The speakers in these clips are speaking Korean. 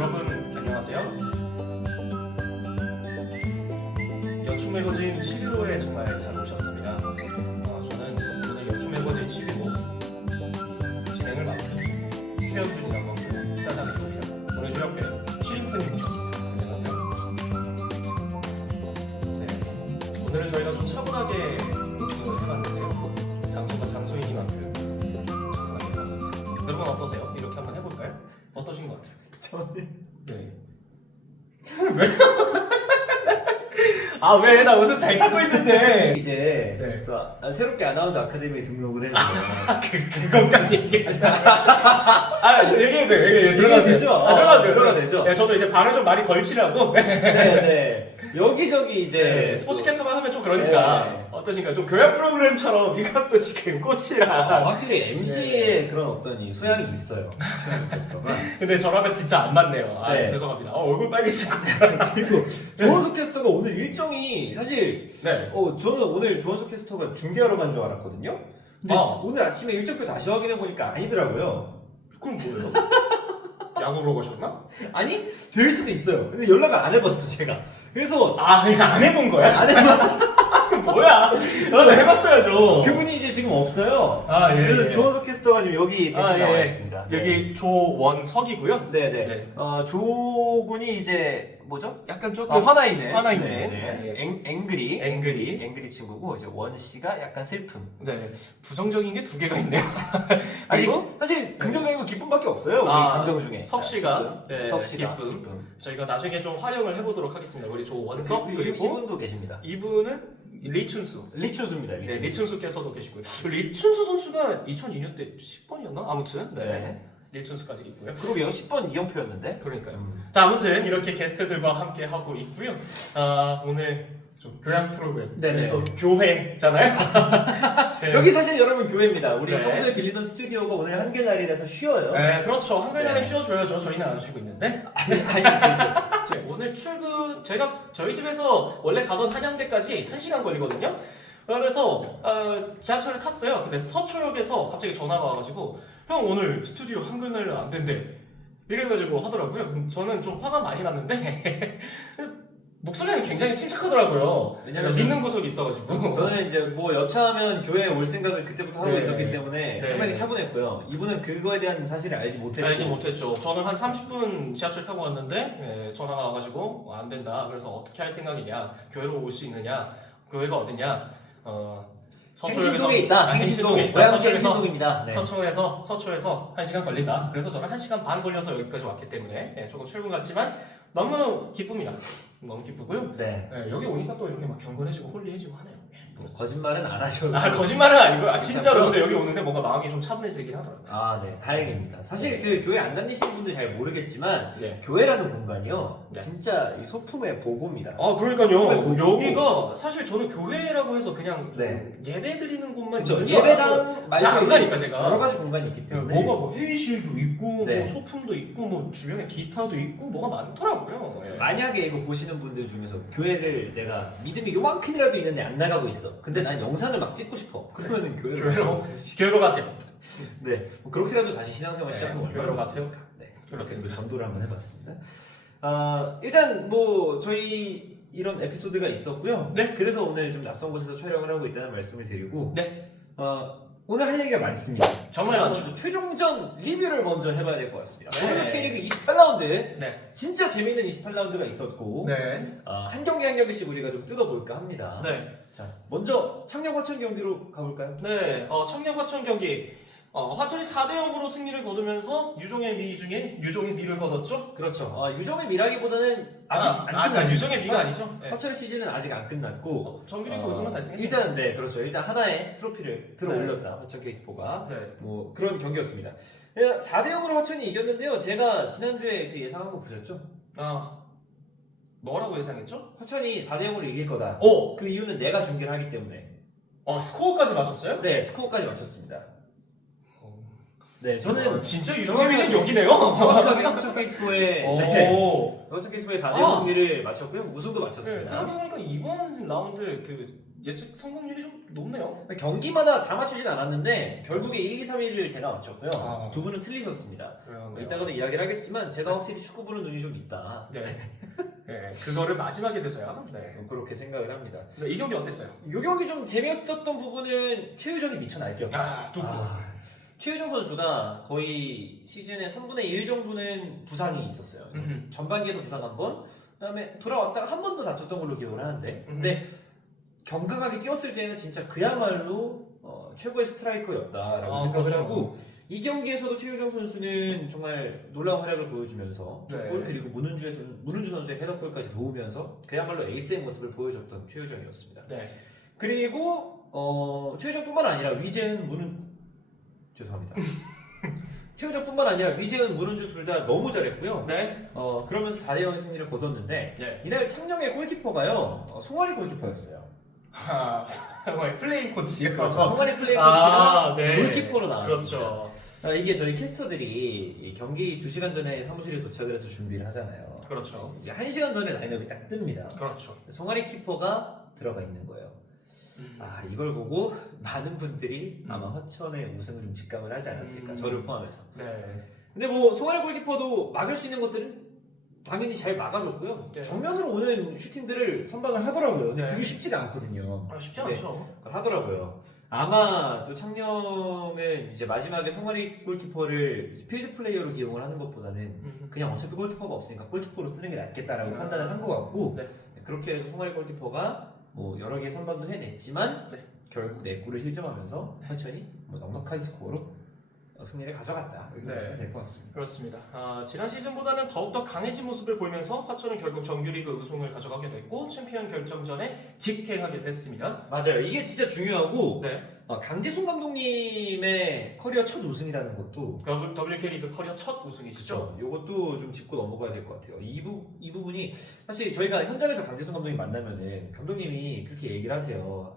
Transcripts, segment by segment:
여러분 안녕하세요. 연축 매거진 11호에 정말 잘 오셨습니다. 저는 오늘 연축 매거진 11호 진행을 맡은 최현준이라고 하고요. 짜장입니다. 오늘 저 옆에 시림프님 오셨습니다. 안녕하세요. 네, 오늘은 저희가 좀 차분하게 오픈을 해봤는데요. 장소가 장소이니만큼 차분하게 해봤습니다. 여러분 어떠세요? 이렇게 한번 해볼까요? 어떠신 것 같아요? 저는 네. 왜? 아, 왜? 나 웃음 잘 참고 있는데. 이제 네. 또 새롭게 아나운서 아카데미에 등록을 해서 그것까지 얘기하자. 얘기해도 돼. 들어가도 되죠? 들어가도 되죠. 네, 저도 이제 발을 좀 많이 걸치라고. 네네 여기저기 이제 네, 스포츠캐스터만 하면 좀 그러니까. 네. 어떠신가요? 좀 교양 프로그램처럼 이것도 지금 꽃이라. 확실히 MC의 그런 어떤 이 소양이 있어요. 최현 캐스터가. 근데 저랑은 진짜 안 맞네요. 아, 네. 죄송합니다. 얼굴 빨개지고. 그리고 조원석 캐스터가 오늘 일정이 사실 네. 저는 오늘 조원석 캐스터가 중계하러 간 줄 알았거든요. 근데 오늘 아침에 일정표 다시 확인해 보니까 아니더라고요. 그럼 뭐예요? 야구 보러 가셨나? 아니 될 수도 있어요. 근데 연락을 안 해봤어 제가. 그래서 아, 그냥 안 해본 거야? 안 해봤. 뭐야? 나도 해봤어야죠. 그분이 이제 지금 없어요. 아, 예. 그래서 예. 조원석 캐스터가 지금 여기 대신 나와 있습니다. 네. 여기 조원석이고요. 네네. 네. 조군이 이제 뭐죠? 약간 조금 화나 있는. 화나 있는. 네. 앵그리. 앵그리. 앵그리 친구고 이제 원 씨가 약간 슬픔. 네. 부정적인 게 두 개가 있네요. 아니 그리고 사실 긍정적인 거 기쁨밖에 없어요. 우리 감정 중에. 석 씨가 네, 석 씨가 기쁨. 저희가 나중에 좀 활용을 해보도록 하겠습니다. 우리 조원석 그리고 이분도 계십니다. 이분은 리춘수. 리춘수입니다. 네, 리춘수께서도 계시고요. 리춘수 선수가 2002년 때 10번이었나? 아무튼 네. 리춘수까지 있고요. 그러게요. 10번 이영표였는데. 그러니까요. 자, 아무튼 이렇게 게스트들과 함께 하고 있고요. 오늘 좀 교양 프로그램, 네네. 또 교회잖아요. 네. 여기 사실 여러분 교회입니다. 우리 네. 평소에 빌리던 스튜디오가 오늘 한글날이라서 쉬어요. 네, 그렇죠. 한글날에 네. 쉬어줘야죠. 저희는 안 쉬고 있는데. 아니 네, 오늘 출근 저희 집에서 원래 가던 한양대까지 1시간 걸리거든요. 그래서 지하철을 탔어요. 근데 서초역에서 갑자기 전화가 와가지고 형 오늘 스튜디오 한글날은 안 된대. 이래가지고 하더라고요. 저는 좀 화가 많이 났는데 목소리는 굉장히 침착하더라고요. 왜냐면 믿는 구석이 있어가지고. 저는 이제 뭐 여차하면 교회에 올 생각을 그때부터 하고 네. 있었기 때문에 네. 상당히 차분했고요. 이분은 그거에 대한 사실을 알지 못했고. 알지 못했죠. 저는 한 30분 지하철 타고 왔는데 전화가 와가지고 안 된다. 그래서 어떻게 할 생각이냐? 교회로 올 수 있느냐? 교회가 어디냐? 행신동에 있다. 행신동. 있다. 고양시 행신동입니다. 네. 서초에서 1시간 걸린다. 그래서 저는 1시간 반 걸려서 여기까지 왔기 때문에 조금 출근 같지만 너무 기쁩니다. 너무 기쁘고요. 네. 여기 오니까 또 이렇게 막 경건해지고 홀리해지고 하네요. 거짓말은 안 하셔도. 거짓말은 아니고요. 진짜로 근데 여기 오는데 뭔가 마음이 좀 차분해지긴 하더라고요. 네. 다행입니다. 사실 네. 그 교회 안 다니시는 분들 잘 모르겠지만 네. 교회라는 공간이요. 네. 진짜 이 소품의 보고입니다. 그러니까요. 여기가 사실 저는 교회라고 해서 그냥 네. 예배 드리는 곳만 그렇죠. 있는 거 예배당 잘안 가니까 제가. 여러 가지 공간이 있기 때문에. 뭐가 뭐 회의실도 있고 네. 뭐 소품도 있고 뭐 주변에 기타도 있고 뭐가 많더라고요. 예. 만약에 이거 보시는 분들 중에서 교회를 내가 믿음이 요만큼이라도 있는데 안 나가고 있어. 근데 난 영상을 막 찍고 싶어. 그러면은 교회로 가세요. 네, 뭐 그렇게라도 다시 신앙생활 시작하면 교회로 가세요. 네, 그렇습니다. 전도를 한번 해봤습니다. 일단 뭐 저희 이런 에피소드가 있었고요. 네. 그래서 오늘 좀 낯선 곳에서 촬영을 하고 있다는 말씀을 드리고, 네. 오늘 할 얘기가 많습니다. 정말 많죠. 먼저 최종전 리뷰를 먼저 해봐야 될 것 같습니다. 네. 오늘 K리그 28라운드 네. 진짜 재미있는 28라운드가 있었고, 네. 한 경기 한 경기씩 우리가 좀 뜯어볼까 합니다. 네. 자, 먼저 창녕 화천 경기로 가볼까요? 네. 청량 화천 경기. 화천이 4대 0으로 승리를 거두면서 유종의 미 중에 유종의 미를 거뒀죠. 그렇죠. 유종의 미라기보다는 아직 안 끝났어요. 유종의 미가 아니죠. 네. 화천 시즌은 아직 안 끝났고 정규리그 우승은 달성했어요. 일단 네 그렇죠. 일단 하나의 트로피를 들어 네. 올렸다. 화천 케이스포가 네. 뭐 그런 경기였습니다. 4대 0으로 화천이 이겼는데요. 제가 지난주에 그 예상한 거 보셨죠? 뭐라고 예상했죠? 화천이 4대 0으로 이길 거다. 그 이유는 내가 중계를 하기 때문에. 스코어까지 맞췄어요? 네, 스코어까지 맞췄습니다. 네, 저는 진짜 유종의 미는 여기네요. 정확하게 화천 케이스포의 네. 화천 케이스포의 4대 0 승리를 맞췄고요. 우승도 네, 맞췄습니다. 생각해보니까 이번 라운드 그 예측 성공률이 좀 높네요. 경기마다 다 맞추진 않았는데 결국에 1, 2, 3위를 제가 맞췄고요. 아. 두 분은 틀리셨습니다. 그러네요. 이따가도 이야기를 하겠지만 제가 확실히 축구 보는 눈이 좀 있다. 네. 네, 그거를 마지막에 드셔야. 네. 그렇게 생각을 합니다. 네, 이 경기 어땠어요? 이 경기 좀 재미없었던 부분은 최유정이 미쳐 날뛰었다. 아, 두 골. 최유정 선수가 거의 시즌의 3분의 1 정도는 부상이 있었어요. 음흠. 전반기에도 부상 한 번, 그다음에 돌아왔다가 한 번 더 다쳤던 걸로 기억을 하는데, 근데 건강하게 뛰었을 때는 진짜 그야말로 최고의 스트라이커였다라고 생각을 그렇죠. 하고, 이 경기에서도 최유정 선수는 정말 놀라운 활약을 보여주면서 네. 골 그리고 문은주 선수의 헤더골까지 도우면서 그야말로 에이스의 모습을 보여줬던 최유정이었습니다. 네. 그리고 최유정뿐만 아니라 죄송합니다. 최유정뿐만 아니라 위재은, 문은주 둘 다 너무 잘했고요. 네. 그러면서 4대0 승리를 거뒀는데 네. 이날 창녕의 골키퍼가요. 송아리 골키퍼였어요. 아, 정말 플레잉 코치요. 그렇죠. 송아리 플레이 코치가 네. 골키퍼로 나왔습니다. 그렇죠. 이게 저희 캐스터들이 이 경기 2시간 전에 사무실에 도착을 해서 준비를 하잖아요. 그렇죠. 이제 1시간 전에 라인업이 딱 뜹니다. 그렇죠. 송아리 키퍼가 들어가 있는 거예요. 이걸 보고 많은 분들이 아마 화천의 우승을 좀 직감을 하지 않았을까, 저를 포함해서. 네. 근데 뭐 송아리 골키퍼도 막을 수 있는 것들은 당연히 잘 막아줬고요. 네. 정면으로 오는 슈팅들을 선방을 하더라고요. 근데 네. 그게 쉽지가 않거든요. 쉽지 네. 않죠. 그걸 하더라고요. 아마 또 창녕은 이제 마지막에 송아리 골키퍼를 필드 플레이어로 기용을 하는 것보다는 그냥 어차피 골키퍼가 없으니까 골키퍼로 쓰는 게 낫겠다라고 판단을 한 것 같고, 네. 그렇게 해서 송아리 골키퍼가 뭐 여러 개의 선방도 해냈지만 네. 결국 4골을 실점하면서 화천이 뭐 넉넉한 스코어로 승리를 가져갔다, 이렇게 네. 보시면 될 것 같습니다. 그렇습니다. 지난 시즌보다는 더욱더 강해진 모습을 보이면서 화천은 결국 정규리그 우승을 가져가게 됐고 챔피언 결정전에 직행하게 됐습니다. 맞아요. 이게 진짜 중요하고, 네. 강지순 감독님의 커리어 첫 우승이라는 것도 WK 리그 커리어 첫 우승이시죠? 이것도 좀 짚고 넘어가야 될 것 같아요. 이 부분이 사실 저희가 현장에서 강지순 감독님 만나면은 감독님이 그렇게 얘기를 하세요.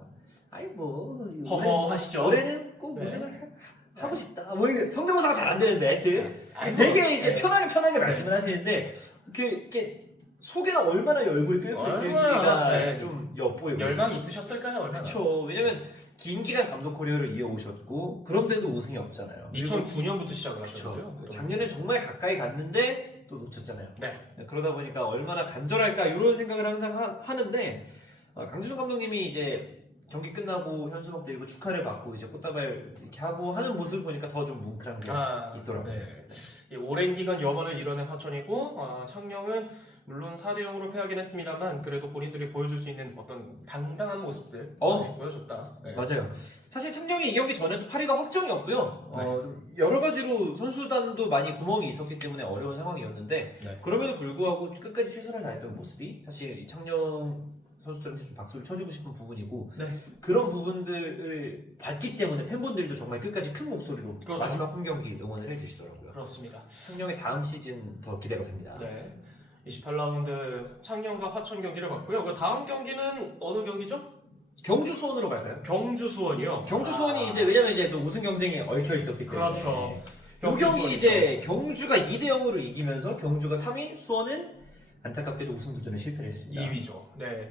아이 뭐 허허 하시죠. 올해는 꼭 네. 우승을 하고 싶다. 뭐 이게 성대모사가 잘 안 되는데 하여튼 아이고, 되게 이제 네. 편하게 말씀을 하시는데 이렇게 속에는 얼마나 열불이 끓고 있을지가 얼마나, 네. 좀 엿보여요. 열망이 있으셨을까요? 얼마나? 그렇죠. 왜냐면 긴 기간 감독 커리어를 이어오셨고 그런데도 우승이 없잖아요. 2009년부터 시작을 그렇죠. 하셨고요. 작년에 정말 가까이 갔는데 또 놓쳤잖아요. 네. 그러다 보니까 얼마나 간절할까 이런 생각을 항상 하는데, 강지순 감독님이 이제 경기 끝나고 현수막 들고 축하를 받고 이제 꽃다발 이렇게 하고 하는 모습을 보니까 더 좀 뭉클한 게 있더라고요. 네. 이 오랜 기간 여만을 이뤄낸 화천이고 창녕은 물론 4대0으로 패하긴 했습니다만 그래도 본인들이 보여줄 수 있는 어떤 당당한 모습들 보여줬다. 네. 맞아요. 사실 창녕이 이 경기 전에도 8위가 확정이 없고요. 네. 좀 여러 가지로 선수단도 많이 구멍이 있었기 때문에 어려운 상황이었는데, 네. 그럼에도 불구하고 끝까지 최선을 다했던 모습이 사실 이 창녕 선수들한테 좀 박수를 쳐주고 싶은 부분이고, 네. 그런 부분들을 봤기 때문에 팬분들도 정말 끝까지 큰 목소리로 그렇죠. 마지막 홈 경기 응원을 해주시더라고요. 그렇습니다. 창녕의 다음 시즌 더 기대가 됩니다. 네. 28라운드 창녕과 화천 경기를 봤고요. 그 다음 경기는 어느 경기죠? 경주 수원으로 갈까요? 경주 수원이요. 경주 수원이 이제 왜냐면 이제 또 우승 경쟁에 얽혀 있었기 때문에. 그렇죠. 이 경주 경기 수원이죠. 이제 경주가 2대0으로 이기면서 경주가 3위, 수원은 안타깝게도 우승 도전에 실패를 했습니다. 2위죠. 네.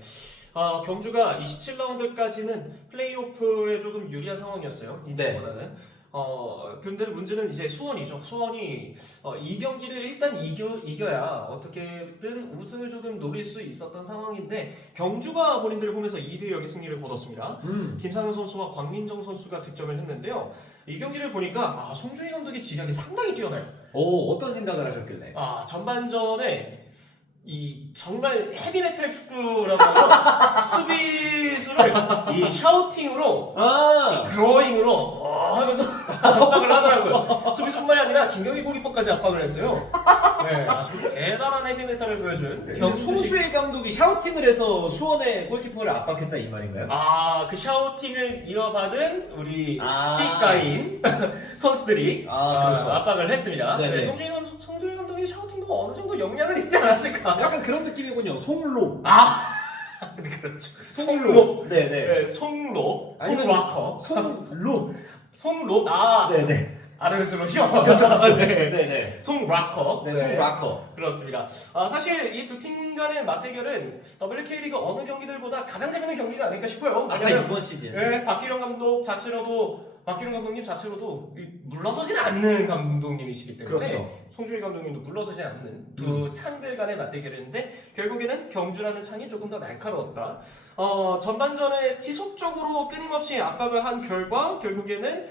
경주가 27라운드까지는 플레이오프에 조금 유리한 상황이었어요. 인천보다는. 근데 문제는 이제 수원이죠. 수원이 이 경기를 일단 이겨야 어떻게든 우승을 조금 노릴 수 있었던 상황인데 경주가 본인들을 보면서 2대0의 승리를 거뒀습니다. 김상현 선수와 광민정 선수가 득점을 했는데요. 이 경기를 보니까 송준희 감독의 지략이 상당히 뛰어나요. 어떤 생각을 하셨길래? 전반전에 이 정말 헤비메탈 축구라고 해서 수비수를 이 샤우팅으로 그로잉으로 하면서 압박을 하더라고요. 수비수뿐만이 아니라 김경희 골키퍼까지 압박을 했어요. 네, 아주 대단한 헤비메탈을 보여준 송주희 감독이 샤우팅을 해서 수원의 골키퍼를 압박했다 이 말인가요? 그 샤우팅을 이어받은 우리 스피카인 선수들이 그렇죠. 압박을 했습니다. 네네. 네, 송준희 감독이 샤우팅도 어느 정도 영향은 있지 않았을까? 약간 그런 느낌이군요. 송로. 그렇죠. 송로. 네네. 네, 송로. 송라커. 송로. 송로. 네네. 아르스롯이요. 그렇죠. 네. 네네. 송라커. 네, 송라커. 그렇습니다. 사실 이 두 팀 간의 맞대결은 WK리그 어느 경기들보다 가장 재밌는 경기가 아닐까 싶어요. 왜냐면 이번 시즌. 네, 박기령 감독님 자체로도 물러서지는 않는 감독님이시기 때문에 그렇죠. 송주희 감독님도 물러서지 않는 두 창들 간의 맞대결인데 결국에는 경주라는 창이 조금 더 날카로웠다. 전반전에 지속적으로 끊임없이 압박을 한 결과 결국에는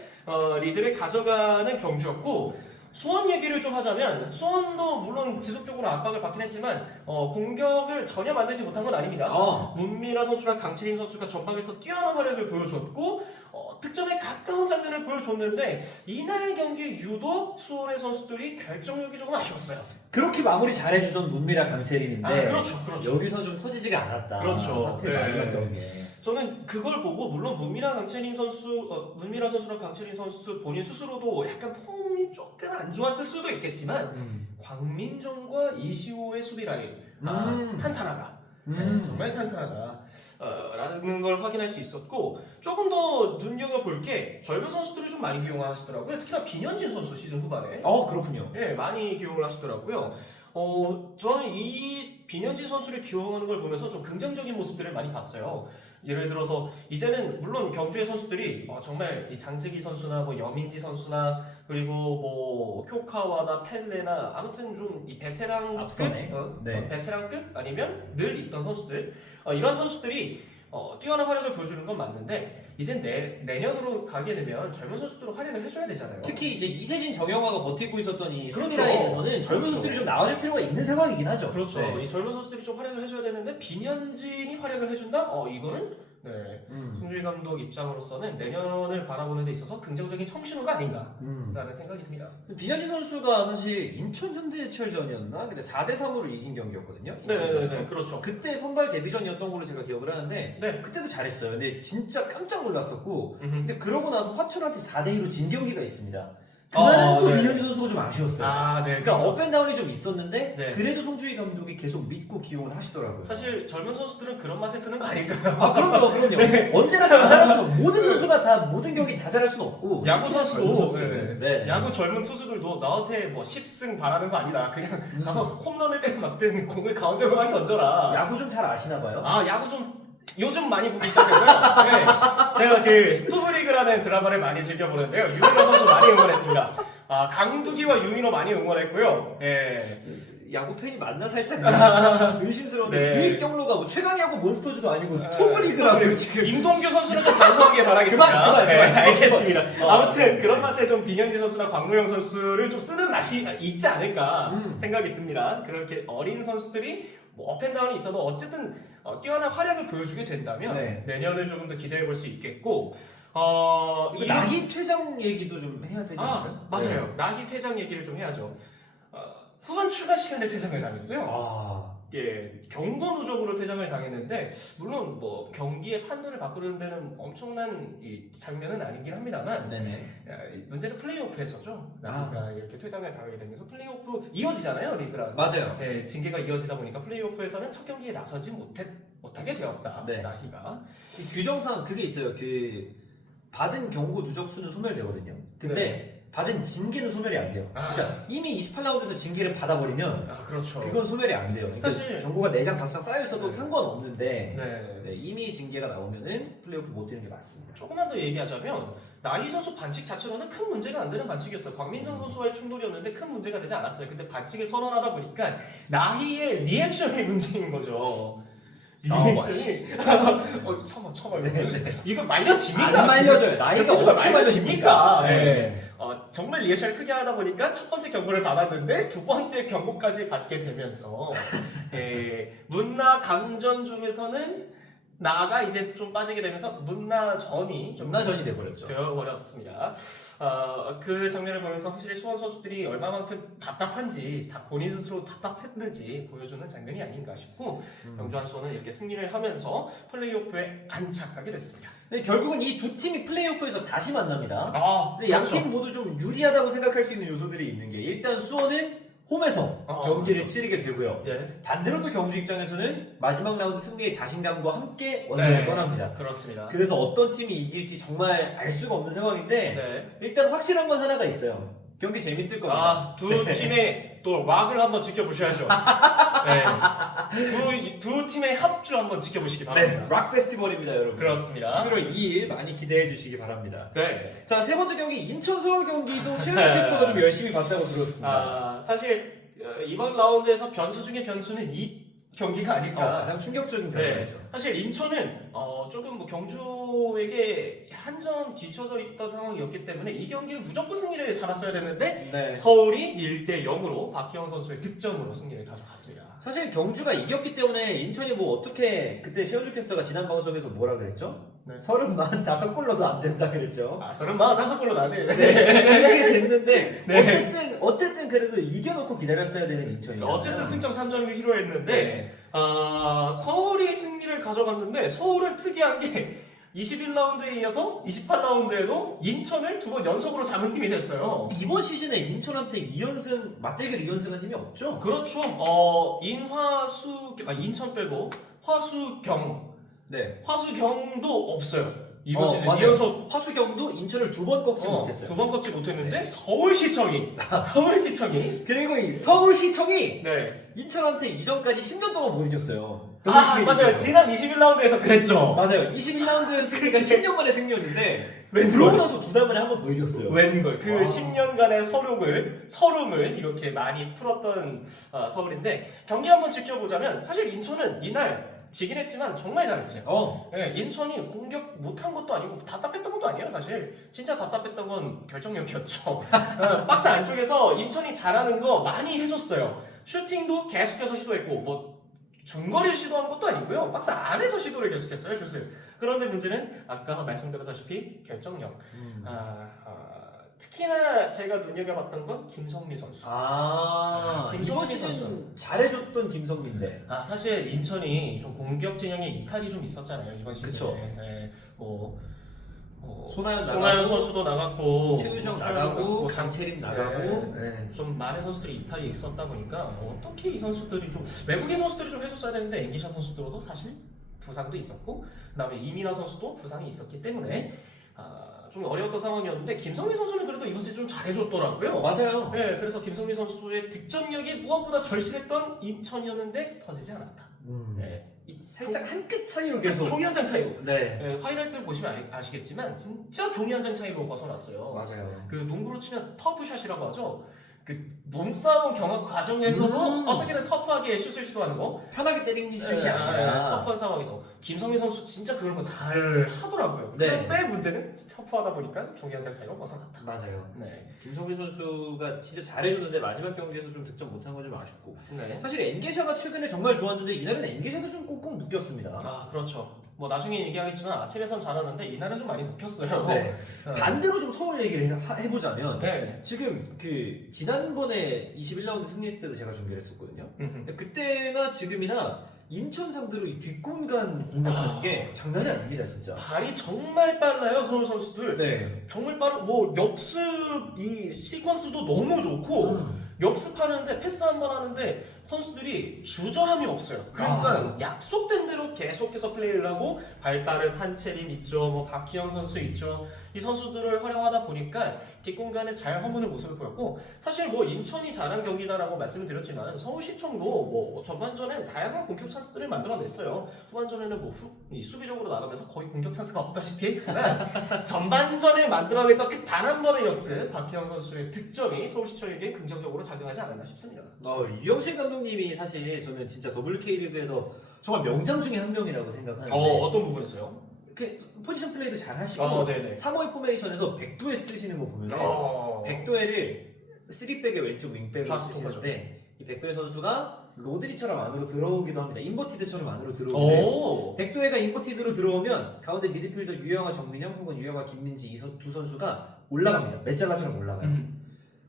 리드를 가져가는 경주였고 수원 얘기를 좀 하자면 수원도 물론 지속적으로 압박을 받긴 했지만 공격을 전혀 만들지 못한 건 아닙니다. 문미라 선수랑 강채림 선수가 전방에서 뛰어난 활약을 보여줬고 득점에 가까운 장면을 보여줬는데 이날 경기 유독 수원의 선수들이 결정력이 조금 아쉬웠어요. 그렇게 마무리 잘해주던 문미라 강채림인데 그렇죠. 여기서 좀 터지지가 않았다. 그렇죠. 하필 마지막 경기에. 저는 그걸 보고 물론 문미라 선수랑 강채림 선수 본인 스스로도 약간 폼이 조금 안 좋았을 수도 있겠지만 광민정과 이시호의 수비 라인 탄탄하다. 정말 탄탄하다. 라는 걸 확인할 수 있었고 조금 더 눈여겨볼 게 젊은 선수들을 좀 많이 기용하시더라고요. 특히나 비년진 선수 시즌 후반에 그렇군요. 네, 많이 기용을 하시더라고요. 저는 이 비년진 선수를 기용하는 걸 보면서 좀 긍정적인 모습들을 많이 봤어요. 예를 들어서 이제는 물론 경주의 선수들이 정말 이 장세기 선수나 뭐 여민지 선수나 그리고 뭐 효카와나 펠레나 아무튼 좀 이 베테랑급 앞선에. 네. 베테랑급 아니면 늘 있던 선수들 이런 선수들이 뛰어난 활약을 보여주는 건 맞는데 이제 내년으로 가게 되면 젊은 선수들로 활약을 해줘야 되잖아요. 특히 이제 이세진 정영화가 버티고 있었던 이 그렇죠. 수비라인에서는 젊은 그렇죠. 선수들이 좀 나와줄 필요가 있는 상황이긴 하죠. 그렇죠. 네. 이 젊은 선수들이 좀 활약을 해줘야 되는데 비년진이 활약을 해준다? 이거는 네. 송주희 감독 입장으로서는 내년을 바라보는 데 있어서 긍정적인 청신호가 아닌가라는 생각이 듭니다. 비년진 선수가 사실 인천 현대해철전이었나? 근데 4대3으로 이긴 경기였거든요. 네, 그렇죠. 그때 선발 데뷔전이었던 걸로 제가 기억을 하는데 네. 그때도 잘했어요. 근데 진짜 깜짝 놀랐었고 음흠. 근데 그러고 나서 화천한테 4대2로 진 경기가 있습니다. 그날은 또 네. 비년진 선수가 좀 아쉬웠어요. 네. 그러니까 그렇죠. 업앤다운이 좀 있었는데 네. 그래도 송주희 감독이 계속 믿고 기용을 하시더라고요. 사실 젊은 선수들은 그런 맛에 쓰는 거 아닐까요? 그럼요. 네. 언제나 다 잘할 수 없고 모든 선수가 다 모든 경기 다 잘할 수는 없고 야구 특히나 젊은 선수도 선수들은. 네. 야구 젊은 투수들도 나한테 뭐 10승 바라는 거 아니다. 그냥 가서 홈런을 때는 맞든 공을 가운데로만 던져라. 야구 좀 잘 아시나 봐요. 야구 좀 요즘 많이 보기 시작했고요. 네. 제가 그 스토브리그라는 드라마를 많이 즐겨보는데요. 유민호 선수 많이 응원했습니다. 강두기와 유민호 많이 응원했고요. 예. 야구 팬이 맞나 살짝 의심스러운데 네. 유입 경로가 뭐 최강야구 몬스터즈도 아니고 스토브리그라고 지금. 임동규 선수는 좀 반성하길 바라겠습니다. 그만. 네, 알겠습니다. 아무튼 그런 맛에 좀 비년지 선수나 광무영 선수를 좀 쓰는 맛이 있지 않을까 생각이 듭니다. 그렇게 어린 선수들이 뭐 업앤다운이 있어도 어쨌든 뛰어난 활약을 보여주게 된다면 네. 내년을 조금 더 기대해 볼 수 있겠고 이거 나희 퇴장 얘기도 좀 해야 되지 않나요? 맞아요. 나희 퇴장 얘기를 좀 해야죠. 후반 추가 시간에 퇴장을 당했어요. 경고 누적으로 퇴장을 당했는데 물론 뭐 경기의 판도를 바꾸는 데는 엄청난 이 장면은 아니긴 합니다만 네네. 문제는 플레이오프에서죠. 나희가 이렇게 퇴장을 당하게 되면서 플레이오프 이어지잖아요, 리그랑. 맞아요. 네, 징계가 이어지다 보니까 플레이오프에서는 첫 경기에 나서지 못하게 되었다. 네. 나희가. 규정상 그게 있어요. 그 받은 경고 누적 수는 소멸되거든요. 근데 받은 징계는 소멸이 안 돼요. 그러니까 이미 28라운드에서 징계를 받아버리면 그렇죠. 그건 소멸이 안 돼요. 그러니까 사실 경고가 4장 5장 쌓여 있어도 네. 상관없는데 네. 이미 징계가 나오면은 플레이오프 못 뛰는 게 맞습니다. 조금만 더 얘기하자면 나희 선수 반칙 자체로는 큰 문제가 안 되는 반칙이었어요. 광민정 선수와의 충돌이었는데 큰 문제가 되지 않았어요. 근데 반칙을 선언하다 보니까 나희의 리액션이 문제인 거죠. 리액션이 참아 이거 말려집니까? 안 말려져요. 나이가 선수가 어떻게 말려집니까? 네. 정말 리액션을 크게 하다 보니까 첫 번째 경고를 받았는데 두 번째 경고까지 받게 되면서 문나 강전 중에서는 나가 이제 좀 빠지게 되면서 문나전이 돼버렸죠. 되어버렸습니다. 그 장면을 보면서 확실히 수원 선수들이 얼마만큼 답답한지 본인 스스로 답답했는지 보여주는 장면이 아닌가 싶고 영주한 수원은 이렇게 승리를 하면서 플레이오프에 안착하게 됐습니다. 근데 결국은 이 두 팀이 플레이오프에서 다시 만납니다. 근데 그렇죠. 양팀 모두 좀 유리하다고 생각할 수 있는 요소들이 있는 게 일단 수원은 홈에서 경기를 그렇죠. 치르게 되고요. 예. 반대로 또 경주 입장에서는 마지막 라운드 승리의 자신감과 함께 원정을 떠납니다. 그렇습니다. 그래서 어떤 팀이 이길지 정말 알 수가 없는 상황인데 네. 일단 확실한 건 하나가 있어요. 경기 재밌을 겁니다. 아, 두 팀의 또 락을 한번 지켜보셔야죠. 네. 두 팀의 합주 한번 지켜보시기 네, 바랍니다. 락 페스티벌입니다, 여러분. 그렇습니다. 11월 2일 많이 기대해 주시기 바랍니다. 네. 자, 세 번째 경기 인천 서울 경기도 최현우 캐스터가 좀 열심히 봤다고 들었습니다. 아, 사실 이번 라운드에서 변수 중에 변수는 이 경기가 아닐까. 가장 충격적인 네. 결과죠. 사실 인천은 조금 뭐 경주에게 한 점 뒤쳐져 있던 상황이었기 때문에 이 경기를 무조건 승리를 잡았어야 되는데 네. 서울이 1대 0으로 박희영 선수의 득점으로 승리를 가져갔습니다. 사실 경주가 이겼기 때문에 인천이 뭐 어떻게 그때 최현주 캐스터가 지난 방송에서 뭐라 그랬죠? 네. 35골 넣어도 안 된다 그랬죠. 아, 35골로 나네. 그렇게 됐는데 네. 어쨌든 그래도 이겨놓고 기다렸어야 되는 인천이죠. 어쨌든 승점 3점이 필요했는데 네. 서울이 승리를 가져갔는데 서울은 특이한 게 21라운드에 이어서 28라운드에도 인천을 두 번 연속으로 잡은 팀이 됐어요. 이번 시즌에 인천한테 2연승 맞대결 2연승한 팀이 없죠? 그렇죠. 인천 빼고 네. 화수경도 없어요. 이번 시즌 맞아요. 이어서 화수경도 인천을 두 번 꺾지 못했어요. 두 번 걷지 못했는데 네. 서울시청이 그리고 이 서울시청이 네. 인천한테 이전까지 10년 동안 못 이겼어요. 맞아요. 지난 21라운드에서 그랬죠. 맞아요. 21라운드 승리가 10년 만에 승리였는데 웬걸? 그러고 나서 두 달 만에 한 번 더 이겼어요. 웬걸 그 와. 10년간의 서름을 이렇게 많이 풀었던 서울인데 경기 한번 지켜보자면 사실 인천은 이날 지긴 했지만 정말 잘했어요. 네, 인천이 공격 못한 것도 아니고 답답했던 것도 아니에요 사실. 진짜 답답했던 건 결정력이었죠. 박스 안쪽에서 인천이 잘하는 거 많이 해줬어요. 슈팅도 계속해서 시도했고 뭐 중거리를 시도한 것도 아니고요. 박스 안에서 시도를 계속했어요 슛을. 그런데 문제는 아까 말씀드렸다시피 결정력. 특히나 제가 눈여겨봤던 건 김성미 선수. 이번 김성민 시즌 선수. 잘해줬던 김성민인데. 사실 인천이 좀 공격 진영에 이탈이 좀 있었잖아요 이번 시즌에. 그쵸. 네, 손아연 손아연 선수도 나갔고, 최유정 나갔고, 나가고, 강채림 나가고. 네. 좀 많은 선수들이 이탈이 있었다 보니까 어떻게 이 선수들이 좀 외국인 선수들이 좀 해줬어야 되는데 앵기샤 선수들도 사실 부상도 있었고, 그다음에 이민아 선수도 부상이 있었기 때문에 좀 어려웠던 상황이었는데 김성민 선수는 그래도 이번 시즌 좀 잘해줬더라고요. 맞아요. 네, 그래서 김성민 선수의 득점력이 무엇보다 절실했던 인천이었는데 터지지 않았다. 네, 살짝 한 끗 차이로 진짜 계속. 종이 한 장 차이로. 네. 네, 하이라이트를 보시면 아시겠지만 진짜 종이 한 장 차이로 벗어났어요. 맞아요. 그 농구로 치면 터프샷이라고 하죠. 그 몸싸움 경합 과정에서도 어떻게든 터프하게 슛을 시도하는 거. 편하게 때리는 슛이 아니라. 터프한 상황에서 김성민 선수 진짜 그런 거 잘 하더라고요. 네. 그런데 문제는 터프하다 보니까 종이 한 장 차이로 벗어났다. 맞아요. 네. 김성민 선수가 진짜 잘해줬는데 마지막 경기에서 좀 득점 못한 건 좀 아쉽고. 네. 사실 엔게샤가 최근에 정말 좋았는데 이날은 엔게샤도 좀 꽁꽁 묶였습니다. 그렇죠. 뭐 나중에 얘기하겠지만 아침에선 잘하는데 이날은 좀 많이 묶였어요. 네. 네. 반대로 좀 서울 얘기를 해보자면 네. 지금 그 지난번에 21라운드 승리했을 때도 제가 준비를 했었거든요. 근데 그때나 지금이나 인천 상대로 이 뒷공간 공략하는 게 장난이 아닙니다, 진짜. 발이 정말 빨라요 서울 선수들. 네. 정말 빠르고 뭐 역습 이 시퀀스도 너무 좋고 역습하는데 패스 한 번 하는데 선수들이 주저함이 없어요. 그러니까 약속된 대로 계속해서 플레이를 하고 발빠른 한채린 있죠, 뭐 박희영 선수 있죠. 이 선수들을 활용하다 보니까 뒷공간에 잘 허무는 모습을 보였고 사실 뭐 인천이 잘한 경기다라고 말씀을 드렸지만 서울시청도 뭐 전반전엔 다양한 공격 찬스들을 만들어냈어요. 후반전에는 뭐 수비적으로 나가면서 거의 공격 찬스가 없다시피 했지만 전반전에 만들어냈던 그 단 한 번의 역습 박희영 선수의 득점이 서울시청에게 긍정적으로 작용하지 않았나 싶습니다. 유영실 감독님이 사실 저는 진짜 WK리그에서 정말 명장 중에 한 명이라고 생각하는데 어떤 부분에서요? 그 포지션 플레이도 잘 하시고 네네. 3호의 포메이션에서 백도에 쓰시는 거 보면 백도에를 3백의 왼쪽 윙백으로 좌측 쓰시는데 이 백도에 선수가 로드리처럼 안으로 들어오기도 합니다. 인버티드처럼 안으로 들어오기도 해요. 백도에가 인버티드로 들어오면 가운데 미드필더 유영아 정민영 혹은 유영아 김민지 이 두 선수가 올라갑니다. 메잘라처럼 올라가요.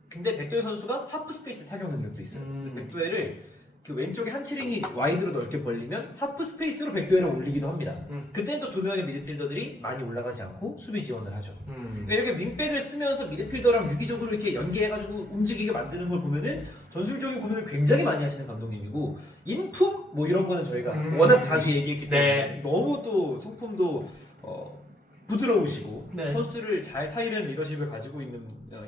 근데 백도에 선수가 하프 스페이스 타격 능력도 있어요. 백도에를 그 왼쪽에 한치링이 와이드로 넓게 벌리면 하프 스페이스로 백도현을 올리기도 합니다. 그때는 또 두 명의 미드필더들이 많이 올라가지 않고 수비 지원을 하죠. 그러니까 이렇게 윙백을 쓰면서 미드필더랑 유기적으로 이렇게 연계해가지고 움직이게 만드는 걸 보면은 전술적인 고민을 굉장히 많이 하시는 감독님이고 인품 뭐 이런 거는 저희가 워낙 자주 얘기했기 때문에 너무 또 성품도 부드러우시고 네. 선수들을 잘 타이르는 리더십을 가지고 있는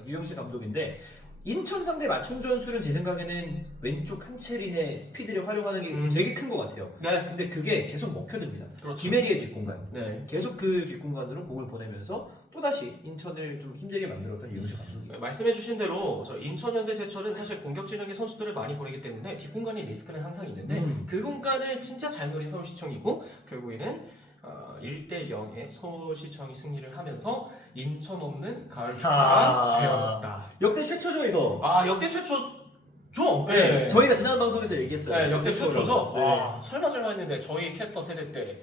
유영식 감독인데 인천 상대 맞춤 전술은 제 생각에는 왼쪽 한채린의 스피드를 활용하는 게 되게 큰 것 같아요. 네. 근데 그게 계속 먹혀듭니다. 그렇죠. 김혜리의 뒷공간. 네. 계속 그 뒷공간으로 공을 보내면서 또다시 인천을 좀 힘들게 만들었던 유영식 감독님. 말씀해주신 대로 저 인천현대 제철은 사실 공격 지능의 선수들을 많이 보내기 때문에 뒷공간의 리스크는 항상 있는데 그 공간을 진짜 잘 노린 서울시청이고 결국에는 1대 0의 서울시청이 승리를 하면서 인천 없는 가을 축구가 되었다. 역대 최초죠 이거. 아 역대 최초죠? 네. 저희가 지난 방송에서 얘기했어요. 네, 역대 최초죠? 네. 아, 설마 했는데 저희 캐스터 세대 때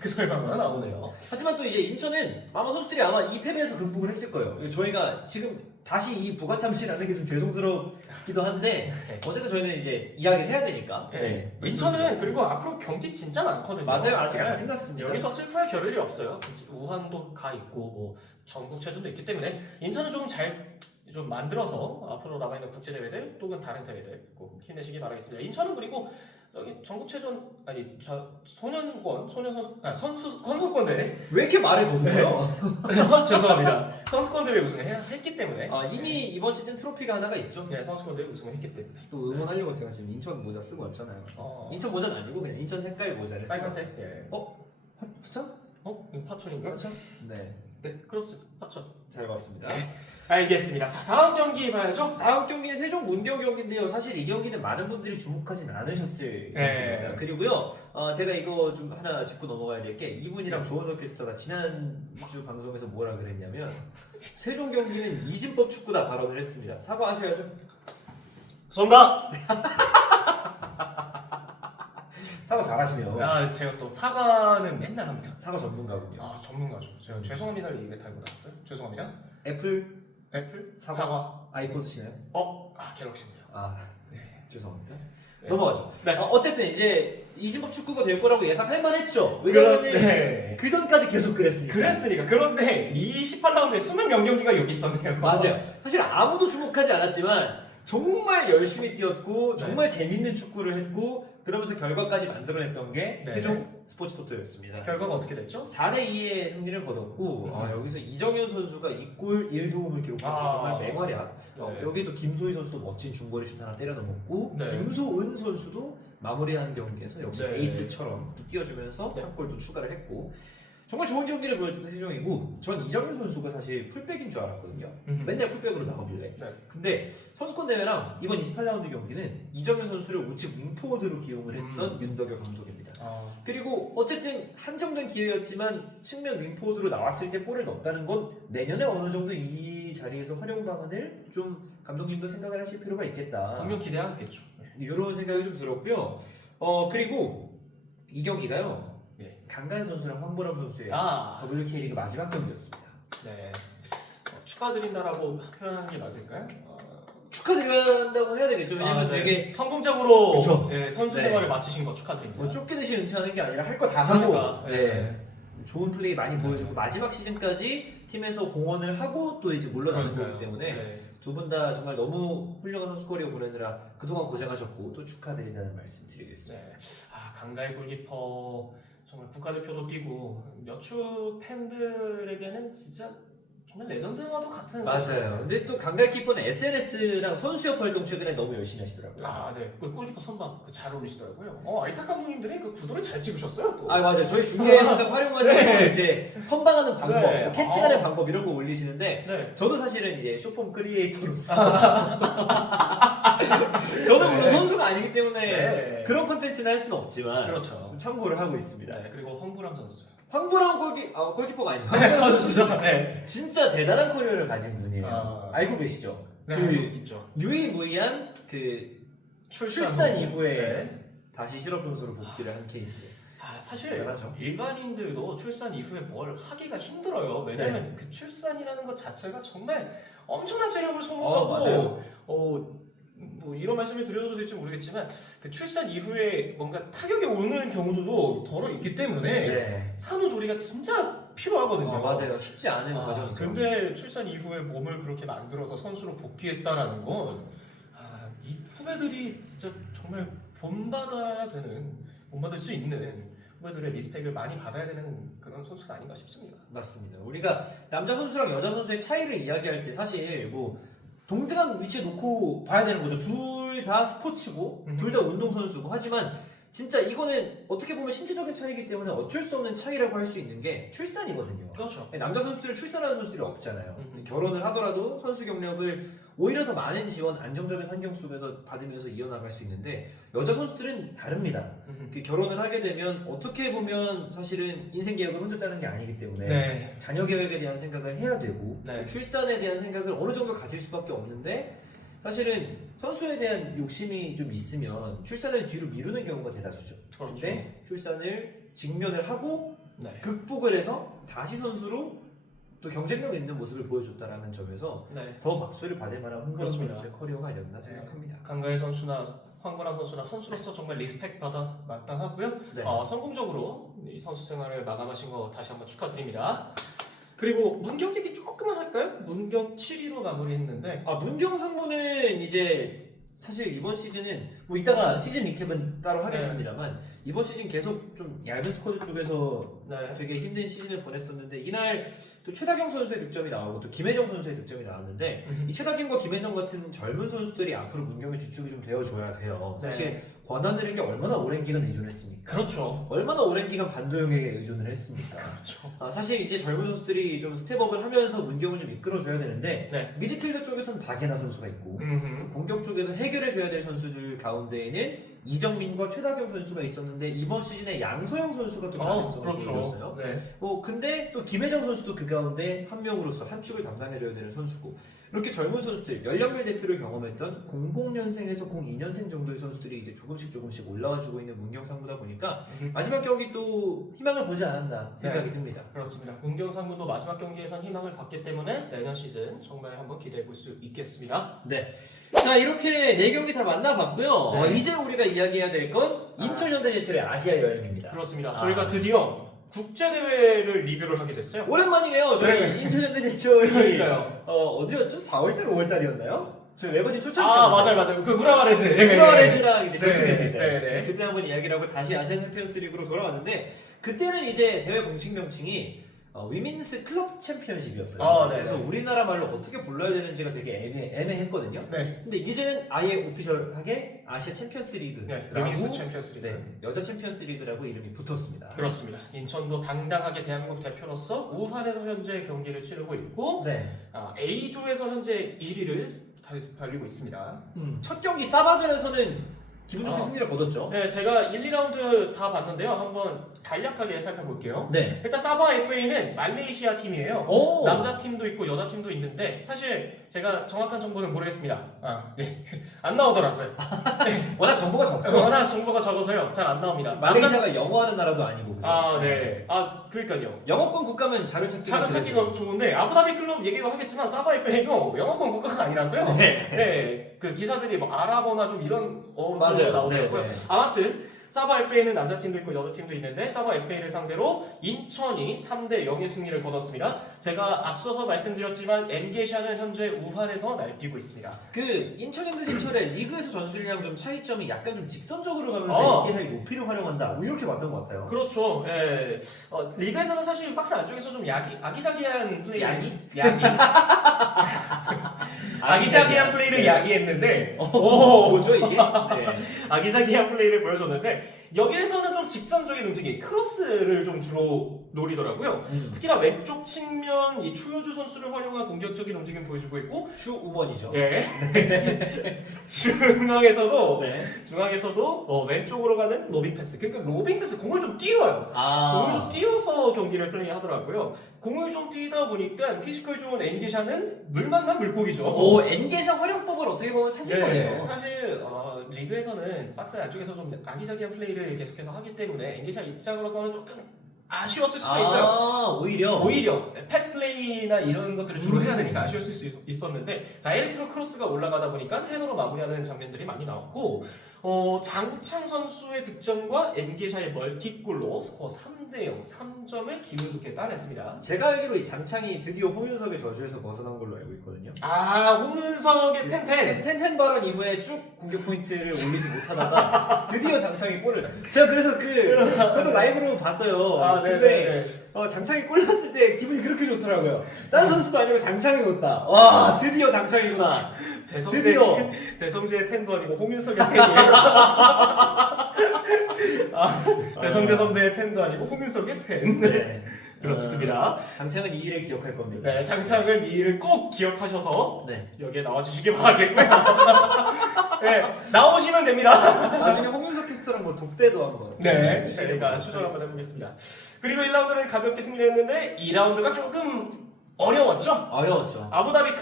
그 설마가 나오네요. 하지만 또 이제 인천은 아마 선수들이 아마 이 패배에서 극복을 했을 거예요. 저희가 지금 다시 이 부가 참시라는 게 좀 죄송스럽기도 한데 어쨌든 저희는 이제 이야기를 해야 되니까. 네. 인천은 그리고 앞으로 경기 진짜 많거든요. 맞아요. 아직 안 네. 끝났습니다. 여기서 슬퍼할 겨를이 없어요. 우한도 가 있고 뭐 전국체전도 있기 때문에 인천은 좀 잘 좀 만들어서 앞으로 남아있는 국제대회들 또는 다른 대회들 꼭 힘내시기 바라겠습니다. 인천은 그리고 여기 전국체전 아니 소년권 선수권 대회 왜 이렇게 말을 더듬어요? 죄송합니다. 선수권 대회 우승을 했기 때문에 이미 이번 시즌 트로피가 하나가 있죠. 네 선수권 대회 우승을 했기 때문에 또 응원하려고 제가 지금 인천 모자 쓰고 왔잖아요. 인천 모자는 아니고 그냥 인천 색깔 모자를 빨간색. 예. 그쵸? 이거 파촌인가? 그렇죠? 네. 네, 그렇습니다. 파촌. 잘 봤습니다. 네. 알겠습니다. 자, 다음 경기 봐야죠. 다음 경기는 세종 문경 경기인데요. 사실 이 경기는 많은 분들이 주목하진 않으셨을 경기입니다. 그리고요, 제가 이거 좀 하나 짚고 넘어가야 될 게 이분이랑 조원석 캐스터가 지난주 방송에서 뭐라 그랬냐면 세종 경기는 이진법 축구다 발언을 했습니다. 사과하셔야죠. 죄송합니다. 사과 잘하시네요. 제가 또 사과는 맨날 합니다. 사과 전문가군요. 전문가죠. 제가 죄송합니다를 입에 달고 나왔어요. 죄송합니다. 애플 사과. 아이폰 쓰시나요? 갤럭시입니다. 네. 죄송합니다. 네. 넘어가죠. 네. 어쨌든 이제 이진법 축구가 될 거라고 예상할 만했죠. 왜냐면 그 전까지 계속 그랬으니까. 그런데 이 18라운드에 수능 명경기가 여기 있었네요. 맞아요. 사실 아무도 주목하지 않았지만 정말 열심히 뛰었고 정말 재밌는 축구를 했고 그러면서 결과까지 만들어냈던 게 세종 스포츠 토토였습니다. 결과가 어떻게 됐죠? 4대2의 승리를 거뒀고 여기서 이정현 선수가 2골 1도움을 기록했고 정말 맹활약. 여기도 김소희 선수도 멋진 중거리 슛 하나 때려 넣었고 김소은 선수도 마무리하는 경기에서 역시 에이스처럼 또 뛰어주면서 한 골도 추가를 했고 정말 좋은 경기를 보여준 세종이고 전 이정현 선수가 사실 풀백인 줄 알았거든요. 맨날 풀백으로 나오길래. 근데 선수권 대회랑 이번 28라운드 경기는 이정현 선수를 우측 윙포워드로 기용을 했던 윤덕여 감독입니다. 그리고 어쨌든 한정된 기회였지만 측면 윙포워드로 나왔을 때 골을 넣었다는 건 내년에 어느 정도 이 자리에서 활용 방안을 좀 감독님도 생각을 하실 필요가 있겠다. 분명 기대하겠죠. 이런 생각이 좀 들었고요. 그리고 이 경기가요. 강가인 선수랑 황보람 선수의 WK리그 마지막 경기였습니다. 네. 축하드린다라고 표현하는 게 맞을까요? 축하드린다고 해야 되겠죠. 왜냐면 되게 성공적으로 선수 생활을 마치신 거 축하드립니다. 뭐 쫓기듯이 은퇴하는 게 아니라 할 거 다 하고 좋은 플레이 많이 보여주고 마지막 시즌까지 팀에서 공헌을 하고 또 이제 물러나는 거기 때문에 두 분 다 정말 너무 훌륭한 선수 커리어 보내느라 그동안 고생하셨고 또 축하드린다는 말씀 드리겠습니다. 강가의 골키퍼 정말 국가대표도 뛰고 여추 팬들에게는 진짜 정말 레전드와도 같은 맞아요. 근데 또 강갈 키퍼는 SNS랑 선수협 활동 최근에 너무 열심히 하시더라고요. 골키퍼 선방 잘 어울리시더라고요. 아이타 감독님들이 그 구도를 잘 찍으셨어요. 또. 맞아요. 저희 중계에 항상 활용하셔서 이제 선방하는 방법, 뭐 캐칭하는 방법 이런 거 올리시는데 저도 사실은 이제 쇼폼 크리에이터로서 저는 물론 선수가 아니기 때문에 그런 콘텐츠는 할 수는 없지만 좀 참고를 하고 있습니다. 그리고 황보람 선수. 황보람 골키퍼가 아니고 선수죠. 진짜 대단한 커리어를 가진 분이에요. 알고 계시죠? 있죠. 유일무이한 그 출산 이후에 다시 실업 선수로 복귀를 한 케이스. 사실 대단하죠. 일반인들도 출산 이후에 뭘 하기가 힘들어요. 왜냐면 그 출산이라는 것 자체가 정말 엄청난 체력을 소모하고 뭐 이런 말씀을 드려도 될지 모르겠지만 그 출산 이후에 뭔가 타격이 오는 경우도 덜어 있기 때문에 네. 산후조리가 진짜 필요하거든요. 맞아요. 쉽지 않은 과정이죠. 근데 출산 이후에 몸을 그렇게 만들어서 선수로 복귀했다라는 건 이 후배들이 진짜 정말 본받을 수 있는 후배들의 리스펙을 많이 받아야 되는 그런 선수가 아닌가 싶습니다. 맞습니다. 우리가 남자 선수랑 여자 선수의 차이를 이야기할 때 사실 뭐 동등한 위치에 놓고 봐야 되는 거죠. 둘 다 스포츠고 둘 다 운동선수고 하지만 진짜 이거는 어떻게 보면 신체적인 차이이기 때문에 어쩔 수 없는 차이라고 할 수 있는 게 출산이거든요. 그렇죠. 남자 선수들은 출산하는 선수들이 없잖아요. 음. 결혼을 하더라도 선수 경력을 오히려 더 많은 지원, 안정적인 환경 속에서 받으면서 이어나갈 수 있는데 여자 선수들은 다릅니다. 결혼을 하게 되면 어떻게 보면 사실은 인생 계획을 혼자 짜는 게 아니기 때문에 네. 자녀 계획에 대한 생각을 해야 되고 네. 출산에 대한 생각을 어느 정도 가질 수밖에 없는데 사실은 선수에 대한 욕심이 좀 있으면 출산을 뒤로 미루는 경우가 대다수죠. 그렇죠. 근데 출산을 직면을 하고 네. 극복을 해서 다시 선수로 또 경쟁력 있는 모습을 보여줬다라는 점에서 네. 더 박수를 받을 만한 홍근호 그렇습니다. 선수의 커리어가 아니었나 네. 생각합니다. 강가희 선수나 황보람 선수나 선수로서 정말 리스펙 받아 마땅하고요. 네. 성공적으로 이 선수 생활을 마감하신 거 다시 한번 축하드립니다. 그리고 문경 얘기 조금만 할까요? 문경 7위로 마무리했는데 문경 상무는 이제 사실 이번 시즌은 뭐 이따가 시즌 리캡은 따로 하겠습니다만 이번 시즌 계속 좀 얇은 스쿼드 쪽에서 네. 되게 힘든 시즌을 보냈었는데 이날 또 최다경 선수의 득점이 나오고 또 김혜정 선수의 득점이 나왔는데 이 최다경과 김혜정 같은 젊은 선수들이 앞으로 문경의 주축이 좀 되어줘야 돼요. 사실 권한들에게 얼마나 오랜 기간 의존했습니까? 그렇죠. 얼마나 오랜 기간 반도영에게 의존을 했습니까? 그렇죠. 사실 이제 젊은 선수들이 좀 스텝업을 하면서 문경을 좀 이끌어줘야 되는데 네. 미드필더 쪽에서는 박예나 선수가 있고 공격 쪽에서 해결해줘야 될 선수들 가운데에는 이정민과 최다경 선수가 있었는데 이번 시즌에 양서영 선수가 또 가능성을 보여줬어요. 네. 근데 또 김혜정 선수도 그 가운데 한 명으로서 한 축을 담당해줘야 되는 선수고 이렇게 젊은 선수들 연령별 대표를 경험했던 00년생에서 02년생 정도의 선수들이 이제 조금씩 올라와주고 있는 문경 상무다 보니까 마지막 경기 또 희망을 보지 않았나 생각이 듭니다. 그렇습니다. 문경 상무도 마지막 경기에선 희망을 받기 때문에 내년 시즌 정말 한번 기대해 볼 수 있겠습니다. 네. 자 이렇게 4경기 다 만나봤고요. 네. 이제 우리가 이야기해야 될 건 인천현대제철의 아시아 여행입니다. 그렇습니다. 저희가 드디어 국제대회를 리뷰를 하게 됐어요. 오랜만이네요. 저희 네. 인천현대제철이 그러니까요. 어디였죠? 4월달, 5월달이었나요? 저희 외버진 초창기 맞아요. 그 우라와레즈. 우라와레즈랑 이제 결승했을 때 네. 그때 한번 이야기를 하고 다시 아시아 챔피언스리그로 돌아왔는데 그때는 이제 대회 공식 명칭이 위민스 클럽 챔피언십이었어요. 네. 그래서 우리나라 말로 어떻게 불러야 되는지가 되게 애매했거든요. 네. 근데 이제는 아예 오피셜하게 아시아 챔피언스 리그라고 네. 위민스 챔피언스 리그. 여자 챔피언스 리그라고 이름이 붙었습니다. 그렇습니다. 인천도 당당하게 대한민국 대표로서 우한에서 현재 경기를 치르고 있고 A조에서 현재 1위를 달리고 있습니다. 첫 경기 사바전에서는 기분 좋게 승리를 거뒀죠. 네, 제가 1, 2라운드 다 봤는데요. 한번 간략하게 살펴볼게요. 네. 일단 사바 FA는 말레이시아 팀이에요. 오. 남자 팀도 있고 여자 팀도 있는데 사실 제가 정확한 정보는 모르겠습니다. 안 나오더라고요. 워낙 정보가 적죠. 워낙 정보가 적어서요. 잘 안 나옵니다. 말레이시아가 영어하는 나라도 아니고 그죠? 네. 그러니까요. 영어권 국가면 자료 찾기가 좋은데 아부다비 클럽 얘기도 하겠지만 사바 FA가 영어권 국가가 아니라서요. 네. 그 기사들이 뭐 아랍어나 좀 이런 맞아요. 나오더라고요. 네. 아무튼 사바 FA는 남자 팀도 있고 여자 팀도 있는데 사바 FA를 상대로 인천이 3대 0의 승리를 거뒀습니다. 제가 앞서서 말씀드렸지만 엔게샤는 현재 우한에서 날뛰고 있습니다. 그 인천현대제철의 리그에서 전술이랑 좀 차이점이 약간 좀 직선적으로 가면서 엔게샤의 높이를 활용한다. 뭐 이렇게 봤던 것 같아요. 그렇죠. 예. 리그에서는 사실 박스 안쪽에서 좀 아기자기한 플레이. 야기? 아기자기한 플레이를 야기했는데 뭐죠 이게? 네. 아기자기한 플레이를 보여줬는데 여기에서는 좀 직선적인 움직임, 크로스를 좀 주로 노리더라고요. 특히나 왼쪽 측면 이 추효주 선수를 활용한 공격적인 움직임 보여주고 있고 슈 우먼이죠. 예. 중앙에서도 왼쪽으로 가는 로빙 패스. 그러니까 로빙 패스 공을 좀 띄워요. 공을 좀 띄워서 경기를 플레이하더라고요. 공을 좀 띄다 보니까 피지컬 좋은 엔게샤는 물 만난 물고기죠. 엔게샤 활용법을 어떻게 보면 찾은 거예요. 사실 리그에서는 박스 안쪽에서 좀 아기자기한 플레이를 계속해서 하기 때문에 엔게샤 입장으로서는 조금 아쉬웠을 수도 있어요. 아, 오히려 패스플레이나 이런 것들을 주로 해야 되니까 아쉬웠을 수 있었는데 다이렉트로 크로스가 올라가다 보니까 헤더로 마무리하는 장면들이 많이 나왔고 장창 선수의 득점과 엔게샤의 멀티골로 스코어 3대0 3점을 기분 좋게 따냈습니다. 제가 알기로 이 장창이 드디어 홍윤석의 저주에서 벗어난 걸로 알고 있거든요. 아 홍윤석의 텐텐 텐텐 발언 이후에 쭉 공격 포인트를 올리지 못하다가 드디어 장창이 골을 제가 그래서 저도 라이브로 봤어요. 근데 장창이 골 넣었을 때 기분이 그렇게 좋더라고요. 다른 선수도 아니고 장창이 넣었다. 와 드디어 장창이구나. 드디어 대성재의 텐도 아니고 홍윤석의 텐이에요. 대성재 선배의 텐도 아니고 홍윤석의 텐. 네. 그렇습니다. 장창은 이 일을 기억할 겁니다. 네, 장창은 이 일을 꼭 기억하셔서 네. 여기에 나와주시기 바라겠고요. 네, 나오시면 됩니다. 나중에 홍윤석 캐스터랑 뭐 독대도 한번. 네, 저희가 추천 한번 해보겠습니다. 그리고 1라운드는 가볍게 승리했는데 2라운드가 조금 어려웠죠? 어려웠죠. 아부다비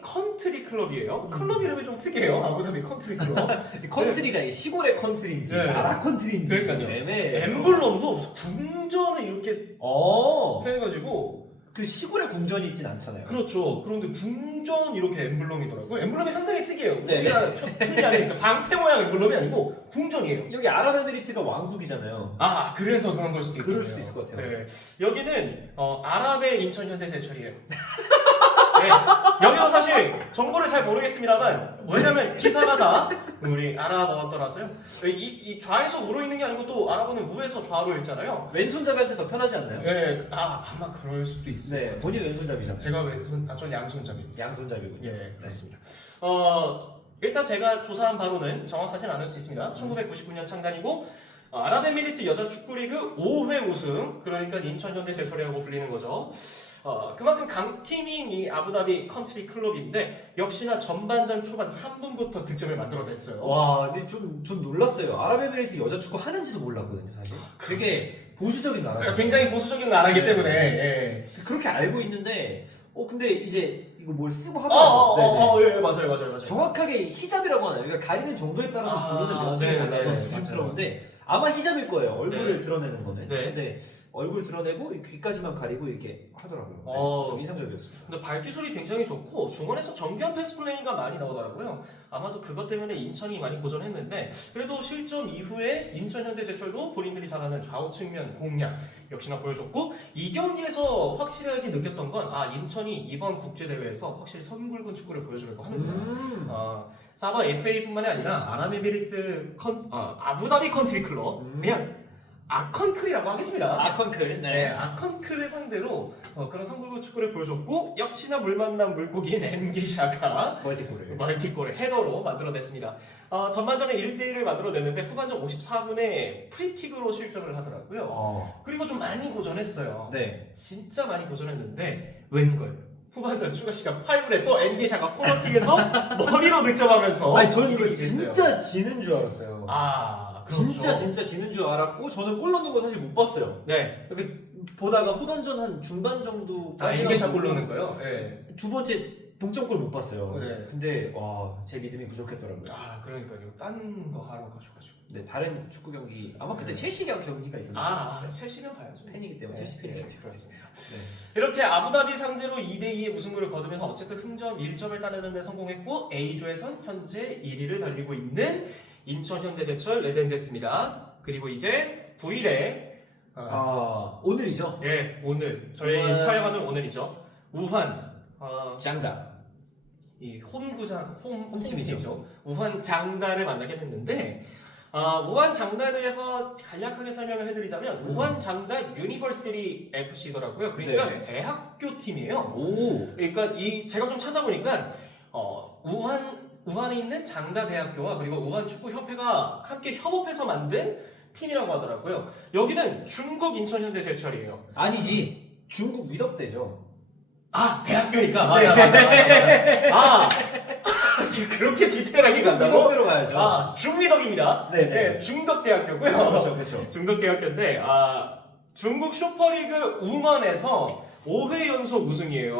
컨트리 클럽이에요. 클럽 이름이 좀 특이해요. 아부다비 컨트리 클럽. 컨트리가 시골의 컨트리인지 네. 나라 컨트리인지 그러니까요. 애매해요. 엠블럼도 무슨 궁전을 이렇게 해가지고 그 시골에 궁전이 있진 않잖아요. 그렇죠. 그런데 궁전 이렇게 엠블럼이더라고요. 엠블럼이 상당히 특이해요. 네. 우리가 흔히 아는 그 방패 모양 엠블럼이 아니고 궁전이에요. 여기 아랍에미리트가 왕국이잖아요. 아 그래서 그런 걸 수도 있겠네요. 그럴 수도 있을 것 같아요. 네. 여기는 아랍의 인천현대제철이에요. 네. 여기도 사실 정보를 잘 모르겠습니다만 왜냐면 기사마다 우리 아랍어더라서요. 이 좌에서 우로 있는 게 아니고 또 아랍어는 우에서 좌로 읽잖아요. 왼손잡이한테 더 편하지 않나요? 네. 아마 그럴 수도 있어요. 네, 본인 왼손잡이잖아요. 제가 왼손, 전 양손잡이. 양손잡이군요. 예, 그렇습니다. 일단 제가 조사한 바로는 정확하진 않을 수 있습니다. 1999년 창단이고 아랍에미리트 여자 축구리그 5회 우승, 그러니까 인천현대제철이라고 불리는 거죠. 그만큼 강팀인 이 아부다비 컨트리 클럽인데 역시나 전반전 초반 3분부터 득점을 만들어냈어요. 와, 근데 좀 놀랐어요. 아랍에미리트 여자 축구 하는지도 몰랐거든요, 사실. 되게 보수적인 나라죠. 굉장히 보수적인 나라이기 때문에 예. 그렇게 알고 있는데 근데 이제 이거 뭘 쓰고 하더라고요. 예, 맞아요. 정확하게 히잡이라고 하나요? 그러니까 가리는 정도에 따라서 부르는 명칭이 네, 달라서 네, 조심스러운데 아마 히잡일 거예요. 얼굴을 드러내는 거는. 네. 근데 얼굴 드러내고 귀까지만 가리고 이렇게 하더라고요. 좀 인상적이었습니다. 근데 발기술이 굉장히 좋고 중원에서 정교한 패스 플레이가 많이 나오더라고요. 아마도 그것 때문에 인천이 많이 고전했는데 그래도 실점 이후에 인천현대제철도 본인들이 잘하는 좌우 측면 공략 역시나 보여줬고 이 경기에서 확실하게 느꼈던 건 인천이 이번 국제대회에서 확실히 선굵은 축구를 보여주려고 하는구나. 사바 FA뿐만이 아니라 아랍에미리트 아부다비 컨트리 클럽 그냥 아컨클이라고 하겠습니다. 아컨클. 네, 아컨클을 상대로 그런 선굵은 축구를 보여줬고 역시나 물 만난 물고기인 엔게샤가 멀티골을 헤더로 만들어냈습니다. 전반전에 1대1을 만들어냈는데 후반전 54분에 프리킥으로 실점을 하더라고요. 그리고 좀 많이 고전했어요. 네. 진짜 많이 고전했는데 웬걸 후반전 추가 시간 8분에 또 엔게샤가 코너킥에서 머리로 득점하면서 아니 저는 이거 진짜 지는 줄 알았어요. 그렇죠. 진짜 지는 줄 알았고 저는 골 넣는 거 사실 못 봤어요. 네. 이렇게 보다가 후반전 한 중반 정도까지 엔게샤 골 넣는 거요? 네. 두 번째 동점골 못 봤어요. 네. 근데 제 믿음이 부족했더라고요. 그러니까요. 딴 거 하러 가셔가지고. 네, 다른 축구 경기 아마 그때 첼시가 경기가 있었는데. 첼시면 봐야죠. 팬이기 때문에 첼시 팬이기 그렇습니다. 이렇게 아부다비 상대로 2대2의 무승부를 거두면서 어쨌든 승점 1점을 따내는 데 성공했고 A조에선 현재 1위를 달리고 있는 인천현대제철 레드엔젤스입니다. 그리고 이제 9일에 오늘이죠. 예, 오늘 저희 촬영하는 오늘이죠. 우한 장다. 이 홈팀이죠. 우한 장다를 만나게 됐는데 우한 장다에 대해서 간략하게 설명을 해드리자면 우한 장다 유니버시티 FC더라고요. 그러니까 네. 대학교 팀이에요. 그러니까 제가 좀 찾아보니까 우한에 있는 장다 대학교와 그리고 우한 축구 협회가 함께 협업해서 만든 팀이라고 하더라고요. 여기는 중국 인천현대제철이에요. 아니지. 중국 위덕대죠. 대학교니까 맞아. 그렇게 디테일하게 간다고? 위덕대로 가야죠. 중위덕입니다. 네. 중덕대학교고요. 그렇죠. 중덕대학교인데 중국 슈퍼리그 우먼에서 5회 연속 우승이에요.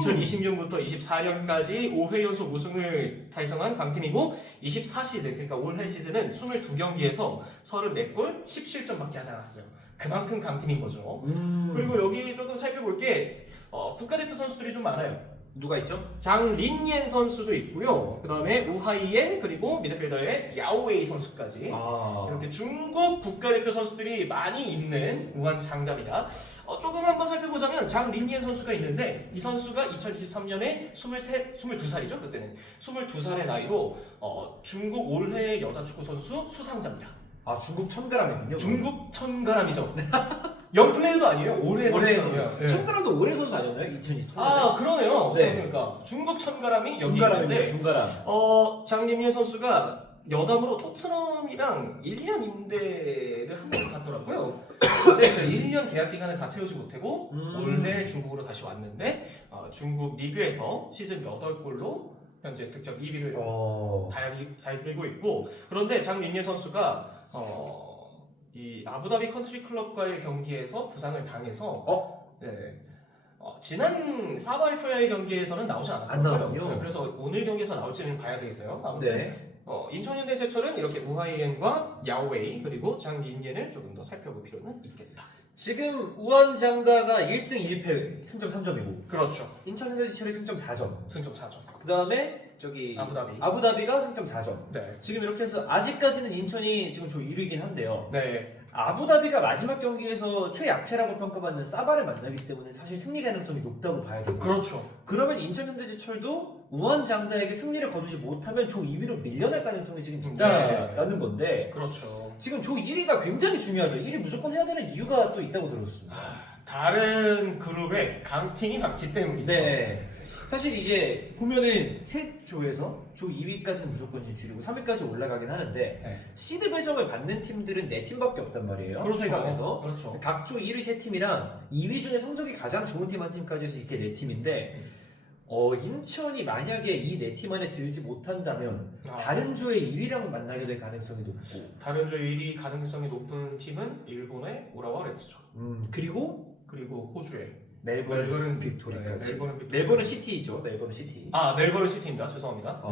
2020년부터 24년까지 5회 연속 우승을 달성한 강팀이고 24시즌, 그러니까 올해 시즌은 22경기에서 34골 17점밖에 하지 않았어요. 그만큼 강팀인 거죠. 그리고 여기 조금 살펴볼 게 국가대표 선수들이 좀 많아요. 누가 있죠? 장린옌 선수도 있고요. 그 다음에 우하이엔, 그리고 미드필더의 야오웨이 선수까지. 이렇게 중국 국가대표 선수들이 많이 있는 우한 장갑이다. 조금 한번 살펴보자면 장린옌 선수가 있는데 이 선수가 2023년에 22살이죠. 그때는 22살의 나이로 중국 올해 여자 축구 선수 수상자입니다. 중국 천가람이군요. 중국 천가람이죠. 영플레이도 아니에요. 올해 선수예요. 네. 천가람도 올해 선수 아니었나요? 2023년에? 그러네요. 네. 그러니까 중국 천가람이 여기 중가람입니다. 있는데 중가람. 장림예 선수가 여담으로 토트넘이랑 1년 임대를 한 번 갔더라고요. 근데 그 1년 계약 기간을 다 채우지 못하고 원래 중국으로 다시 왔는데 중국 리그에서 시즌 8골로 현재 득점 2위를 달리고 있고, 그런데 장림예 선수가 이 아부다비 컨트리 클럽과의 경기에서 부상을 당해서 지난 사바이프의 경기에서는 나오지 않았고요. 안 나왔군요. 그래서 오늘 경기에서 나올지는 봐야 되겠어요. 아무튼 네. 인천현대제철은 이렇게 우하이엔과 야오웨이 그리고 장린옌을 조금 더 살펴볼 필요는 있겠다. 지금 우한장다가 1승 1패 승점 3점이고 그렇죠. 인천현대제철이 승점 4점. 승점 4점. 그 다음에 저기 아부다비가 승점 4점. 네. 지금 이렇게 해서 아직까지는 인천이 지금 조 1위긴 한데요. 네. 아부다비가 마지막 경기에서 최약체라고 평가받는 사바를 만나기 때문에 사실 승리 가능성이 높다고 봐야 되고. 그렇죠. 그러면 인천현대제철도 우한장다에게 승리를 거두지 못하면 조 2위로 밀려날 가능성이 지금 있다라는 건데. 그렇죠. 지금 조 1위가 굉장히 중요하죠. 1위 무조건 해야 되는 이유가 또 있다고 들었습니다. 다른 그룹에 강팀이 많기 때문이죠. 네. 사실 이제 보면은 세 조에서 조 2위까지는 무조건 진출이고 3위까지 올라가긴 하는데 시드 배정을 받는 팀들은 4팀밖에 없단 말이에요. 그렇죠. 8강에서. 그렇죠. 각 조 1위 3팀이랑 2위 중에 성적이 가장 좋은 팀 한 팀까지 해서 이렇게 4팀인데 인천이 만약에 이 4팀 안에 들지 못한다면 다른 조의 1위랑 만나게 될 가능성이 높고 다른 조 1위 가능성이 높은 팀은 일본의 오라와 레스죠. 그리고 호주의 멜버른 빅토리까지. 멜버른 빅토리. 멜버른 시티죠. 멜버른 시티. 멜버른 시티입니다. 죄송합니다.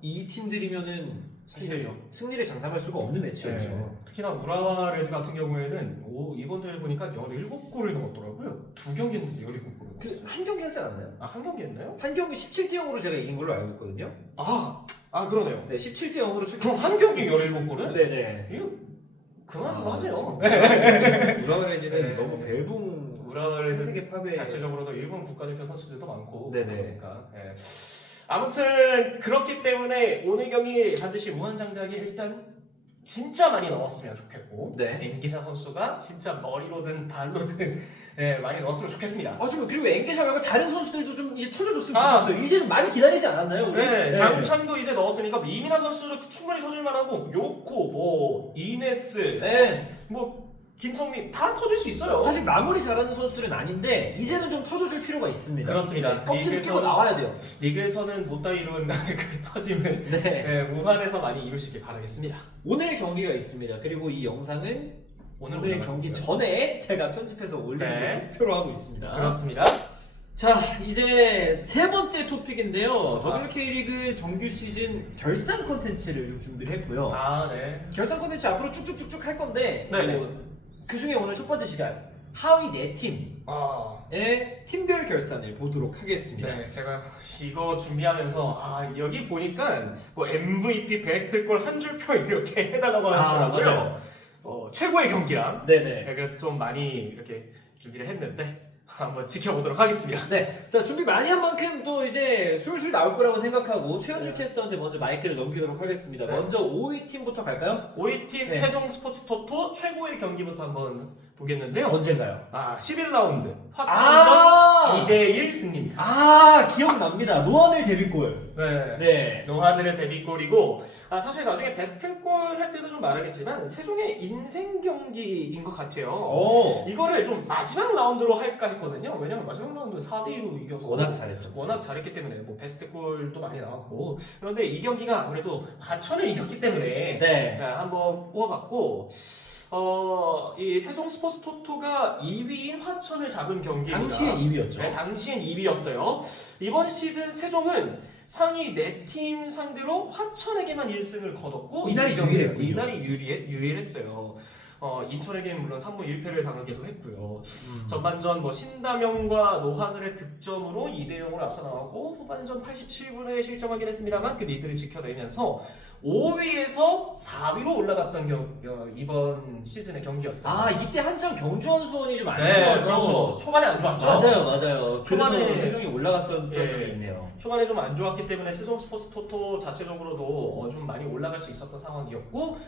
이 팀들이면은 사실 힘들죠. 승리를 장담할 수가 없는 매치였죠. 네. 특히나 우라와 레즈 같은 경우에는 이번 대회 보니까 17골을 넣었더라고요. 2경기 했는데 17골을. 한 경기 하지 않았나요? 한 경기 했나요? 한 경기 17대 0으로 제가 이긴 걸로 알고 있거든요. 그러네요. 네, 17대 0으로 그럼 한 경기 17골은? 네네. 이거 그만 좀 하세요. 우라와레즈는 네. 너무 벨붕 우라와 세계 파괴 자체적으로도 일본 국가대표 선수들도 많고 네네. 그러니까 아무튼 그렇기 때문에 오늘 경기 반드시 무한장대하게 일단 진짜 많이 넣었으면 좋겠고 엠게샤 선수가 진짜 머리로든 발로든 많이 넣었으면 좋겠습니다. 그리고 엠게샤 말고 다른 선수들도 좀 이제 터져줬으면 좋겠어요. 이제 많이 기다리지 않았나요? 우리? 장창도 이제 넣었으니까 이민아 선수도 충분히 터질만하고 요코, 이네스, 김성민 다 터질 수 있어요. 사실 마무리 잘하는 선수들은 아닌데 이제는 좀 터져줄 필요가 있습니다. 그렇습니다. 껍질을 끼고 나와야 돼요. 리그에서는 못다 이룬 그 터짐을 우한에서 많이 이룰 수 있길 바라겠습니다. 오늘 경기가 있습니다. 그리고 이 영상은 오늘 경기 전에 제가 편집해서 올리는 목표로 하고 있습니다. 그렇습니다. 자, 이제 세 번째 토픽인데요. WK리그 정규 시즌 결산 콘텐츠를 좀 준비를 했고요. 결산 콘텐츠 앞으로 쭉쭉쭉쭉 할 건데 그 중에 오늘 첫 번째 시간 하위 4팀의 팀별 결산을 보도록 하겠습니다. 네, 제가 이거 준비하면서 여기 보니까 MVP 베스트 골 한 줄표 이렇게 해달라고 하시더라고요. 최고의 경기랑. 그래서 좀 많이 이렇게 준비를 했는데 한번 지켜보도록 하겠습니다. 자, 준비 많이 한 만큼 또 이제 술술 나올 거라고 생각하고 최현주 캐스터한테 먼저 마이크를 넘기도록 하겠습니다. 먼저 5위 팀부터 갈까요? 5위 팀 세종 스포츠 토토 최고의 경기부터 한번 보겠는데요. 언젠가요? 11라운드 화천전 2대1 승리입니다. 기억납니다. 노하늘 데뷔골. 노하늘의 데뷔골이고 사실 나중에 베스트골 할 때도 좀 말하겠지만 세종의 인생 경기인 것 같아요. 이거를 좀 마지막 라운드로 할까 했거든요. 왜냐면 마지막 라운드 4대2로 이겨서 워낙 잘했죠. 워낙 잘했기 때문에 베스트골도 많이 나왔고, 그런데 이 경기가 아무래도 화천을 이겼기 때문에 한번 뽑아봤고 이 세종 스포츠 토토가 2위인 화천을 잡은 경기입니다. 당시에 2위였죠. 네, 당시엔 2위였어요. 이번 시즌 세종은 상위 4팀 상대로 화천에게만 1승을 거뒀고 이날이 이 경기- 유리했군요. 이날이 유리했어요. 인천에게는 물론 3무 1패를 당하기도 했고요. 전반전 신담영과 노하늘의 득점으로 2대0으로 앞서 나가고 후반전 87분에 실점하긴 했습니다만 그 리드를 지켜내면서 5위에서 4위로 올라갔던 이번 시즌의 경기였어요. 아 이때 한참 경주원 수원이 좀 안 네, 좋아서 그렇죠. 초반에 안 좋았죠. 맞아요. 초반에 초반에 세종이 올라갔었던 예. 적이 있네요. 초반에 좀 안 좋았기 때문에 세종 스포츠 토토 자체적으로도 좀 많이 올라갈 수 있었던 상황이었고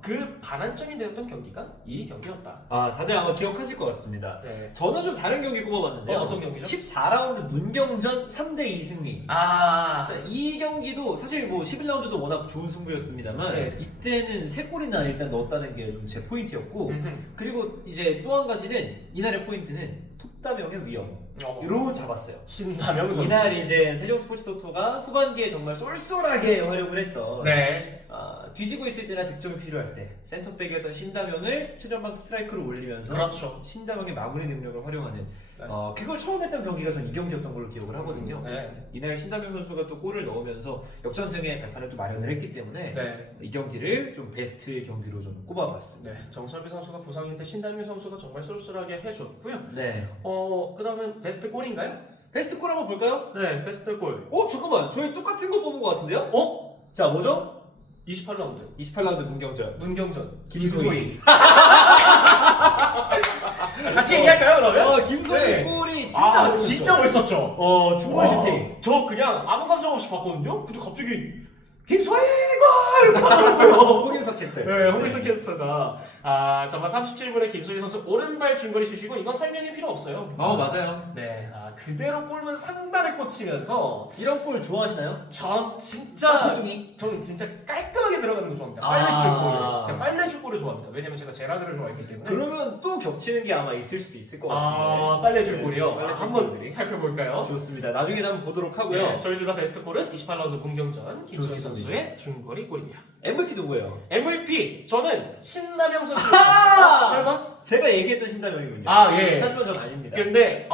그 반환점이 되었던 경기가 이 경기였다. 아 다들 아마 기억하실 것 같습니다. 네. 저는 좀 다른 경기 꼽아봤는데요. 어떤 경기죠? 14라운드 문경전 3대2 승리. 아, 자, 이 경기도 사실 11라운드도 워낙 좋은 승부였습니다만 네. 이때는 3골이나 일단 넣었다는 게 좀 제 포인트였고 그리고 이제 또 한 가지는 이날의 포인트는 톱다명의 위험 이로 잡았어요. 신남영 선수. 이날 이제 세종 스포츠 토토가 후반기에 정말 쏠쏠하게 활용을 했던 네. 뒤지고 있을 때나 득점이 필요할 때 센터백이었던 신다명을 최전방 스트라이크로 올리면서 그렇죠. 신다명의 마무리 능력을 활용하는 네. 그걸 처음 했던 경기가 전 이 경기였던 걸로 기억을 하거든요. 네. 이날 신다명 선수가 또 골을 넣으면서 역전승의 발판을 또 마련을 했기 때문에 네. 이 경기를 좀 베스트 경기로 좀 꼽아봤습니다. 네. 정설비 선수가 부상인데 신담영 선수가 정말 쏠쏠하게 해줬고요. 네. 그다음은 베스트 골인가요? 베스트 골 한번 볼까요? 네, 베스트 골. 잠깐만 저희 똑같은 거 뽑은 것 같은데요? 어? 자 뭐죠? 28라운드. 28라운드 문경전. 문경전. 김소희. 같이 얘기할까요, 그러면? 김소희 네. 골이 진짜 멋있었죠. 진짜 멋있었죠. 중거리 슈팅. 저 그냥 아무 감정 없이 봤거든요. 근데 갑자기 김소희 골! 하더라고요. 홍인석 했어요. 네, 홍일석 캐스터가 정말 37분에 김소희 선수 오른발 중거리 슛이고 이건 설명이 필요 없어요. 맞아요. 네, 그대로 골문 상단에 꽂히면서 이런 골 좋아하시나요? 전 진짜 사쿠둥이. 저는 진짜 깔끔하게 들어가는 거 좋아합니다. 아. 빨래줄골, 진짜 빨래줄골을 좋아합니다. 왜냐면 제가 제라드를 좋아했기 때문에. 그러면 또 겹치는 게 아마 있을 수도 있을 것 같은데. 빨래줄골이요. 네, 빨래줄 한번 골들이. 살펴볼까요? 좋습니다. 나중에 한번 보도록 하고요. 네, 저희 둘 다 베스트 골은 28라운드 문경전 김소희 좋습니다. 선수의 중거리 골입니다. MVP 누구예요? MVP 저는 신남영 선수. 아! 설마? 제가 얘기했던 신다명이군요. 예. 하지만 전 아닙니다. 근데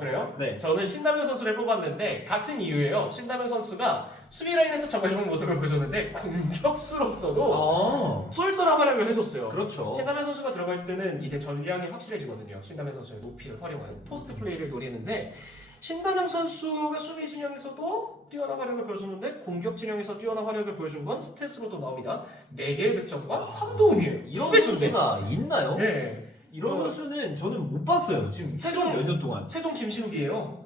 그래요? 네. 저는 신담영 선수를 뽑았는데 같은 이유예요. 신담영 선수가 수비 라인에서 정말 좋은 모습을 보여줬는데 공격수로서도 쏠쏠한 활약을 해줬어요. 그렇죠. 신담영 선수가 들어갈 때는 이제 전략이 확실해지거든요. 신담영 선수의 높이를 활용하는 포스트 플레이를 노리는데 신담영 선수가 수비 진영에서도 뛰어난 활약을 보여줬는데 공격 진영에서 뛰어난 활약을 보여준 건 스탯으로도 나옵니다. 4개의 득점과 3도움이에요. 이런 수비수인데. 선수가 있나요? 네. 이런 선수는 저는 못 봤어요. 지금 세종 몇 년 동안. 최종 김신욱이에요.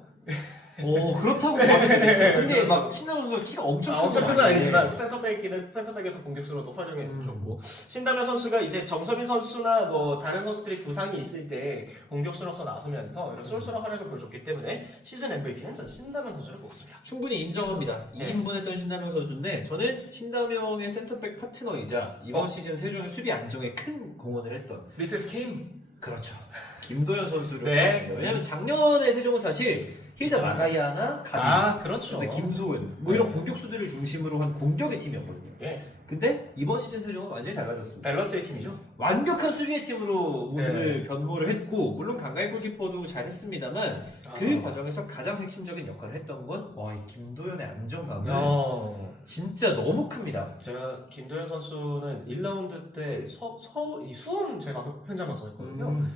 그렇다고 봐도 되겠죠. 근데 막 신남 선수가 키가 엄청 엄청 큰 건 아니지만 센터백에서 공격수로도 활용해줬고 신담현 선수가 이제 정서빈 선수나 다른 선수들이 부상이 있을 때 공격수로서 나서면서 이런 쏠쏠한 활약을 보여줬기 때문에 시즌 MVP는 전 신담현 선수를 뽑았습니다. 충분히 인정합니다. 네. 2인분했던 신다명 선수인데 저는 신다명의 센터백 파트너이자 이번 시즌 세종의 수비 안정에 큰 공헌을 했던 미세스 킴. 그렇죠. 김도현 선수를 네. 뽑았습니다. 왜냐하면 작년에 세종은 사실 힐다 마가이아나 가비, 그렇죠. 근데 김소은 이런 공격수들을 중심으로 한 공격의 팀이었거든요. 예. 근데 이번 시즌 세종은 완전히 달라졌습니다. 밸런스의 팀이죠. 완벽한 수비의 팀으로 모습을 변모를 했고 물론 강가희 골키퍼도 잘했습니다만 그 과정에서 가장 핵심적인 역할을 했던 건 이 김도현의 안정감은 진짜 너무 큽니다. 제가 김도현 선수는 1라운드 때 수원 제가 현장 가서 했거든요.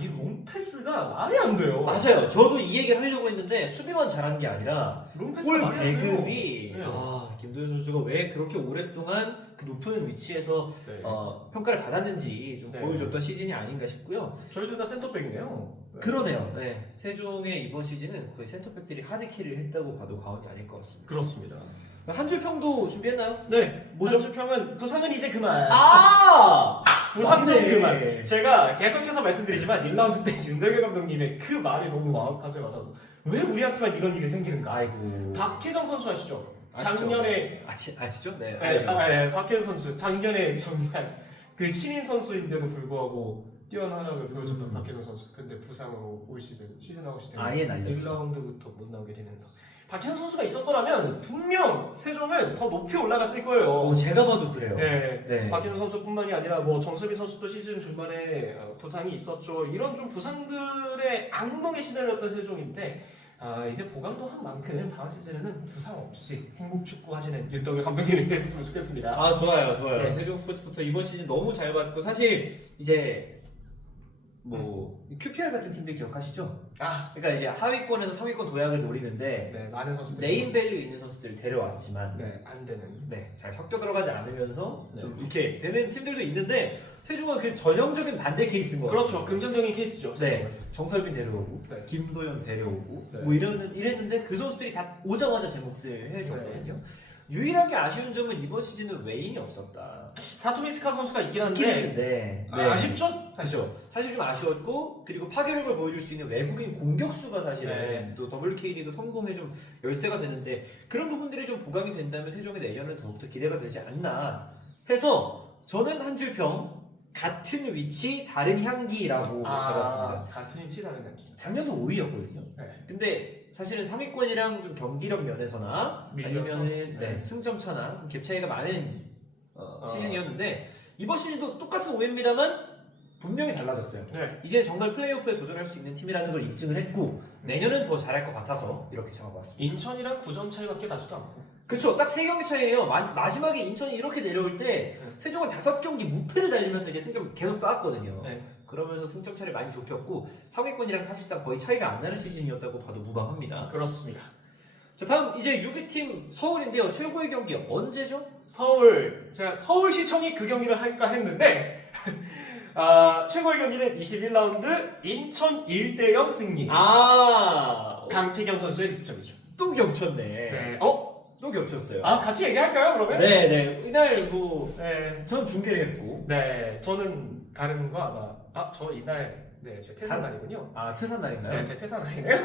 이 롱패스가 말이 안 돼요. 맞아요. 저도 이 얘기를 하려고 했는데 수비만 잘한 게 아니라 롱패스가 골 말이 안 돼요. 배급이 네. 김도현 선수가 왜 그렇게 오랫동안 그 높은 위치에서 네. 평가를 받았는지 좀 네. 보여줬던 시즌이 아닌가 싶고요. 저희들 다 센터백이네요. 네. 그러네요. 네. 세종의 이번 시즌은 거의 센터백들이 하드캐리를 했다고 봐도 과언이 아닐 것 같습니다. 그렇습니다. 한 줄 평도 준비했나요? 네. 뭐죠? 한줄평은 부상은 이제 그만. 부상도 맞네. 그만. 제가 계속해서 말씀드리지만 1라운드 때 윤석열 감독님의 그 말이 너무 가슴에 와닿아서 왜 우리한테만 이런 일이 생기는가. 아이고. 박혜정 선수 아시죠? 아시죠? 작년에 아시죠? 네. 박혜정 선수 작년에 정말 그 신인 선수인데도 불구하고 뛰어난 활약을 보여줬던 박혜정 선수. 근데 부상으로 올 시즌 아웃이 되면서 아예 날렸죠. 1라운드부터 못 나오게 되면서 박진우 선수가 있었더라면 분명 세종은 더 높이 올라갔을 거예요. 제가 봐도 그래요. 네. 네. 박진우 선수뿐만이 아니라 뭐 정수빈 선수도 시즌 중반에 부상이 있었죠. 이런 좀 부상들의 악몽에 시달렸던 세종인데 이제 보강도 한 만큼 다음 시즌에는 부상 없이 행복 축구 하시는 윤덕일 감독님이 되었으면 좋겠습니다. 좋아요. 네. 세종 스포츠부터 이번 시즌 너무 잘 받고 사실 이제 뭐 QPR 같은 팀들 기억하시죠? 그러니까 이제 하위권에서 상위권 도약을 노리는데 네, 많은 선수들 네임밸류 있는 선수들을 데려왔지만 안 되는. 잘 섞여 들어가지 않으면서 네. 좀 이렇게 되는 팀들도 있는데 세종은 그 전형적인 반대 케이스인 것 같아요. 그렇죠. 긍정적인 케이스죠. 네, 정설빈 데려오고 네. 김도현 데려오고 네. 뭐 이랬는데 그 선수들이 다 오자마자 제 몫을 해줬거든요. 유일하게 아쉬운 점은 이번 시즌은 웨인이 없었다. 사토미스카 선수가 있긴 있긴 한데 했는데 아쉽죠? 그렇죠. 사실 좀 아쉬웠고 그리고 파괴력을 보여줄 수 있는 외국인 공격수가 사실은 네. 또 WK리그 성공에 좀 열쇠가 되는데 그런 부분들이 좀 보강이 된다면 세종의 내년은 더욱더 기대가 되지 않나 해서 저는 한 줄 평 같은 위치 다른 향기라고 적었습니다. 같은 위치 다른 향기. 작년도 5위였거든요. 네. 근데 사실은 상위권이랑 좀 경기력 면에서나 밀렸죠? 아니면은 네. 승점 차나 좀 갭 차이가 많은 시즌이었는데 이번 시즌도 똑같은 5위입니다만 분명히 달라졌어요. 네. 이제 정말 플레이오프에 도전할 수 있는 팀이라는 걸 입증을 했고 내년은 더 잘할 것 같아서 이렇게 잡아봤습니다. 인천이랑 9점 차이밖에 나지도 않고. 그렇죠. 딱 3경기 차이에요. 마지막에 인천이 이렇게 내려올 때 세종은 5경기 무패를 달리면서 이제 승점 계속 쌓았거든요. 네. 그러면서 승점 차를 많이 좁혔고 상위권이랑 사실상 거의 차이가 안 나는 시즌이었다고 봐도 무방합니다. 그렇습니다. 자, 다음 이제 6위팀 서울인데요. 최고의 경기 언제죠? 제가 서울시청이 그 경기를 할까 했는데 최고의 경기는 21라운드 인천 1대0 승리. 강태경 선수의 득점이죠. 또 겹쳤네. 네. 또 겹쳤어요. 같이 얘기할까요, 그러면? 네. 이날 뭐 네. 전 중계를 했고 네, 저는 다른 거 아마 저 이날 제 퇴산 날이군요. 퇴산 날인가요? 네, 제 퇴산 날이네요.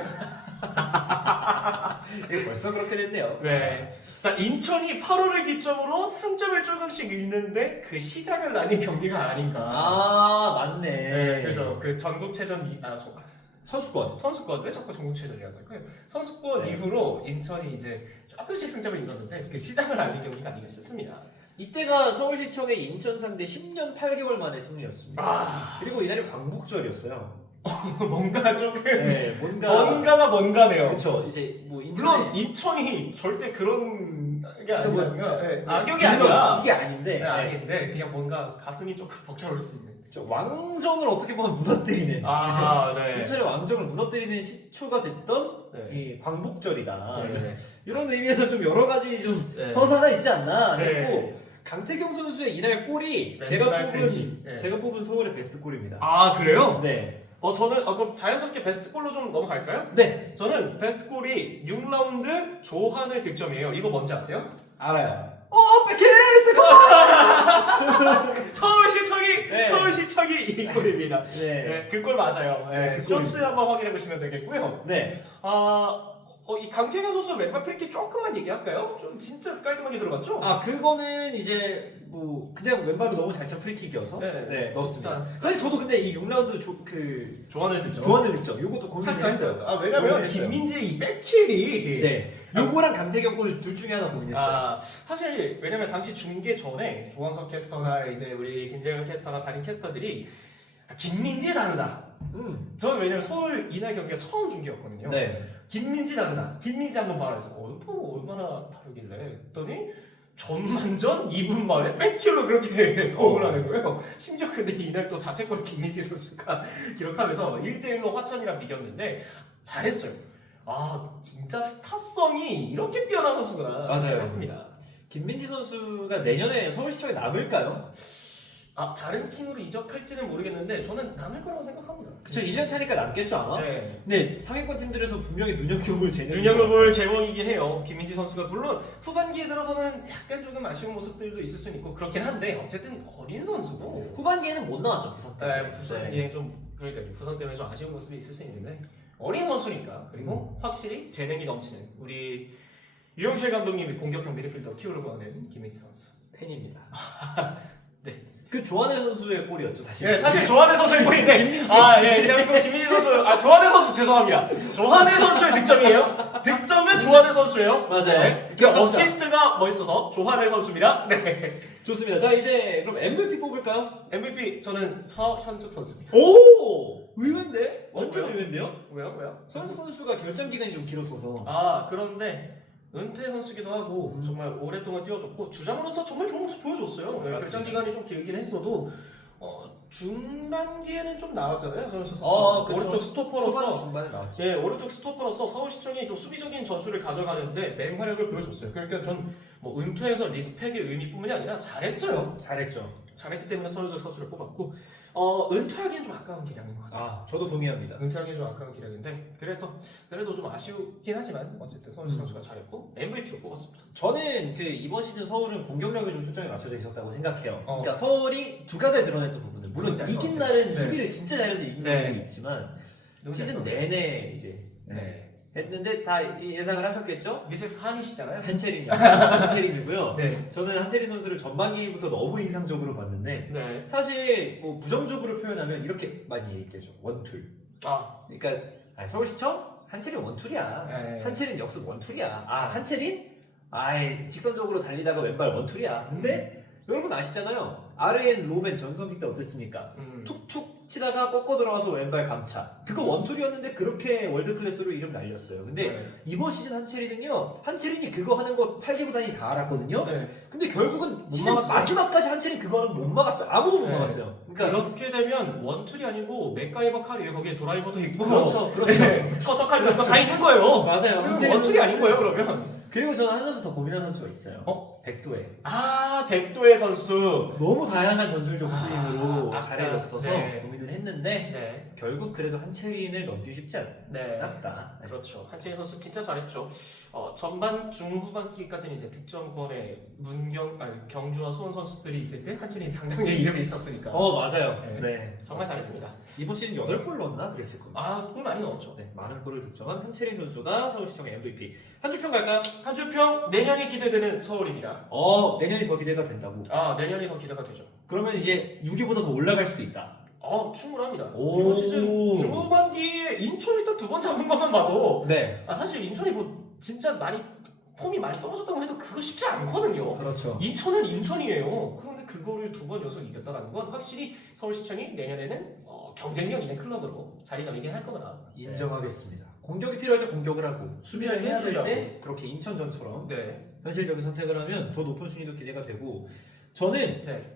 이거 벌써 그렇게 됐네요. 네. 자, 인천이 8월을 기점으로 승점을 조금씩 잃는데 그 시작을 나는 경기가 아닌가. 맞네. 네, 그죠. 그 전국체전 선수권. 선수권 왜 자꾸 전국체전이라고 할까요? 선수권 네. 이후로 인천이 이제 조금씩 승점을 잃었는데 그 시작을 알린 경기가 아닌가 싶습니다. 이때가 서울시청의 인천 상대 10년 8개월 만의 승리였습니다. 그리고 이날이 광복절이었어요. 뭔가 조금 네, 뭔가가 뭔가네요. 그쵸. 이제 뭐 물론 인천이 절대 그런 게 아니거든요. 네, 악역이 이게 아니라 이게 아닌데. 네, 아닌데 그냥 뭔가 가슴이 조금 벅차올 수 있는. 왕정을 어떻게 보면 무너뜨리는. 네. 인천의 왕정을 무너뜨리는 시초가 됐던 네. 이 광복절이다. 네. 이런 의미에서 좀 여러 가지 좀 네. 서사가 있지 않나 네. 했고 강태경 선수의 이날 골이 네, 제가 이날 뽑은 프리킥. 네. 제가 뽑은 서울의 베스트 골입니다. 그래요? 네. 저는 그럼 자연스럽게 베스트 골로 좀 넘어갈까요? 네. 저는 베스트 골이 6라운드 조한을 득점이에요. 이거 뭔지 아세요? 알아요. 백헤드 서울시청이 네. 서울시청이 이 골입니다. 네. 네, 그 골 맞아요. 네, 그 셔츠 한번 확인해 보시면 되겠고요. 네. 이 강태경 선수 왼발 프리킥 조금만 얘기할까요? 좀 진짜 깔끔하게 들어갔죠? 그거는 이제 뭐 그냥 왼발로 너무 잘 찬 프리킥이어서 네, 넣었습니다. 사실 저도 근데 이 6라운드 조한을 득점. 조한을 득점 요것도 고민을 했어요. 왜냐면 고민했어요. 김민지의 이 백킬이 네. 요거랑 강태경 골 둘 중에 하나 고민했어요. 사실 왜냐면 당시 중계 전에 조원석 캐스터나 이제 우리 김재현 캐스터나 다른 캐스터들이 김민지 다르다. 저는 왜냐면 서울 이날 경기가 처음 중계였거든요. 네. 김민지 다르다. 김민지 한번 봐라 해서 얼마나 다르길래 했더니 전반전 2분 만에 백킬로 그렇게 도움을 하는 거예요. 심지어 근데 이날 또 자책골 김민지 선수가 기록하면서 1대1로 화천이랑 비겼는데 잘했어요. 진짜 스타성이 이렇게 뛰어난 선수구나. 맞아요. 잘했습니다. 김민지 선수가 내년에 서울시청에 남을까요? 다른 팀으로 이적할지는 모르겠는데 저는 남을 거라고 생각합니다. 그쵸, 1년 차니까 남겠죠 아마? 네. 근데 상위권 팀들에서 분명히 눈여겨볼 재능 눈여겨볼 제목이긴 해요. 김민지 선수가 물론 후반기에 들어서는 약간 조금 아쉬운 모습들도 있을 수는 있고 그렇긴 한데 어쨌든 어린 선수고 후반기에는 못 나왔죠 부상 때문에. 부상이 그러니까 부상 때문에 좀 아쉬운 모습이 있을 수 있는데 어린 선수니까 그리고 확실히 재능이 넘치는 우리 유영실 감독님이 공격형 미드필더 키우려고 하는 김민지 선수 팬입니다. 네. 그 조한일 선수의 골이었죠 사실. 네, 사실 조한일 선수의 골인데 김민지. 제가 그 김민지 선수 조한일 선수 죄송합니다. 조한일 선수의 득점이에요. 득점은 조한의 선수예요. 맞아요. 네. 기억합시다. 어시스트가 멋있어서 조한의 선수입니다. 네. 좋습니다. 자 이제 그럼 MVP 뽑을까요? MVP 저는 서현숙 선수입니다. 오 의외인데? 완전 왜요? 의외인데요? 왜요? 선수가 결장 기간이 좀 길었어서. 아 그런데 은퇴 선수기도 하고 정말 오랫동안 뛰어줬고 주장으로서 정말 좋은 모습 보여줬어요. 네, 결장 맞습니다. 기간이 좀 길긴 했어도 중반기에는 좀 나왔잖아요. 서현숙 선수. 그쵸. 오른쪽 스토퍼로서 중반에 나왔죠. 예, 오른쪽 스토퍼로서 서울시청이 좀 수비적인 전술을 가져가는데 맹활약을 보여줬어요. 그러니까 전 뭐 은퇴해서 리스펙의 의미뿐만이 아니라 잘했어요. 잘했죠. 잘했기 때문에 서현숙 선수를 뽑았고 은퇴하기엔 좀 아까운 기량인 것 같아요. 아 저도 동의합니다. 은퇴하기엔 좀 아까운 기량인데 그래도 좀 아쉬우긴 하지만 어쨌든 서현숙 선수가 잘했고 MVP로 뽑았습니다. 저는 그 이번 시즌 서울은 공격력에 좀 초점이 맞춰져 있었다고 생각해요. 어. 그러니까 서울이 두각을 드러냈던 부분들. 물론 그렇지, 이긴 그렇지. 날은 네. 수비를 진짜 잘해서 이긴 네. 경우도 있지만 누군지 시즌 알죠? 내내 이제 네. 했는데 다 예상을 하셨겠죠? 미세스 한이시잖아요. 한채린이고요. 네. 저는 한채린 선수를 전반기부터 너무 인상적으로 봤는데 네. 사실 뭐 부정적으로 표현하면 이렇게 많이 얘기하죠. 원툴. 아. 그러니까 한서울시청 한채린 원툴이야. 네. 한채린 역습 원툴이야. 한채린? 직선적으로 달리다가 왼발 원툴이야. 근데 여러분 아시잖아요. RN 로벤 전성기 때 어땠습니까? 툭툭 치다가 꺾어 들어가서 왼발 감차. 그거 원툴이었는데 그렇게 월드 클래스로 이름 날렸어요. 근데 네. 이번 시즌 한채린이 그거 하는 거 8개구단이 다 알았거든요. 네. 근데 결국은 못 시즌 막았어요. 마지막까지 한채린 그거는 못 막았어요. 아무도 못 네. 막았어요. 그러니까 그렇게 되면 원툴이 아니고 맥가이버 칼이에요. 거기에 도라이버도 있고 그렇죠. 네. 커터칼 이런 거다 있는 거예요. 맞아요. 그럼 원툴이 아닌 거예요 그러면. 그리고 저는 한 선수 더 고민한 선수가 있어요. 백도에. 백도의 선수. 너무 다양한 전술적 스윙으로 아까, 잘해줬어서 네. 고민을 했는데 네. 결국 그래도 한채린을 넘기 쉽지 네. 않았다. 그렇죠. 한채인 선수 진짜 잘했죠. 전반 중후반기까지는 이제 득점권에 경주와 수원 선수들이 있을 때 한채인 상당히 이름이 있었으니까. 맞아요. 네. 네. 정말 맞습니다. 잘했습니다. 이번 시즌 8골 넣었나 그랬을 겁니다. 골 많이 넣었죠. 네, 많은 골을 득점한 한채린 선수가 서울시청의 MVP. 한 줄 평 갈까요? 한 줄평 내년이 기대되는 서울입니다. 내년이 더 기대가 된다고. 내년이 더 기대가 되죠. 그러면 이제 6위보다 더 올라갈 수도 있다. 충분합니다. 오. 이번 시즌 중후반기에 인천이 딱 2번 잡은 것만 봐도 네. 사실 인천이 뭐 진짜 폼이 많이 떨어졌다고 해도 그거 쉽지 않거든요. 그렇죠. 인천은 인천이에요. 그런데 그거를 2번 연속 이겼다는 건 확실히 서울시청이 내년에는 경쟁력 있는 클럽으로 자리 잡히긴 할 거구나. 인정하겠습니다. 공격이 필요할 때 공격을 하고 수비를 수비할 때 해야 수비하고. 될 때 그렇게 인천전처럼 네. 현실적인 선택을 하면 더 높은 순위도 기대가 되고 저는 네.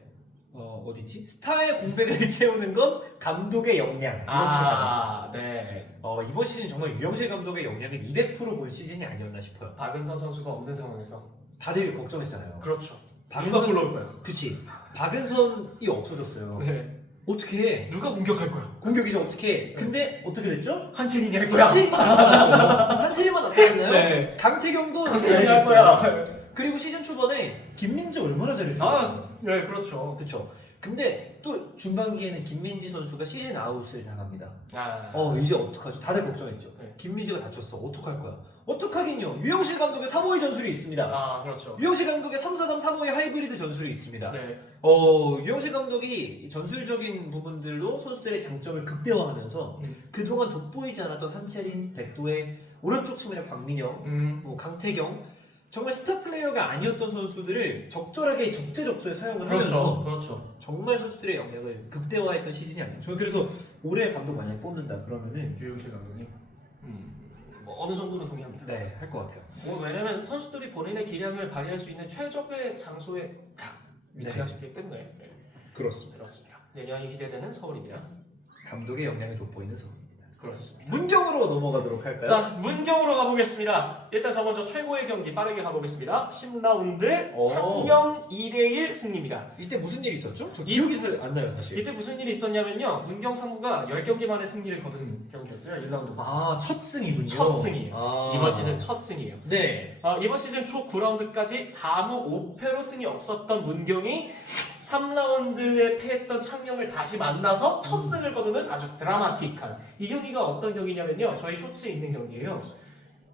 어디지? 스타의 공백을 채우는 건 감독의 역량 이렇게 잡았어요. 네. 이번 시즌 정말 유영실 감독의 역량을 200%본 시즌이 아니었나 싶어요. 박은선 선수가 없는 상황에서. 다들 걱정했잖아요. 그렇죠. 누가 박은선 불러올 거야? 그치. 박은선이 없어졌어요. 네. 어떻게 해? 누가 공격할 거야? 공격이죠 어떻게 해? 근데 어떻게 됐죠? 한채인이 할 거야. 한채리만 나타났나요? 네. 강태경도 강채인이 할 거야. 그리고 시즌 초반에 김민지 얼마나 잘했어요. 네, 그렇죠. 그쵸. 근데 또 중반기에는 김민지 선수가 시즌 아웃을 당합니다. 아. 이제 어떡하죠? 다들 걱정했죠. 네. 김민지가 다쳤어. 어떡할 거야? 어떡하긴요. 유영실 감독의 352 전술이 있습니다. 그렇죠. 유영실 감독의 343, 352 하이브리드 전술이 있습니다. 네. 유영실 감독이 전술적인 부분들로 선수들의 장점을 극대화하면서 그동안 돋보이지 않았던 한채린, 백도의 오른쪽 측면의 박민영, 뭐 강태경 정말 스타 플레이어가 아니었던 선수들을 적절하게 적재적소에 사용을 하면서 그렇죠. 정말 선수들의 역량을 극대화했던 시즌이 아니에요. 저는 그래서 올해 감독 만약에 뽑는다 그러면은 유영실 감독님. 뭐 어느 정도는 동의합니다. 네, 할 것 같아요. 왜냐면 선수들이 본인의 기량을 발휘할 수 있는 최적의 장소에 딱 위치가 싶기 때문에 그렇습니다. 그렇습니다. 내년이 기대되는 서울입니다. 감독의 역량이 돋보이는 서울입니다. 그렇습니다. 문경으로 넘어가도록 할까요? 자, 문경으로 가보겠습니다. 일단 저 먼저 최고의 경기 빠르게 가보겠습니다. 10라운드 창녕 2대1 승리입니다. 이때 무슨 일이 있었죠? 저 기억이 잘 안 나요 사실. 이때 무슨 일이 있었냐면요. 문경 상무가 10경기 만에 승리를 거둔 경기였어요. 1라운드. 첫 승이군요. 첫 승이에요. 이번 시즌 첫 승이에요. 네. 이번 시즌 초 9라운드까지 4무 5패로 승이 없었던 문경이 3라운드에 패했던 창녕을 다시 만나서 첫 승을 거두는 아주 드라마틱한 이 경기가 어떤 경기냐면요. 저희 쇼츠에 있는 경기예요.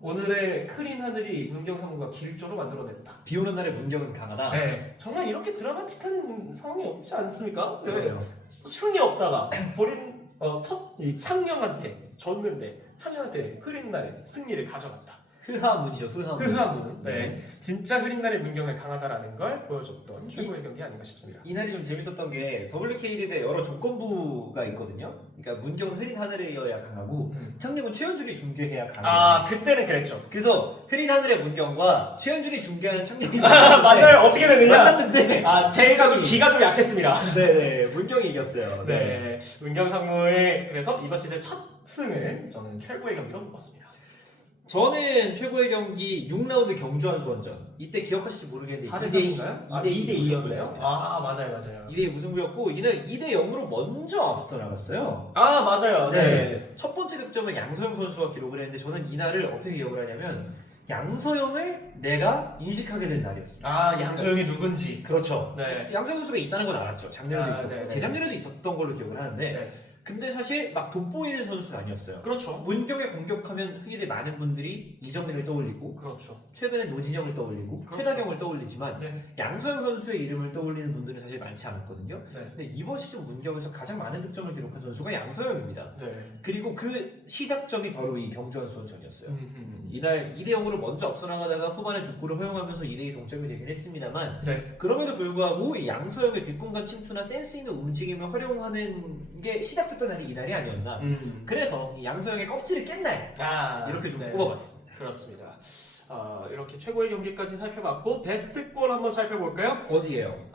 오늘의 크린 하늘이 문경 상무가 길조로 만들어냈다. 비 오는 날에 문경은 강하다. 네, 정말 이렇게 드라마틱한 상황이 없지 않습니까? 네. 그래요. 승이 없다가 이 창녕한테 졌는데 창녕한테 흐린 날에 승리를 가져갔다. 흐하문이죠. 흐하문. 흐하문. 네. 진짜 흐린 날의 문경은 강하다라는 걸 보여줬던 최고의 경기 아닌가 싶습니다. 이날이 좀 재밌었던 게 WK리그에 여러 조건부가 있거든요. 그러니까 문경은 흐린 하늘이어야 강하고 창녕은 최현준이 중계해야 강해요. 아 그때는 그랬죠. 그래서 흐린 하늘의 문경과 최현준이 중계하는 창녕이 맞아요. 어떻게 되느냐? 만났는데 아 제가 좀 기가 좀 약했습니다. 네네 문경이 이겼어요. 네. 문경상무의 그래서 이번 시즌 첫 승을 저는 최고의 경기로 뽑았습니다. 저는 최고의 경기 6라운드 경주 한수원전. 이때 기억하실지 모르겠는데 4대3인가요? 2대 2였어요. 아 맞아요. 2대2 무승부였고 이날 2대 0으로 먼저 앞서 나갔어요. 아 맞아요. 네. 첫 번째 득점을 양서영 선수가 기록을 했는데 저는 이날을 어떻게 기억을 하냐면 양서영을 내가 인식하게 된 날이었습니다. 아 양소영이 누군지. 그렇죠. 네. 양서영 선수가 있다는 건 알았죠. 작년에도 아, 있었고 네네. 재작년에도 있었던 걸로 기억을 하는데 네. 근데 사실 막 돋보이는 선수는 아니었어요. 그렇죠. 문경에 공격하면 흔히들 많은 분들이 이정민을 떠올리고 그렇죠. 최근에 노진영을 떠올리고 그렇죠. 최다경을 떠올리지만 네. 양서영 선수의 이름을 떠올리는 분들은 사실 많지 않았거든요. 네. 근데 이번 시즌 문경에서 가장 많은 득점을 기록한 선수가 양서영입니다. 네. 그리고 그 시작점이 바로 이 경주 한수원전이었어요. 음. 이날 2대 0으로 먼저 앞서 나가다가 후반에 두 골을 허용하면서 2대 2 동점이 되긴 했습니다만 네. 그럼에도 불구하고 이 양서영의 뒷공간 침투나 센스 있는 움직임을 활용하는 게 시작됐던 날이 이날이 아니었나. 그래서 이 양서영의 껍질을 깬 날 이렇게 좀 네. 꼽아봤습니다. 그렇습니다. 이렇게 최고의 경기까지 살펴봤고 베스트 골 한번 살펴볼까요? 어디예요?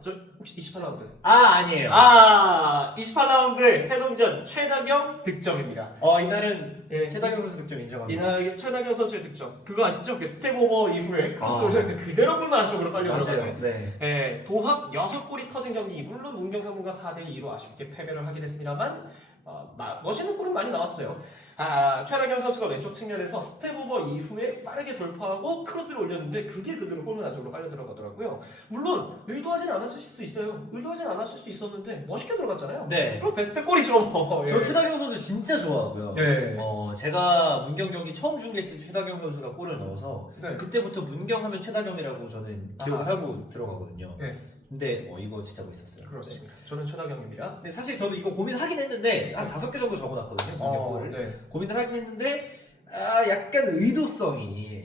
저 혹시 28라운드? 아니에요. 28라운드 세종전 최다경 득점입니다. 이날은 예, 최다경 선수 득점 인정합니다. 이날 최다경 선수의 득점. 그거 아시죠? 그 스텝 오버 이후에 크로스 아. 올렸는데 그대로 골만 안쪽으로 빨려 들어가요. 맞아요. 네. 네, 도합 6골이 터진 경기. 물론 문경상무가 4대2로 아쉽게 패배를 하긴 했습니다만 멋있는 골은 많이 나왔어요. 최다경 선수가 왼쪽 측면에서 스텝 오버 이후에 빠르게 돌파하고 크로스를 올렸는데 그게 그대로 골문 안쪽으로 빨려 들어가더라고요. 물론 의도하진 않았을 수도 있어요. 의도하진 않았을 수도 있었는데 멋있게 들어갔잖아요. 네. 그럼 베스트 골이죠. 저 예. 최다경 선수 진짜 좋아하고요. 예. 제가 문경 경기 처음 중계했을 때 최다경 선수가 골을 넣어서 네. 그때부터 문경 하면 최다경이라고 저는 기억을 하고 들어가거든요. 네. 근데 이거 진짜 멋있었어요. 그렇습니다. 저는 최다경입니다. 근데 사실 저도 이거 고민하긴 했는데 한 5개 정도 적어놨거든요. 문경 골을. 네. 고민을 하긴 했는데 약간 의도성이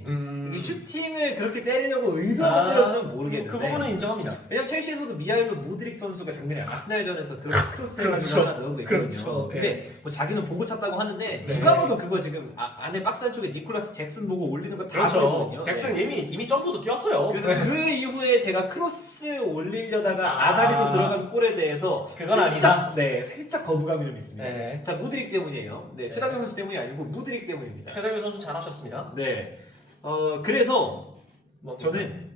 이게 슈팅을 그렇게 때리려고 의도하고 때렸으면 모르겠는데 그 부분은 인정합니다. 왜냐면 첼시에서도 미하일로 모드릭 선수가 작년에 아스날전에서 그 크로스를 그렇죠. 하나 넣은 거 있거든요. 그렇죠. 근데 뭐 자기는 보고 찼다고 하는데 네. 누가 봐도 그거 지금 안에 박스 안쪽에 니콜라스 잭슨 보고 올리는 거 다 그렇죠. 보거든요. 잭슨 이미 점프도 뛰었어요. 그래서 그 이후에 제가 크로스 올리려다가 아다리로 들어간 골에 대해서 그건 아니다. 살짝 거부감이 좀 있습니다. 네. 다 무드릭 때문이에요. 네. 최다경 선수 때문이 아니고 무드릭 때문입니다. 최다경 선수 잘하셨습니다. 네. 그래서 뭐, 저는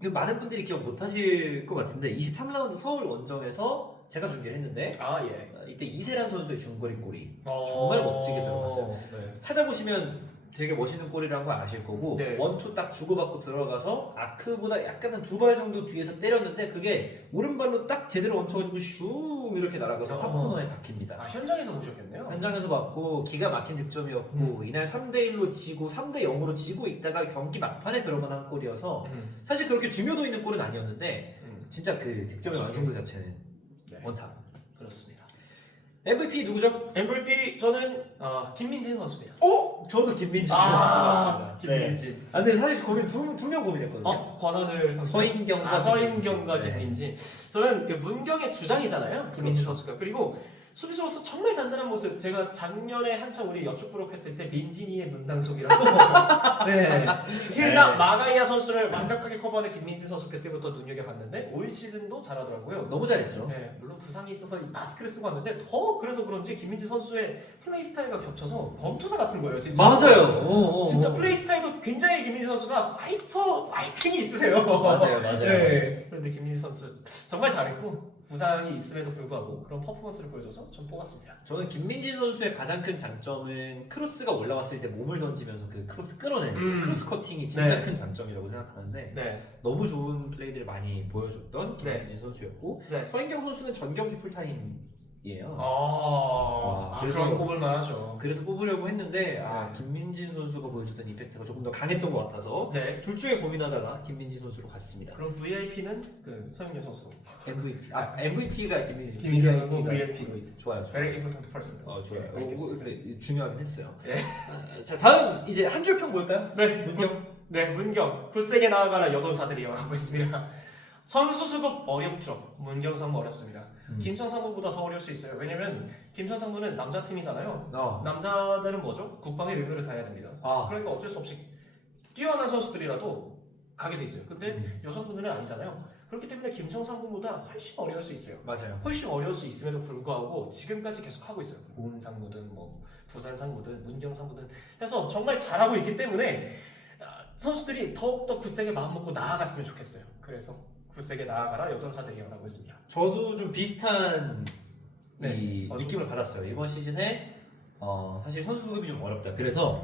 이거 많은 분들이 기억 못 하실 것 같은데 23라운드 서울 원정에서 제가 중계를 했는데 예. 이때 이세란 선수의 중거리 골이 정말 정말 멋지게 들어갔어요. 네. 찾아보시면 되게 멋있는 골이라는 거 아실 거고 네. 원투 딱 주고받고 들어가서 아크보다 약간 한 2발 정도 뒤에서 때렸는데 그게 오른발로 딱 제대로 얹혀가지고 슝 이렇게 날아가서 탑코너에 박힙니다. 현장에서 보셨겠네요. 현장에서 봤고 기가 막힌 득점이었고 이날 3대1로 지고 3대0으로 지고 있다가 경기 막판에 들어간 한 골이어서 사실 그렇게 중요도 있는 골은 아니었는데 진짜 그 득점의 완성도 자체는 네. 원탑. 그렇습니다. MVP 누구죠? MVP 저는 김민진 선수입니다. 저도 김민지 선수 뽑았습니다. 김민진. 근데 사실 고민 두 명 고민했거든요. 권하늘 선수. 서인경과 서인경과 김민지. 김민진. 저는 그 문경의 주장이잖아요. 김민진 그렇죠. 선수가. 그리고 수비수로서 정말 단단한 모습. 제가 작년에 한참 우리 여축부록 했을 때 민진이의 문당속이라고. 네. 힐다 네. 마가이아 선수를 완벽하게 커버하는 김민진 선수 그때부터 눈여겨봤는데 올 시즌도 잘하더라고요. 너무 잘했죠. 네, 물론 부상이 있어서 이 마스크를 쓰고 왔는데 더 그래서 그런지 김민진 선수의 플레이 스타일과 겹쳐서 검투사 같은 거예요. 진짜. 맞아요. 진짜 플레이 스타일도 굉장히 김민진 선수가 파이팅이 있으세요. 맞아요. 네. 그런데 김민진 선수 정말 잘했고 부상이 있음에도 불구하고 그런 퍼포먼스를 보여줘서 전 뽑았습니다. 저는 김민진 선수의 가장 큰 장점은 크로스가 올라왔을 때 몸을 던지면서 그 크로스 끌어내는 크로스 커팅이 진짜 네. 큰 장점이라고 생각하는데 네. 너무 좋은 플레이들을 많이 보여줬던 네. 김민진 선수였고 네. 서인경 선수는 전 경기 풀타임 그래서- 그럼 꼽을 만하죠. 그래서 뽑으려고 했는데 김민진 선수가 보여줬던 임팩트가 조금 더 강했던 것 같아서 네. 둘 중에 고민하다가 김민진 선수로 갔습니다. 그럼 VIP는 그 서영렬 선수. MVP가 김민진 김민진 선수 VIP가 VIP고 이제. 좋아요. Very important person. 좋아요. 네, 알겠습니다. 그래, 중요하긴 했어요. 네. 자 다음 이제 한 줄 평 볼까요? 네, 문경. 문경. 굳세게 나아가라 여돈사들이여라고 있습니다. 선수 수급 어렵죠. 문경 상무 어렵습니다. 김천 상무보다 더 어려울 수 있어요. 왜냐면 김천 상무는 남자 팀이잖아요. 남자들은 뭐죠? 국방의 의무를 다해야 됩니다. 그러니까 어쩔 수 없이 뛰어난 선수들이라도 가게 돼 있어요. 근데 여성분들은 아니잖아요. 그렇기 때문에 김천 상무보다 훨씬 어려울 수 있어요. 맞아요. 훨씬 어려울 수 있음에도 불구하고 지금까지 계속 하고 있어요. 고은 상무든 뭐 부산 상무든 문경 상무든 해서 정말 잘하고 있기 때문에 선수들이 더욱더 굳세게 마음 먹고 나아갔으면 좋겠어요. 그래서 굳세게 나아가라 여전사들이라고 했습니다. 저도 좀 비슷한 네, 이 맞아요. 느낌을 받았어요. 이번 시즌에 사실 선수 수급이 좀 어렵다. 그래서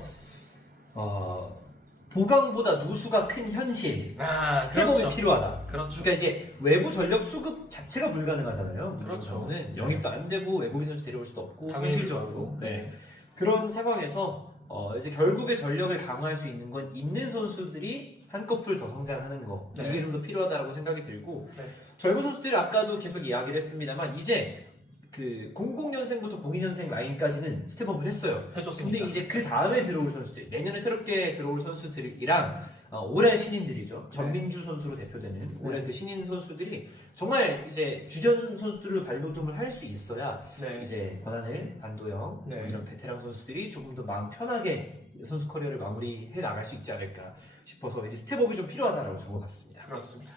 보강보다 누수가 큰 현실, 스텝업이 그렇죠. 필요하다. 그렇죠. 그러니까 이제 외부 전력 수급 자체가 불가능하잖아요. 그렇죠. 는 영입도 안 되고 외국인 선수 데려올 수도 없고 당연히 현실적으로. 네. 그런 상황에서 이제 결국에 전력을 강화할 수 있는 건 있는 선수들이 한꺼풀 더 성장하는 거 네. 이게 좀 더 필요하다고 생각이 들고 네. 젊은 선수들이 아까도 계속 이야기를 했습니다만 이제 그 00년생부터 02년생 라인까지는 스텝업을 했어요. 해줬습니다. 근데 이제 그 다음에 들어올 선수들 내년에 새롭게 들어올 선수들이랑 올해 신인들이죠. 전민주 선수로 대표되는 올해 그 신인 선수들이 정말 이제 주전 선수들을 발돋움을 할 수 있어야 네. 이제 권한을 반도영 네. 이런 베테랑 선수들이 조금 더 마음 편하게 선수 커리어를 마무리해 나갈 수 있지 않을까 싶어서 이제 스텝업이 좀 필요하다라고 적어봤습니다. 그렇습니다.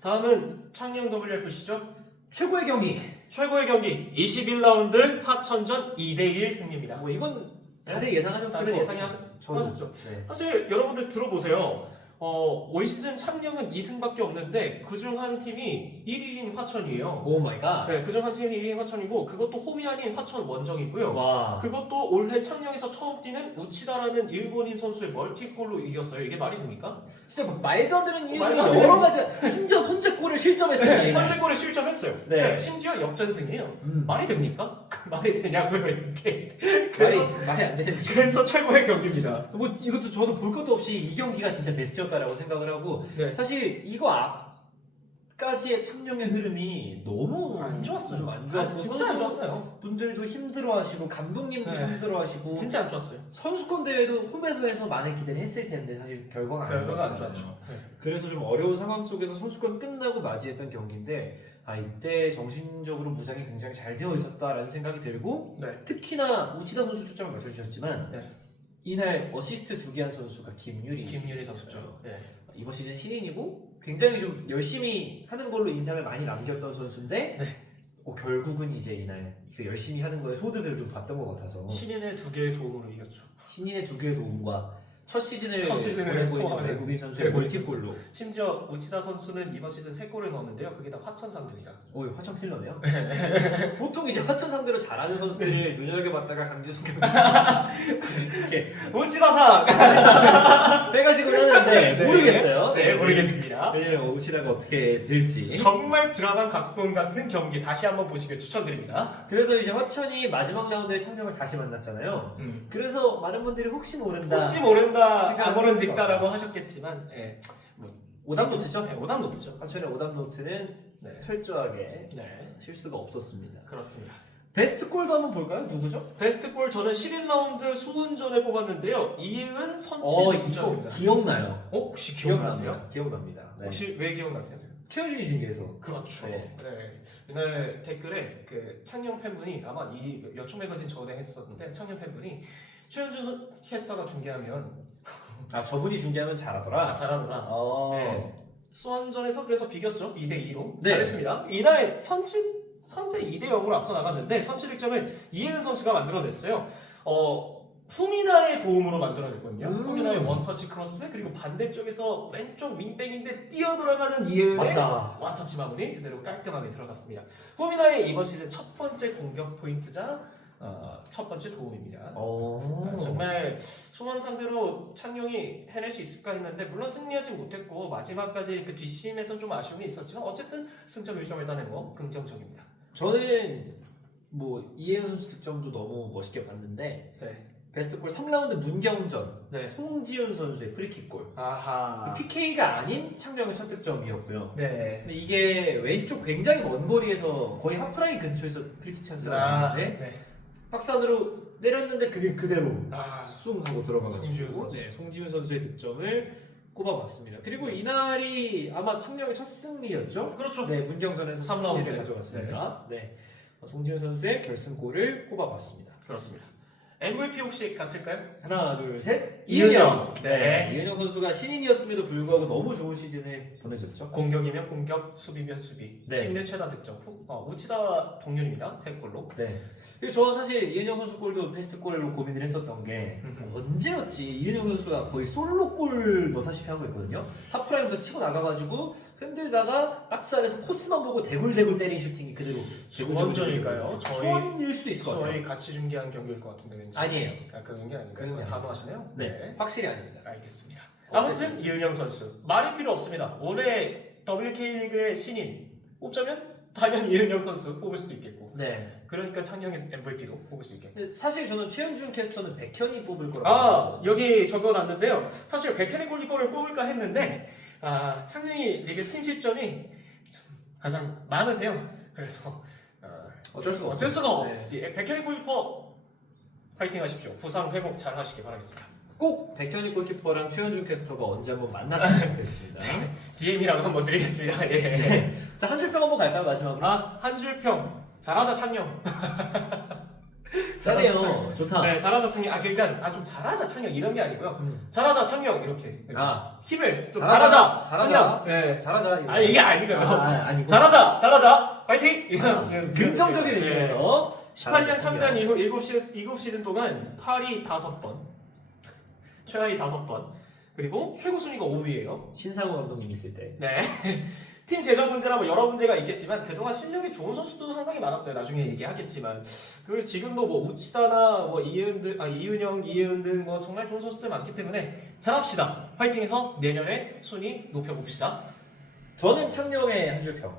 다음은 창녕 WFC죠. 최고의 경기. 최고의 경기 21라운드 하천전 2대1 승리입니다. 뭐 이건 다들 예상하셨을 다들 것 예상이 같아요. 하셨죠. 네. 사실 여러분들 들어보세요. 올 시즌 창녕은 2승밖에 없는데 그중 한 팀이 1위인 화천이에요. 오 마이 갓. 네, 그중 한 팀이 1위인 화천이고 그것도 홈이 아닌 화천 원정이고요. 와. 그것도 올해 창녕에서 처음 뛰는 우치다라는 일본인 선수의 멀티골로 이겼어요. 이게 말이 됩니까? 진짜 뭐 말도 안 되는 일들이 말도 안 여러 가지 심지어 선제골을 실점했어요. 네, 선제골에 실점했어요. 네. 네, 심지어 역전승이에요. 말이 됩니까? 말이 되냐고요 이게. 말이 안 되는. 그래서 최고의 경기입니다. 뭐 이것도 저도 볼 것도 없이 이 경기가 진짜 베스트였다라고 생각을 하고 네. 사실 이거 앞까지의 창녕의 흐름이 너무 안 좋았어요. 안 좋았고 진짜 안 좋았어요. 분들도 힘들어하시고 감독님도 네. 힘들어하시고 진짜 안 좋았어요. 선수권 대회도 홈에서 해서 많은 기대를 했을 텐데 사실 결과가 안 결과가 안 좋았잖아요. 좋았죠. 네. 그래서 좀 어려운 상황 속에서 선수권 끝나고 맞이했던 경기인데 이때 정신적으로 무장이 굉장히 잘 되어 있었다라는 생각이 들고 네. 특히나 우치다 선수 초점을 맞춰주셨지만 네. 이날 어시스트 2개 한 선수가 김유리 선수죠. 네. 이번 시즌 신인이고 굉장히 좀 열심히 하는 걸로 인상을 많이 남겼던 선수인데 네. 결국은 이제 이날 그 열심히 하는 거에 소득을 좀 봤던 것 같아서 신인의 2개의 도움으로 이겼죠. 신인의 2개의 도움과 첫 시즌을 시즌을 보내고 있는 소화하는 외국인 선수의 멀티골로 심지어 우치다 선수는 이번 시즌 3골을 넣었는데요. 그게 다 화천 상대입니다. 화천 필러네요. 보통 이제 화천 상대로 잘하는 선수들을 눈여겨봤다가 강지수 이렇게 우치다상! 빼가시곤 하는데 네. 모르겠어요. 네, 모르겠습니다. 내년에 우치다가 어떻게 될지. 정말 드라마 각본 같은 경기 다시 한번 보시길 추천드립니다. 그래서 이제 화천이 마지막 라운드에 창녕을 다시 만났잖아요. 그래서 많은 분들이 혹시 모른다. 혹시 모른다, 생각을 아무런 직다라고 하셨겠지만, 예. 오답 노트죠? 네, 오답 노트죠. 화천의 오답 노트는 네. 철저하게 네, 실수가 없었습니다. 그렇습니다. 베스트 골도 한번 볼까요? 누구죠? 베스트 골 저는 11라운드 수훈전에 뽑았는데요. 이은 선치 이거 득점입니다. 기억나요. 혹시 기억나세요? 기억납니다. 네. 혹시 왜 기억나세요? 최현준이 중계에서. 그렇죠. 네. 네. 이날 댓글에 그 창녕 팬분이 아마 이 여충 매거진 전에 했었는데 창녕 팬분이 최현준 캐스터가 중계하면 저분이 중계하면 잘하더라. 잘하더라. 네. 수원전에서 그래서 비겼죠. 2대2로 네. 잘했습니다. 이날 선제 2대0으로 앞서 나갔는데 선취 득점을 이혜은 선수가 만들어냈어요. 후미나의 도움으로 만들어냈거든요. 후미나의 원터치 크로스 그리고 반대쪽에서 왼쪽 윙백인데 뛰어들어가는 이혜은의 맞다. 원터치 마무리 그대로 깔끔하게 들어갔습니다. 후미나의 이번 시즌 첫 번째 공격 포인트자 첫 번째 도움입니다. 정말 수원 상대로 창녕이 해낼 수 있을까 했는데 물론 승리하지 못했고 마지막까지 그 뒷심에서 좀 아쉬움이 있었지만 어쨌든 승점 1점을 따낸 거 긍정적입니다. 저는 뭐 이혜연 선수 득점도 너무 멋있게 봤는데 네. 베스트골 3라운드 문경전 네. 송지훈 선수의 프리킥골 아하. PK가 아닌 창녕의 첫 득점이었고요. 네. 근데 이게 왼쪽 굉장히 먼 거리에서 거의 하프라인 근처에서 프리킥 찬스가 나왔는데 네. 박스 안으로 내렸는데 그게 그대로 아. 숭 하고 들어가가지고 송지훈 선수. 네, 송지훈 선수의 득점을 꼽아봤습니다. 그리고 이날이 아마 창녕의 첫 승리였죠? 그렇죠. 네, 문경전에서 3라운드. 3승리를 가져갔으니까 네. 송지훈 선수의 결승골을 꼽아봤습니다. 그렇습니다. MVP 혹시 같을까요? 하나, 둘, 셋. 이은영. 네. 이은영 선수가 신인이었음에도 불구하고 너무 좋은 시즌을 보내줬죠. 공격이면 공격, 수비면 수비. 네. 팀 내 최다 득점 후. 우치다와 동률입니다. 3골로. 네. 그리고 저 사실 이은영 선수 골도 베스트 골로 고민을 했었던 게 언제였지? 이은영 선수가 거의 솔로 골 넣다시피 하고 있거든요. 하프라인부터 치고 나가가지고 흔들다가 박스 안에서 코스만 보고 대굴대굴 때린 슈팅이 그대로 수원전일까요? 수원일 수도 있을 것 같아요. 저희 같이 중계한 경기일 것 같은데 왠지. 아니에요. 그런 게 아닌가요? 그런 게 단호하시네요. 네, 확실히 아닙니다. 알겠습니다. 어쨌든. 아무튼 이은영 선수 말이 필요 없습니다. 올해 WK리그의 신인 뽑자면 당연히 이은영 선수 뽑을 수도 있겠고. 네. 그러니까 창녕의 MVP도 뽑을 수 있겠고. 근데 사실 저는 최현준 캐스터는 백현이 뽑을 거라고. 아 여기 적어놨는데요. 사실 백현의 골키퍼를 뽑을까 했는데 창녕이 리그 팀 실점이 가장 많으세요. 그래서 어쩔 수가 어쩔 수가 네. 없지. 백현의 골키퍼 파이팅 하십시오. 부상 회복 잘 하시기 바라겠습니다. 꼭 백현이 골키퍼랑 최현준 캐스터가 언제 한번 만났으면 좋겠습니다. DM이라고 한번 드리겠습니다. 예. 네. 자, 한 줄평 한번 갈까요, 마지막으로? 한줄평 잘하자 창녕. 잘해요. 좋다. 네, 잘하자 창녕. 그러니까 좀 잘하자 창녕 이런 게 아니고요. 음. 잘하자 창녕 이렇게. 힘을 좀 잘하자. 잘하자. 네. 잘하자. 이거. 아니 이게 아니고요. 아니고. 잘하자. 파이팅. 긍정적인 네. 의미에서 18년 참가한 이후 7시즌 동안 8위 5번, 최하위 5번, 그리고 최고 순위가 5위예요. 신상우 감독님 있을 때. 네. 팀 재정 문제나 뭐 여러 문제가 있겠지만 그동안 실력이 좋은 선수도 상당히 많았어요. 나중에 얘기하겠지만 그리고 지금도 뭐 우치다나 뭐 이은영, 이혜은 등 뭐 정말 좋은 선수들 많기 때문에 잘합시다. 파이팅해서 내년에 순위 높여봅시다. 저는 창녕의 한 줄평.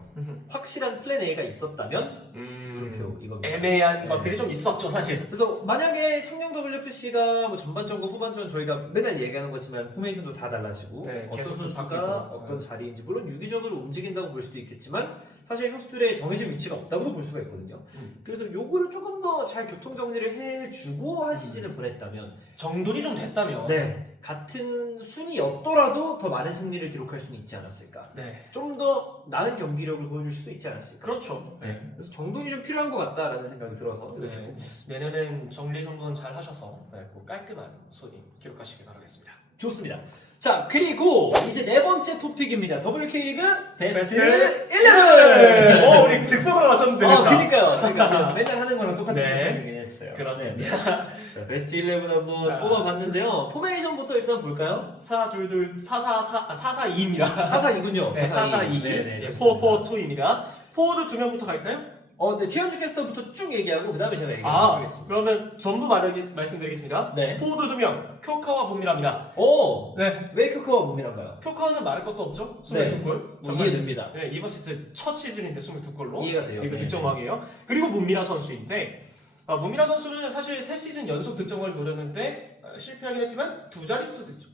확실한 플랜 A가 있었다면 물음표 이겁니다. 애매한 네. 것들이 좀 있었죠 사실. 그래서 만약에 청룡 WFC가 뭐 전반전과 후반전 저희가 맨날 얘기하는 거지만 포메이션도 다 달라지고 네, 어떤 계속 선수가 바뀌고. 어떤 자리인지 물론 유기적으로 움직인다고 볼 수도 있겠지만 사실 선수들의 정해진 위치가 없다고도 볼 수가 있거든요. 그래서 요거를 조금 더 잘 교통 정리를 해주고 한 시즌을 보냈다면 정돈이 좀 됐다면 네 같은 순위였더라도 더 많은 승리를 기록할 수는 있지 않았을까. 네. 좀 더 나은 경기력을 보여줄 수도 있지 않았을까. 그렇죠. 네. 그래서 정돈이 좀 필요한 것 같다라는 생각이 들어서 이렇게 네. 뽑았습니다. 내년엔 정리정돈 잘 하셔서 꼭 깔끔한 순위 기록하시길 바라겠습니다. 좋습니다. 자 그리고 이제 네 번째 토픽입니다. WK리그 베스트 베스트 11. 우리 즉석으로 하셨는데. 그러니까 맨날 하는 거랑 똑같은 네. 느낌이긴 했어요. 그렇습니다. 네. 자 베스트 11 한번 아. 뽑아봤는데요. 포메이션부터 일단 볼까요? 4-2-2 4-4-2입니다. 4-4-2군요. 네, 4-4-2. 네네. 4-4-2입니다. 포워드 2명부터 갈까요? 네 최현주 캐스터부터 쭉 얘기하고 그 다음에 제가 얘기하겠습니다. 그러면 전부 말씀드리겠습니다. 네. 포워드 2명, 쿄카와 문미라입니다. 오. 네. 왜 큐커가 몸이란가요? 쿄카는 말할 것도 없죠? 네. 22골. 이해됩니다. 네, 이번 시즌 첫 시즌인데 22골로. 이해가 돼요. 이거 네. 득점왕이에요. 그리고 문미라 선수인데 문미라 선수는 사실 3시즌 연속 득점을 노렸는데 실패하긴 했지만 두 자릿수 득점.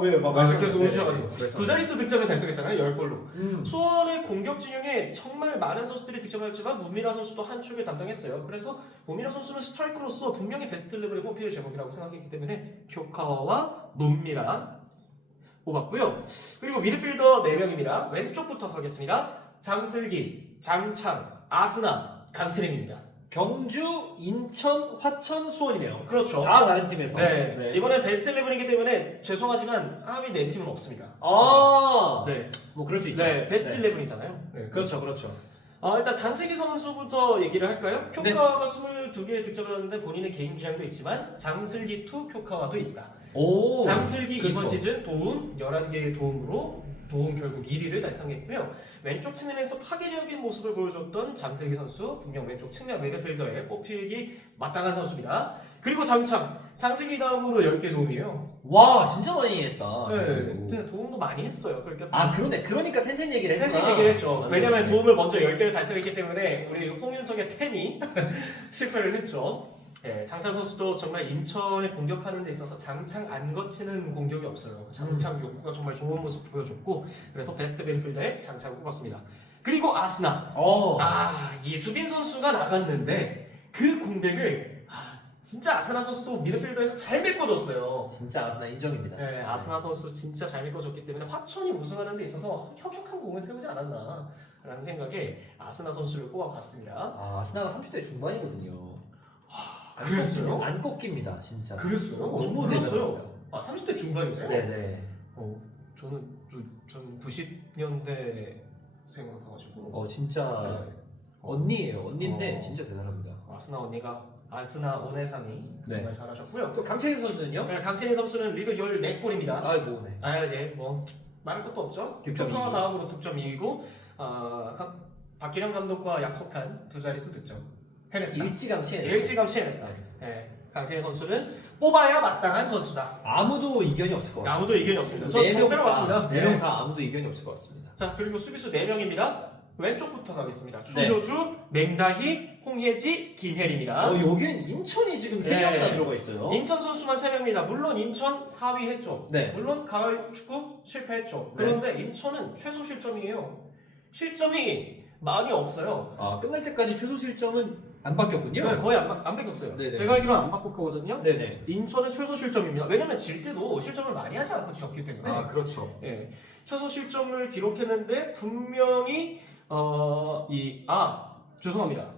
왜요? 계속 오셔가지고 두 자릿수 득점을 달성했잖아요. 10골로. 수원의 공격 진영에 정말 많은 선수들이 득점했지만 문미라 선수도 한 축을 담당했어요. 그래서 문미라 선수는 스트라이커로서 분명히 베스트 레벨에 뽑힐 제목이라고 생각했기 때문에 쿄카와와 문미라 뽑았고요. 그리고 미드필더 4명입니다. 왼쪽부터 가겠습니다. 장슬기, 장창, 아스나, 강트림입니다. 경주, 인천, 화천, 수원이네요. 그렇죠. 다 다른 팀에서. 네. 이번엔 베스트 11이기 때문에 죄송하지만 하위 4팀은 없습니다. 네. 네. 뭐 그럴 수 있죠. 네, 베스트 네. 11이잖아요. 네. 그렇죠. 일단 장슬기 선수부터 얘기를 할까요? 네. 쿄카와가 22개의 득점을 했는데 본인의 개인 기량도 있지만 장슬기 2 쿄카와도 있다. 오. 장슬기 그렇죠. 이번 시즌 도움 11개의 도움으로 도움 결국 1위를 달성했고요. 왼쪽 측면에서 파괴력인 모습을 보여줬던 장슬기 선수 분명 왼쪽 측면 미드필더에 뽑히기 마땅한 선수입니다. 그리고 장창 장승희 다음으로 10개 도움이에요. 와 진짜 많이 했다. 네, 진짜로. 근데 도움도 많이 했어요. 그러니까 아 그러네. 그러니까 텐텐 얘기를 했구나. 텐텐 얘기를 했죠. 맞네. 왜냐면 도움을 먼저 10개를 달성했기 때문에 우리 홍윤석의 텐이 실패를 했죠. 예, 장찬 선수도 정말 인천을 공격하는 데 있어서 장창 안 거치는 공격이 없어요. 장창 욕구가 정말 좋은 모습 보여줬고 그래서 베스트 미드필더에 장창을 뽑았습니다. 그리고 아스나. 이수빈 선수가 나갔는데 그 공백을 진짜 아스나 선수도 미드필더에서 잘 메꿔줬어요. 진짜 아스나 인정입니다. 네, 아스나 선수 진짜 잘 메꿔줬기 때문에 화천이 우승하는 데 있어서 혁혁한 공을 세우지 않았나 라는 생각에 아스나 선수를 꼽아봤습니다. 아스나가 30대 중반이거든요. 그랬어요? 안 꺾입니다, 진짜. 그랬어요? 너무 몰랐어요. 30대 중반이세요? 네네. 저는 90년대생으로 봐가지고 진짜 네. 언니예요. 언니인데 어. 진짜 대단합니다. 아스나 언니가 아스나 원혜상이 네. 정말 잘하셨고요. 또 강채림 선수는요? 네, 강채린 선수는 리그 14골입니다. 아이고 네. 뭐 말할 것도 없죠. 득점 득점 이기고. 다음으로 득점 2위고 박기량 감독과 약속한 두 자릿수 득점 해냈다. 일찌감치 일찌감치 해냈다. 네, 강채린 선수는 뽑아야 마땅한 선수다. 아무도 이견이 없을 것 같습니다. 아무도 이견이 없습니다. 저 네명 정배로 왔습니다. 네. 4명 다 아무도 이견이 없을 것 같습니다. 자, 그리고 수비수 4명입니다. 왼쪽부터 가겠습니다. 네. 추효주, 맹다희, 홍혜지, 김혜리입니다. 여기는 인천이 지금 3명이나 네. 들어가 있어요. 인천 선수만 3명입니다. 물론 인천 4위 했죠. 네. 물론 가을 축구 실패했죠. 네. 그런데 인천은 최소 실점이에요. 실점이 많이 없어요. 끝날 때까지 최소 실점은 안 바뀌었군요. 네, 거의 안 바뀌었어요. 네네. 제가 알기로는 안 바꿨거든요. 네네. 인천은 최소 실점입니다. 왜냐면 질 때도 실점을 많이 하지 않고 졌기 때문에. 그렇죠. 예, 최소 실점을 기록했는데 분명히 죄송합니다.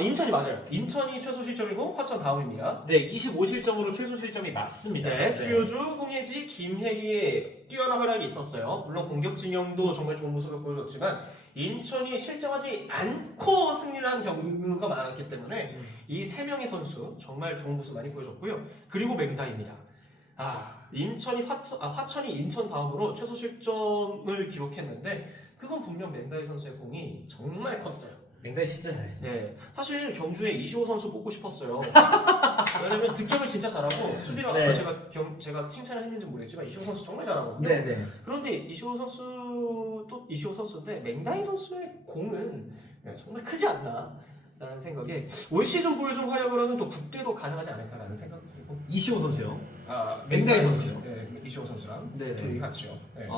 인천이 맞아요. 인천이 최소 실점이고 화천 다음입니다. 네, 25실점으로 최소 실점이 맞습니다. 네, 추효주, 홍혜지, 김혜리의 뛰어난 활약이 있었어요. 물론 공격 진영도 정말 좋은 모습을 보여줬지만 인천이 실점하지 않고 승리를 한 경우가 많았기 때문에 이 세 명의 선수 정말 좋은 모습 많이 보여줬고요. 그리고 맹다입니다. 화천이 인천 다음으로 최소 실점을 기록했는데 그건 분명 맹다이 선수의 공이 정말 컸어요. 맹다이 진짜 잘했습니다. 네, 사실 경주에 이시호 선수 뽑고 싶었어요. 왜냐면 득점을 진짜 잘하고 수비가 네. 제가 칭찬을 했는지 모르겠지만 이시호 선수 정말 잘하거든요. 네네. 그런데 이시호 선수도 이시호 선수인데 맹다이 선수의 공은 정말 크지 않나 라는 생각에 올 시즌 보여준 활약으로는 또 국대도 가능하지 않을까라는 생각이 들고 이시호 선수요? 맹다이 맹다이 선수죠. 네, 이시호 선수랑 네네. 둘이 같이요. 네. 둘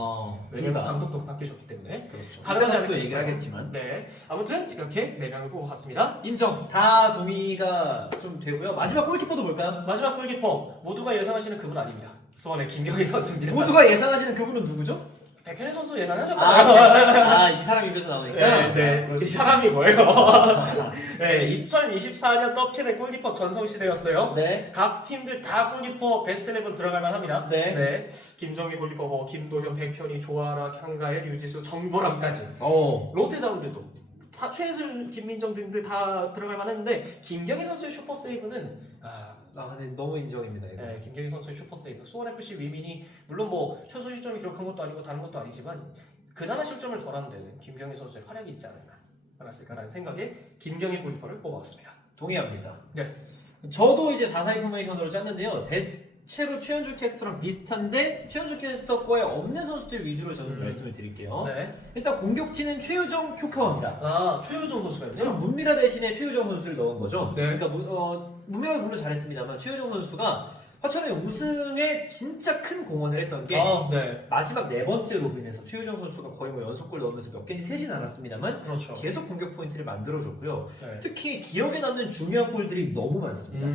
왜냐면 다. 감독도 바뀌셨기 때문에 그렇죠. 가능하지 또 않을까 얘기를 하겠지만. 네, 아무튼 이렇게 4명을 뽑아봤습니다. 인정. 다 동의가 좀 되고요. 마지막 골키퍼도 볼까요? 마지막 골키퍼 모두가 예상하시는 그분 아닙니다. 수원의 김경희 선수입니다. 모두가 예상하시는 그분은 누구죠? 백현의 선수 예상하셨잖아요. 이 사람 입에서 나오니까. 이 사람이 뭐예요? 네, 2024년 떡캔의 골키퍼 전성시대였어요. 네. 각 팀들 다 골키퍼 베스트 11 들어갈 만합니다. 네. 김정희 골키퍼, 김도현, 백현이, 조아라, 향가엘, 유지수, 정보람까지. 오. 롯데 자원들도 다 최혜슬, 김민정 등들 다 들어갈 만했는데 김경희 선수의 슈퍼 세이브는 근데 너무 인정입니다. 이거. 네, 김경희 선수의 슈퍼 세이브. 수원 FC 위민이 물론 뭐 최소 실점을 기록한 것도 아니고 다른 것도 아니지만 그나마 실점을 덜한 데는 김경희 선수의 활약이 있지 않았을까라는 생각에 김경희 골키퍼를 뽑아왔습니다. 동의합니다. 네. 저도 이제 4-4-2 포메이션으로 짰는데요. 대체로 최현주 캐스터랑 비슷한데 최현주 캐스터 거에 없는 선수들 위주로 저는 말씀을 드릴게요. 네. 일단 공격진은 최유정, 큐카와입니다. 최효정 선수가 있죠. 저는 문미라 대신에 최유정 선수를 넣은 거죠. 네. 그러니까 문미라가 물론 잘했습니다만 최유정 선수가 화천의 우승에 진짜 큰 공헌을 했던 게 마지막 4번째 로빈에서 최유정 선수가 거의 뭐 연속골 넣으면서 몇 개인지 세진 않았습니다만 그렇죠. 계속 공격 포인트를 만들어줬고요. 네. 특히 기억에 남는 중요한 골들이 너무 많습니다.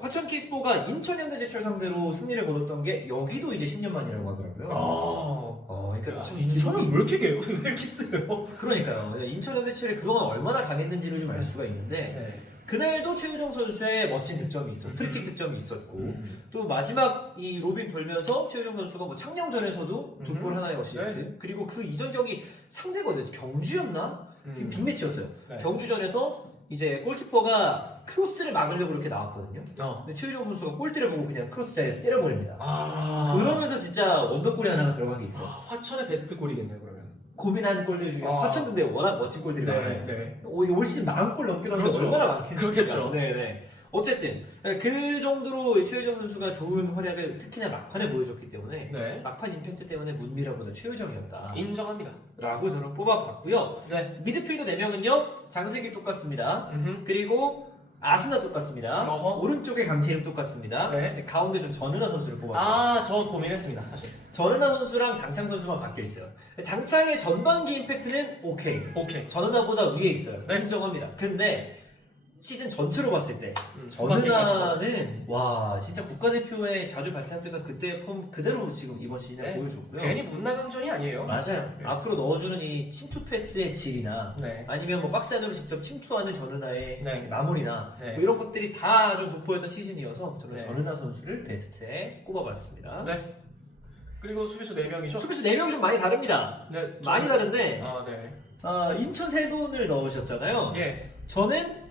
화천 키스포가 인천 현대제철 상대로 승리를 거뒀던 게 여기도 이제 10년 만이라고 하더라고요. 그러니까 참 인천은 왜 이렇게 세요? 그러니까요. 인천 현대제철이 그동안 얼마나 강했는지를 좀 알 수가 있는데 그날도 최유정 선수의 멋진 득점이 있었고 프리킥 득점이 있었고 또 마지막 이 로빈 돌면서 최유정 선수가 뭐 창녕전에서도 2골 하나의 어시스트 그리고 그 이전 경기 상대가 어디였지? 경주였나? 빅매치였어요. 네. 경주전에서 이제 골키퍼가 크로스를 막으려고 이렇게 나왔거든요. 근데 최유정 선수가 골대를 보고 그냥 크로스 자리에서 때려버립니다. 그러면서 진짜 원더골이 하나가 들어간 게 있어요. 화천의 베스트 골이겠네요 그러면. 고민한 골들 중에 화천 근데 워낙 멋진 골들이 많아요. 올 시즌 40골 넘게 넣었는데 그렇죠. 얼마나 많겠습니까? 그렇겠죠. 네네. 어쨌든 그 정도로 최유정 선수가 좋은 활약을 특히나 막판에 보여줬기 때문에 네. 막판 임팩트 때문에 문미라보다 최유정이었다 인정합니다. 라고 저는 뽑아봤고요. 네. 미드필더 4명은요. 장세기 똑같습니다. 그리고 아스나 똑같습니다. 어허. 오른쪽에 강채림 똑같습니다. 네. 가운데 전 전은하 선수를 뽑았어요. 아, 저 고민했습니다, 사실. 전은하 선수랑 장창 선수만 바뀌어 있어요. 장창의 전반기 임팩트는 오케이. 오케이. 전은하보다 위에 있어요. 네. 인정합니다. 근데 시즌 전체로 봤을 때 후반기까지. 전은하는 와 진짜 국가대표에 자주 발탁되던 그때의 폼 그대로 지금 이번 시즌에 네. 보여줬고요. 괜히 분나강전이 아니에요. 맞아요. 네. 앞으로 넣어주는 이 침투 패스의 질이나 네. 아니면 뭐 박스 안으로 직접 침투하는 전은하의 네. 마무리나 네. 뭐 이런 것들이 다 좀 돋보였던 시즌이어서 저는 네. 전은하 선수를 베스트에 꼽아봤습니다. 네. 그리고 수비수 4명이죠? 수비수 4명 좀 많이 다릅니다. 네. 많이 다른데 아, 네. 인천 3분을 넣으셨잖아요. 예. 저는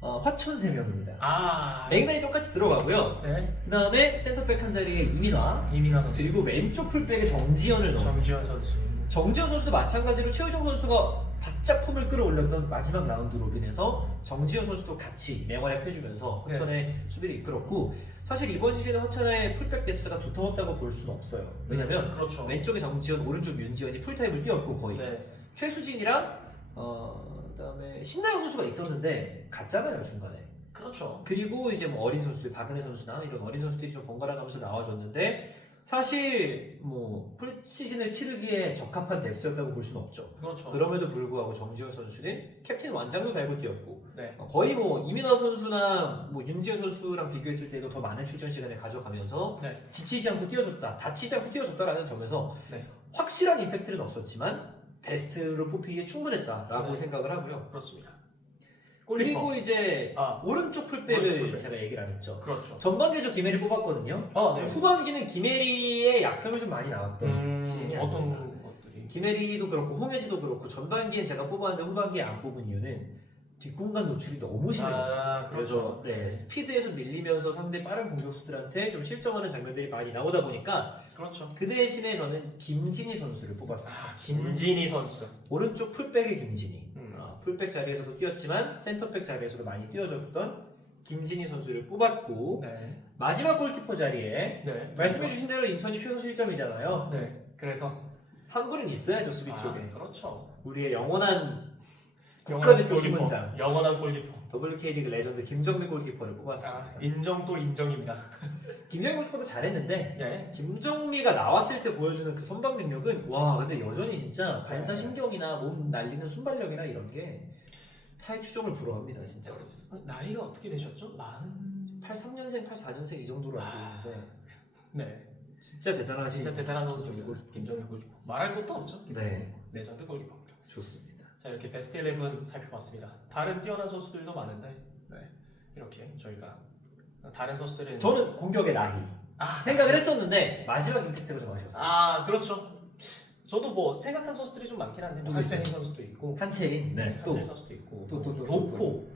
화천 3명입니다. 아. 맹단이 똑같이 들어가고요. 네. 그 다음에 센터백 한 자리에 이민화 이민아 선수. 그리고 왼쪽 풀백에 정지현을 넣었어요. 정지현 선수. 정지현 선수도 마찬가지로 최우정 선수가 바짝 폼을 끌어올렸던 마지막 라운드 로빈에서 정지현 선수도 같이 맹활약 해주면서 네. 화천의 수비를 이끌었고 사실 이번 시즌에 화천의 풀백 뎁스가 두터웠다고 볼 수는 없어요. 왜냐면 그렇죠. 왼쪽에 정지현, 오른쪽 윤지현이 풀타임을 뛰었고 거의 네. 최수진이랑 그다음에 신나영 선수가 있었는데 갔잖아요 중간에. 그렇죠. 그리고 이제 뭐 어린 선수들 박은혜 선수나 이런 어린 선수들이 좀 번갈아 가면서 나와줬는데 사실 뭐 풀시즌을 치르기에 적합한 뎁스였다고 볼 수는 없죠. 그렇죠. 그럼에도 불구하고 정지현 선수는 캡틴 완장도 달고 뛰었고 네. 거의 뭐 이민화 선수나 뭐 윤지현 선수랑 비교했을 때도 더 많은 출전 시간을 가져가면서 네. 지치지 않고 뛰어줬다, 다치지 않고 뛰어줬다라는 점에서 네. 확실한 임팩트는 없었지만 베스트로 뽑히기에 충분했다라고 네. 생각을 하고요. 그렇습니다. 그리고 이제 아. 오른쪽 풀백을 오른쪽 풀백. 제가 얘기를 안 했죠. 그렇죠. 전반기에 김혜리 뽑았거든요. 아, 네. 후반기는 김혜리의 약점이 좀 많이 나왔던 시즌이 아닙니다. 어떤 것들이? 김혜리도 그렇고 홍혜지도 그렇고 전반기엔 제가 뽑았는데 후반기에 안 뽑은 이유는 뒷공간 노출이 너무 심해졌어요. 아, 그래서 그렇죠. 네, 스피드에서 밀리면서 상대 빠른 공격수들한테 좀 실점하는 장면들이 많이 나오다 보니까 그렇죠. 그 대신에 저는 김진희 선수를 뽑았습니다. 아, 김진희 선수. 오른쪽 풀백의 김진희. 음. 풀백 자리에서도 뛰었지만 센터백 자리에서도 많이 뛰어줬던 김진희 선수를 뽑았고 네. 마지막 골키퍼 자리에 네. 말씀해주신 대로 인천이 최소 실점이잖아요. 네. 그래서 한 분은 있어야죠 수비 쪽에. 그렇죠. 우리의 영원한 영원한 국가대표 골키퍼. 수문장 영원한 골키퍼. WK리그 레전드 김정민 골키퍼를 뽑았습니다. 아, 인정 또 인정입니다. 김정민 골키퍼도 잘했는데 네. 김정미가 나왔을 때 보여주는 그 선방 능력은 와 근데 여전히 진짜 반사신경이나 몸 날리는 순발력이나 이런 게 타의 추종을 불허합니다 진짜. 나이가 어떻게 되셨죠? 83년생, 84년생 이 정도로 알고 있는데 네. 진짜 대단하신 진짜 대단한 선수입니다. 김정민 골키퍼. 말할 것도 없죠. 네, 레전드 골키퍼입니다. 좋습니다. 자, 이렇게 베스트 11 살펴봤습니다. 다른 뛰어난 선수들도 많은데 네. 이렇게 저희가 다른 선수들은 저는 공격의 나희 생각을 했었는데 마지막 임팩트가 좀 아쉬웠어요. 아, 그렇죠. 저도 뭐 생각한 선수들이 좀 많긴 한데 누구 한세인 선수도 있고 한채린, 한세인 선수도 있고 요코,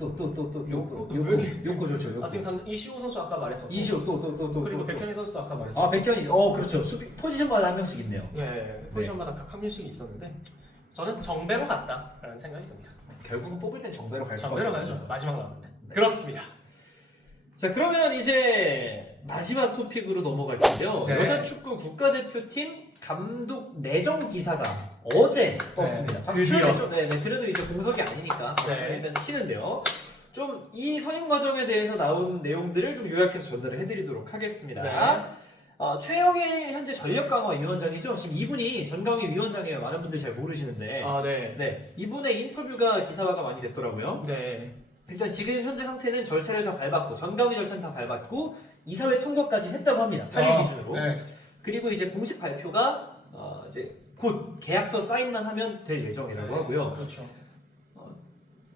요코. 요코 좋죠. 요코. 아, 지금 당장 이시호 선수 아까 말했었고 이시오 또 그리고 백현희 선수도 아까 말했었고 아 백현이 그렇죠. 수비 포지션마다 한 명씩 있네요. 네, 포지션마다 각 한 명씩 있었는데 저는 정배로 갔다라는 생각이 듭니다. 결국은 뽑을 땐 정배로 갈 수밖에 정배로 없죠. 가야죠. 마지막 라운드. 그렇습니다. 자 그러면 이제 마지막 토픽으로 넘어갈 텐데요. 네. 여자 축구 국가대표팀 감독 내정 기사가 어제 떴습니다. 드디어. 네, 그래도 이제 공석이 아니니까 네. 일단 치는데요. 좀 이 선임 과정에 대해서 나온 내용들을 좀 요약해서 전달을 해드리도록 하겠습니다. 네. 최영일 현재 전력강화위원장이죠. 지금 이분이 전강위 위원장이에요. 많은 분들이 잘 모르시는데. 아, 네. 네, 이분의 인터뷰가 기사화가 많이 됐더라고요. 네. 일단 지금 현재 상태는 절차를 다 밟았고 전강위 절차는 다 밟았고 이사회 통과까지 했다고 합니다. 8일 기준으로. 네. 그리고 이제 공식 발표가 이제 곧 계약서 사인만 하면 될 예정이라고 하고요. 그렇죠.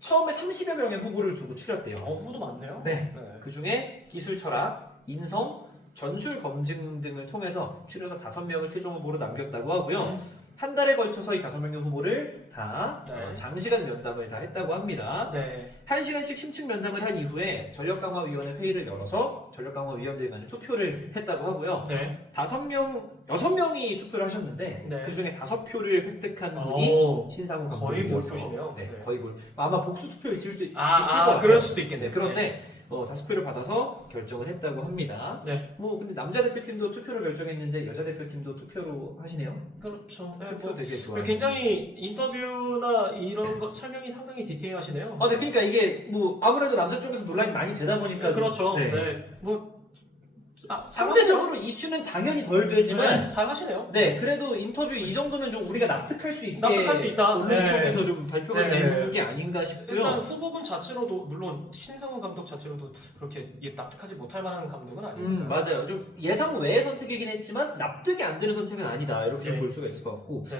처음에 30여 명의 후보를 두고 추렸대요. 후보도 많네요. 네. 그 중에 기술 철학, 인성, 전술 검증 등을 통해서 추려서 5명을 최종 후보로 남겼다고 하고요. 한 달에 걸쳐서 이 5명의 후보를 다 네. 장시간 면담을 다 했다고 합니다. 네. 1시간씩 심층 면담을 한 이후에 전력강화위원회 회의를 열어서 전력강화위원들 간에 투표를 했다고 하고요. 네. 6명이 투표를 하셨는데 네. 그 중에 5표를 획득한 분이 오. 신상훈 거의 감독이어서 몰표시네요. 네, 네. 거의 몰. 아마 복수 투표 있을 수도 있을 아, 것 같아요. 그럴 수도 있겠네요. 그런데 다수표를 받아서 결정을 했다고 합니다. 네. 뭐 근데 남자 대표팀도 투표로 결정했는데 여자 대표팀도 투표로 하시네요. 그렇죠. 네, 투표 뭐 되게 좋아요. 굉장히 인터뷰나 이런 것 설명이 상당히 디테일하시네요. 네, 그러니까 이게 뭐 아무래도 남자 쪽에서 논란이 많이 되다 보니까 그렇죠. 네. 네. 뭐 상대적으로 이슈는 당연히 덜 되지만 잘 하시네요. 네, 그래도 인터뷰 이 정도면 좀 우리가 납득할 수 있게 납득할 수 있다. 언론을 네. 통해서 좀 발표가 네. 되는 게 아닌가 일단 싶고요. 후보군 자체로도 물론 신상훈 감독 자체로도 그렇게 납득하지 못할 만한 감독은 아니니까. 맞아요. 좀 예상 외의 선택이긴 했지만 납득이 안 되는 선택은 아니다. 이렇게 네. 볼 수가 있을 것 같고. 네.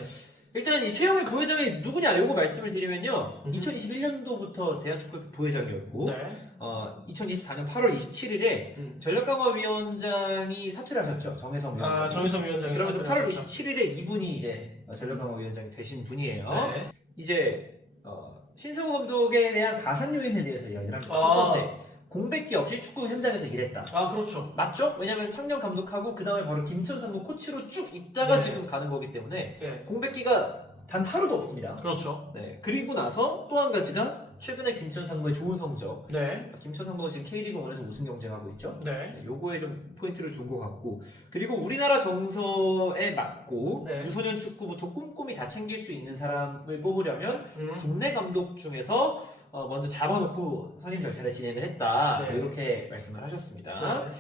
일단 이 최영일 부회장이 누구냐 요거 말씀을 드리면요. 음. 2021년도부터 대한축구협회 부회장이었고 네. 2024년 8월 27일에 전력강화위원장이 사퇴를 하셨죠. 정혜성 위원장. 정의성 위원장이 그러면서 사퇴를 8월 하셨죠. 27일에 이분이 이제 전력강화위원장이 되신 분이에요. 네. 이제 신승우 감독에 대한 가상 요인에 대해서 이야기를 합니다. 아. 첫 번째, 공백기 없이 축구 현장에서 일했다. 그렇죠. 맞죠? 왜냐면 창녕 감독하고 그 다음에 바로 김천상무 코치로 쭉 있다가 네. 지금 가는 거기 때문에 네. 공백기가 단 하루도 없습니다. 그렇죠. 네. 그리고 나서 또 한 가지가 최근에 김천상무의 좋은 성적. 네. 김천상무가 지금 K리그 1에서 우승 경쟁하고 있죠. 네. 네, 요거에 좀 포인트를 둔 것 같고, 그리고 우리나라 정서에 맞고 네. 유소년 축구부터 꼼꼼히 다 챙길 수 있는 사람을 뽑으려면 음. 국내 감독 중에서 먼저 잡아놓고 선임 절차를 진행을 했다. 네. 이렇게 말씀을 하셨습니다. 네.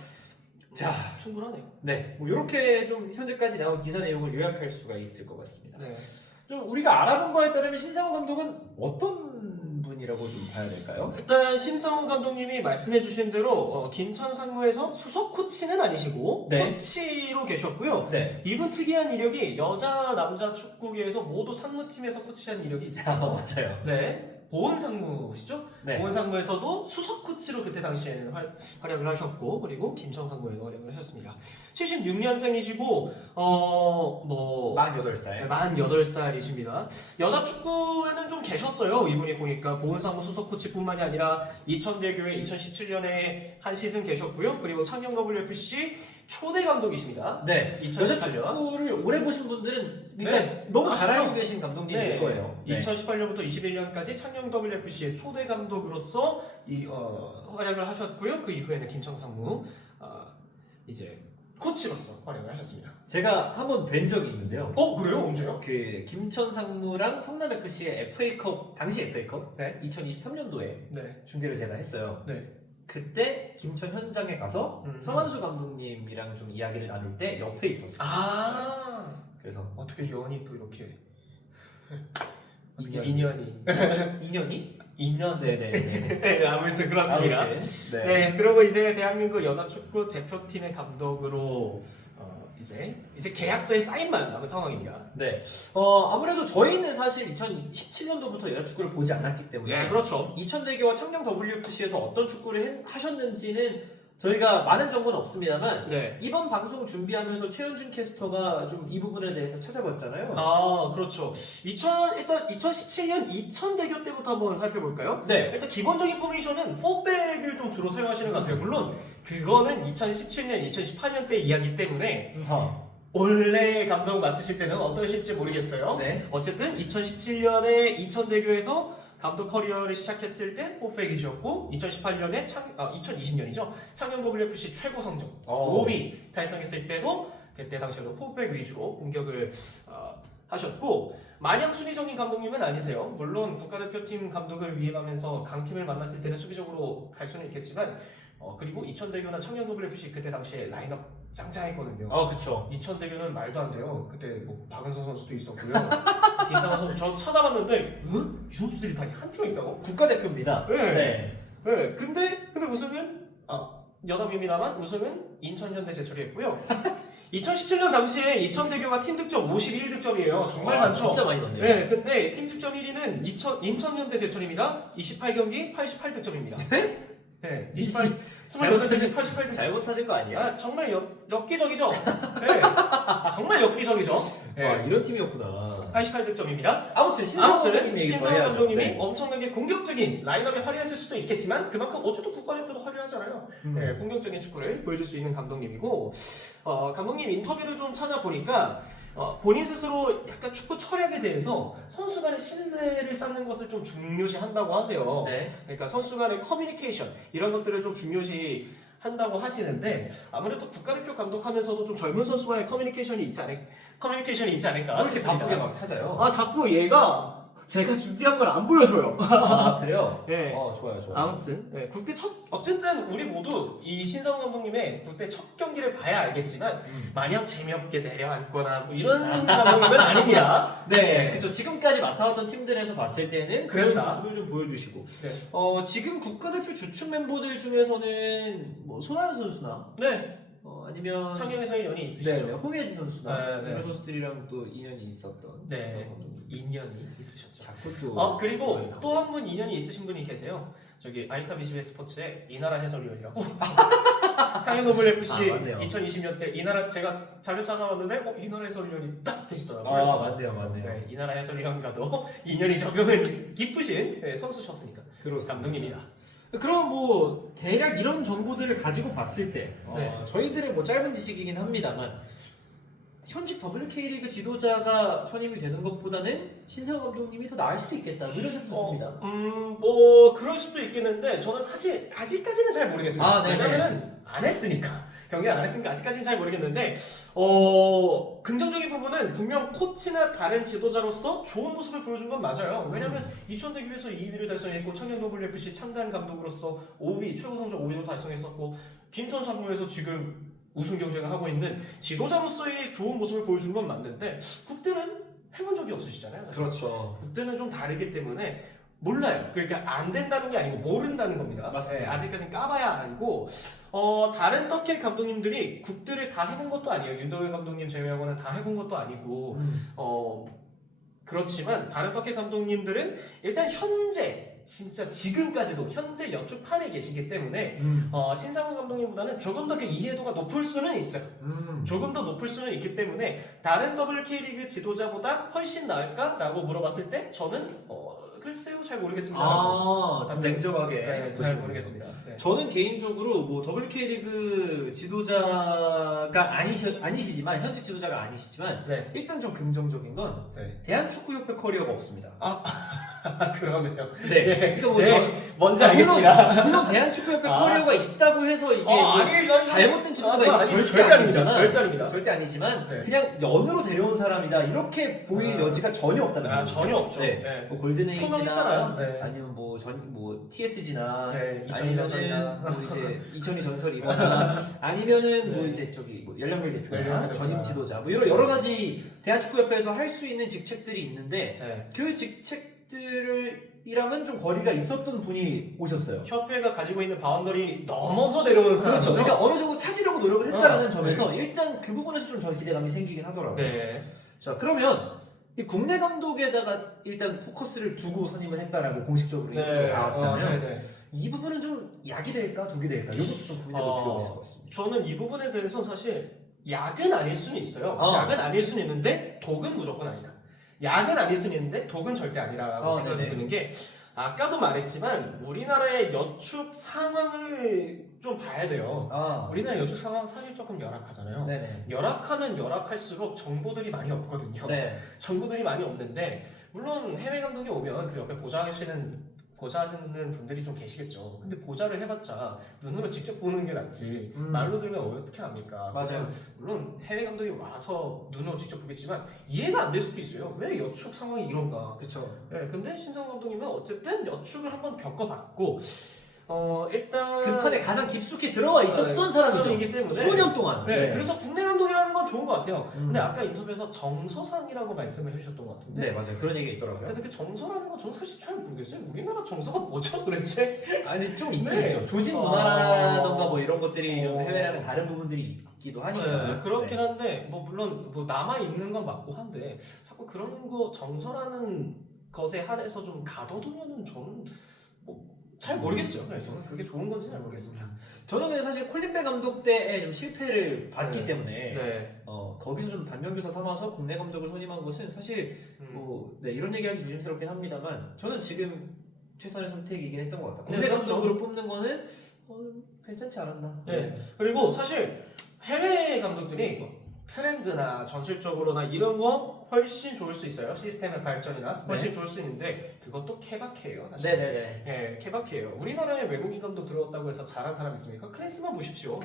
자, 충분하네요. 네, 뭐 이렇게 좀 현재까지 나온 기사 내용을 요약할 수가 있을 것 같습니다. 네. 좀 우리가 알아본 바에 따르면 신상호 감독은 어떤 분이라고 좀 봐야 될까요? 일단 신성훈 감독님이 말씀해주신 대로 김천 상무에서 수석 코치는 아니시고 네. 코치로 계셨고요. 네, 이분 특이한 이력이 여자 남자 축구계에서 모두 상무팀에서 코치한 이력이 있으세요. 맞아요. 네. 보은 상무시죠? 네. 보은 상무에서도 수석 코치로 그때 당시에는 활약을 하셨고, 그리고 김청 상무에도 활약을 하셨습니다. 76년생이시고 48살. 48살이십니다. 여자 축구에는 좀 계셨어요. 이분이 보니까 보은 상무 수석 코치뿐만이 아니라 이천대교에 2017년에 한 시즌 계셨고요. 그리고 창녕 WFC 초대 감독이십니다. 네, 여자 2018년. 축구를 오래 보신 분들은 그러니까 네. 너무 잘 아시죠? 알고 계신 감독님일 네. 거예요. 네. 2018년부터 21년까지 창녕 WFC의 초대 감독으로서 활약을 하셨고요. 그 이후에는 김청상무 이제 코치로서 활약을 하셨습니다. 제가 한번 뵌 적이 있는데요. 그래요? 언제요? 그 김천상무랑 성남 FC의 FA컵 당시 FA컵 네. 2023년도에 네. 중계를 제가 했어요. 네. 그때 김천 현장에 가서 성한수 감독님이랑 좀 이야기를 나눌 때 옆에 있었어요. 그래서 어떻게 연이 또 이렇게 인연이? 인연이? 2년 네네. 네, 아무튼 그렇습니다. 아무튼, 네. 네, 그리고 이제 대한민국 여자 축구 대표팀의 감독으로 이제 계약서에 사인만 남은 상황입니다. 네. 아무래도 저희는 사실 2017년도부터 여자 축구를 보지 않았기 때문에 네, 그렇죠. 이천대교와 창녕 WFC에서 어떤 축구를 하셨는지는 저희가 많은 정보는 없습니다만 네. 이번 방송 준비하면서 최현준 캐스터가 좀 이 부분에 대해서 찾아봤잖아요. 그렇죠. 일단 2017년 이천대교 때부터 한번 살펴볼까요? 네. 일단 기본적인 포메이션은 4백을 좀 주로 사용하시는 것 같아요. 물론 그거는 2017년, 2018년 때 이야기 때문에 원래 감독 맡으실 때는 어떠실지 모르겠어요. 네. 어쨌든 2017년에 이천대교에서 감독 커리어를 시작했을 때 4백이셨고 2018년에 2020년이죠. 창녕 WFC 최고 성적 5위 달성했을 때도 그때 당시에도 4백 위주로 공격을 하셨고 마냥 수비적인 감독님은 아니세요. 물론 국가대표팀 감독을 위임하면서 강팀을 만났을 때는 수비적으로 갈 수는 있겠지만 그리고 이천대교나 창녕 WFC 그때 당시에 라인업 짱짱했거든요. 그쵸. 이천대교는 말도 안 돼요. 그때 뭐 박은성 선수도 있었고요. 김상환 선수 저 찾아봤는데 이 선수들이 다 한 팀에 있다고? 국가대표입니다. 네. 네. 근데 우승은 여담입니다만 우승은 인천현대 제철이했고요. 2017년 당시에 이천대교가 팀 득점 51득점이에요. 정말 많죠. 진짜 많이 넣네요. 네, 근데 팀 득점 1위는 인천현대 제철입니다. 28경기 88득점입니다. 네, 28득점 88득점. 잘못 찾은 거 아니야? 정말 엽기적이죠. 네, 정말 엽기적이죠. 네. 이런 팀이었구나. 88득점입니다. 아무튼 신상훈 신상훈 감독님이 네. 엄청나게 공격적인 라인업에 활약했을 수도 있겠지만 그만큼 어쨌든 국가대표도 활약하잖아요. 네, 공격적인 축구를 보여줄 수 있는 감독님이고 감독님 인터뷰를 좀 찾아보니까 본인 스스로 약간 축구 철학에 대해서 선수 간의 신뢰를 쌓는 것을 좀 중요시한다고 하세요. 네. 그러니까 선수 간의 커뮤니케이션 이런 것들을 좀 중요시 한다고 하시는데 아무래도 국가대표 감독하면서도 좀 젊은 선수와의 커뮤니케이션이 있지 않을까 이렇게 싶습니다. 바쁘게 막 찾아요. 자꾸 얘가 제가 준비한 걸 안 보여줘요. 그래요? 네. 좋아요. 아무튼 국대 어쨌든 우리 모두 이 신성 감독님의 국대 첫 경기를 봐야 알겠지만 마냥 재미없게 내려앉거나 뭐 이런 감독님은 아닙니다. 네, 그렇죠. 지금까지 맡아왔던 팀들에서 봤을 때는 그런 그런다. 모습을 좀 보여주시고. 네. 지금 국가대표 주축 멤버들 중에서는 뭐 손아연 선수나 네. 아니면 창경에서의 연이 있으시죠? 네, 홍혜진 선수나 네. 이런 선수들이랑 또 인연이 있었던 네. 신성 감독님. 인연이 있으셨죠. 자꾸 또 그리고 또 한 분 인연이 있으신 분이 계세요. 저기 아이타 비시베 스포츠의 이나라 해설위원이라고. 창현노블 FC 맞네요. 2020년 때 이나라 제가 자료 찾아봤는데 이나라 해설위원이 딱 계시더라고요. 맞네요. 네, 이나라 해설위원과도 인연이 적용을 깊으신 선수셨으니까 그렇습니다. 감독님이다. 그럼 뭐 대략 이런 정보들을 가지고 봤을 때 네. 저희들의 뭐 짧은 지식이긴 합니다만 현직 WK리그 지도자가 선임이 되는 것보다는 신성 감독님이 더 나을 수도 있겠다 이런 생각도 듭니다. 뭐 그럴 수도 있겠는데 저는 사실 아직까지는 잘 모르겠어요. 네네. 왜냐면은 안 했으니까. 경기를 안 했으니까 아직까지는 잘 모르겠는데 긍정적인 부분은 분명 코치나 다른 지도자로서 좋은 모습을 보여준 건 맞아요. 왜냐면 이천 대교에서 2위를 달성했고 청년 WFC 창단 감독으로서 5위 최고 성적 5위도 달성했었고 김천 상무에서 지금 우승 경쟁을 하고 있는 지도자로서의 좋은 모습을 보여준 건 맞는데 국대는 해본 적이 없으시잖아요. 사실. 그렇죠. 국대는 좀 다르기 때문에 몰라요. 그러니까 안 된다는 게 아니고 모른다는 겁니다. 맞습니다. 아직까지는 까봐야 알고 다른 떡길 감독님들이 국대를 다 해본 것도 아니에요. 윤덕일 감독님 제외하고는 다 해본 것도 아니고 그렇지만 다른 떡길 감독님들은 일단 진짜 지금까지도 현재 여축판에 계시기 때문에 신상훈 감독님보다는 조금 더 그 이해도가 높을 수는 있어요. 조금 더 높을 수는 있기 때문에 다른 WK리그 지도자보다 훨씬 나을까라고 물어봤을 때 저는 글쎄요 잘 모르겠습니다. 좀 냉정하게 네, 잘 모르겠습니다. 네. 저는 개인적으로 뭐 WK리그 지도자가 아니시지만 현직 지도자가 아니시지만 네. 일단 좀 긍정적인 건 네. 대한축구협회 커리어가 없습니다. 그러네요. 네. 그러니까 뭐 뭔지 알겠습니다. 물론 대한축구협회 커리어가 있다고 해서 이게 뭐 잘못된 지도자가 절대 아닙니다. 절대 아닙니다. 절대 아니지만 네. 그냥 연으로 데려온 사람이다 이렇게 보일 여지가 전혀 없다는 거죠. 전혀 없죠. 네. 네. 뭐 골든에이지나 통합했잖아요. 네. 아니면 뭐 TSG나 네, 2002 아니면은 전설이나. 뭐 이제 2002 전설이거나 아니면은 뭐 네. 이제 저기 뭐 연령별 대표나 연령별 전임 대표나. 지도자 뭐 이런 여러 가지 대한축구협회에서 할 수 있는 직책들이 있는데 네. 그 직책들이랑은 좀 거리가 있었던 분이 오셨어요. 협회가 가지고 있는 바운더리 넘어서 내려오는 사람이죠. 그렇죠. 그러니까 어느 정도 찾으려고 노력을 했다라는 어, 점에서 일단 그 부분에서 좀 저는 기대감이 생기긴 하더라고요. 네. 자 그러면 이 국내 감독에다가 일단 포커스를 두고 선임을 했다라고 공식적으로 얘기가 나왔잖아요. 네. 이 부분은 좀 약이 될까 독이 될까 이것도 좀 고민해볼 필요가 있을 것 같습니다. 저는 이 부분에 대해서는 사실 약은 아닐 수는 있어요. 어. 약은 아닐 수는 있는데 독은 무조건 아니다. 약은 아닐 수는 있는데 독은 절대 아니라고 생각이 네네. 드는 게 아까도 말했지만 우리나라의 여축 상황을 좀 봐야 돼요. 우리나라 여축 상황 사실 조금 열악하잖아요. 네네. 열악하면 열악할수록 정보들이 많이 없거든요. 네. 정보들이 많이 없는데 물론 해외 감독이 오면 그 옆에 보좌하시는 분들이 좀 계시겠죠. 근데 보좌를 해봤자 눈으로 직접 보는 게 낫지 말로 들으면 어떻게 합니까? 맞아요. 물론 해외 감독이 와서 눈으로 직접 보겠지만 이해가 안 될 수도 있어요. 왜 여축 상황이 이런가? 그렇죠. 네, 근데 신성 감독님은 어쨌든 여축을 한번 겪어봤고 일단 그 판에 가장 깊숙이 들어와 있었던 사람이죠. 사람이기 때문에 수년 동안. 네, 그래서 국내 감독이라는 건 좋은 것 같아요. 음. 근데 아까 인터뷰에서 정서상이라고 말씀을 해주셨던 것 같은데 네 맞아요. 그런 얘기 있더라고요. 근데 그 정서라는 건 저는 사실 잘 모르겠어요. 우리나라 정서가 뭐죠 도대체? 아니 좀 있긴 네. 있죠. 조직 문화라던가 어. 뭐 이런 것들이 좀 해외랑은 다른 부분들이 있기도 하니까. 네, 그렇긴 한데 뭐 물론 뭐 남아 있는 건 맞고 한데 자꾸 그런 거 정서라는 것에 한해서 좀 가둬두면은 저는 뭐 잘 모르겠어요. 네, 저는 그게 좋은 건지 잘 모르겠습니다. 저는 근데 사실 콜린베 감독 때에 좀 실패를 봤기 네. 때문에 네. 거기서 좀 반면교사 삼아서 국내 감독을 선임한 것은 사실 뭐 이런 얘기하기 조심스럽긴 합니다만 저는 지금 최선의 선택이긴 했던 것 같아요. 국내 네, 감독으로 뽑는 거는 괜찮지 않았나. 네. 그리고 사실 해외 감독들이 트렌드나 전술적으로나 이런 거 훨씬 좋을 수 있어요. 시스템의 발전이나 훨씬 네. 좋을 수 있는데 그것도 케바케예요, 사실. 네네네. 예, 케바케예요. 우리나라에 외국인 감독 들어왔다고 해서 잘한 사람 있습니까? 클래스만 보십시오.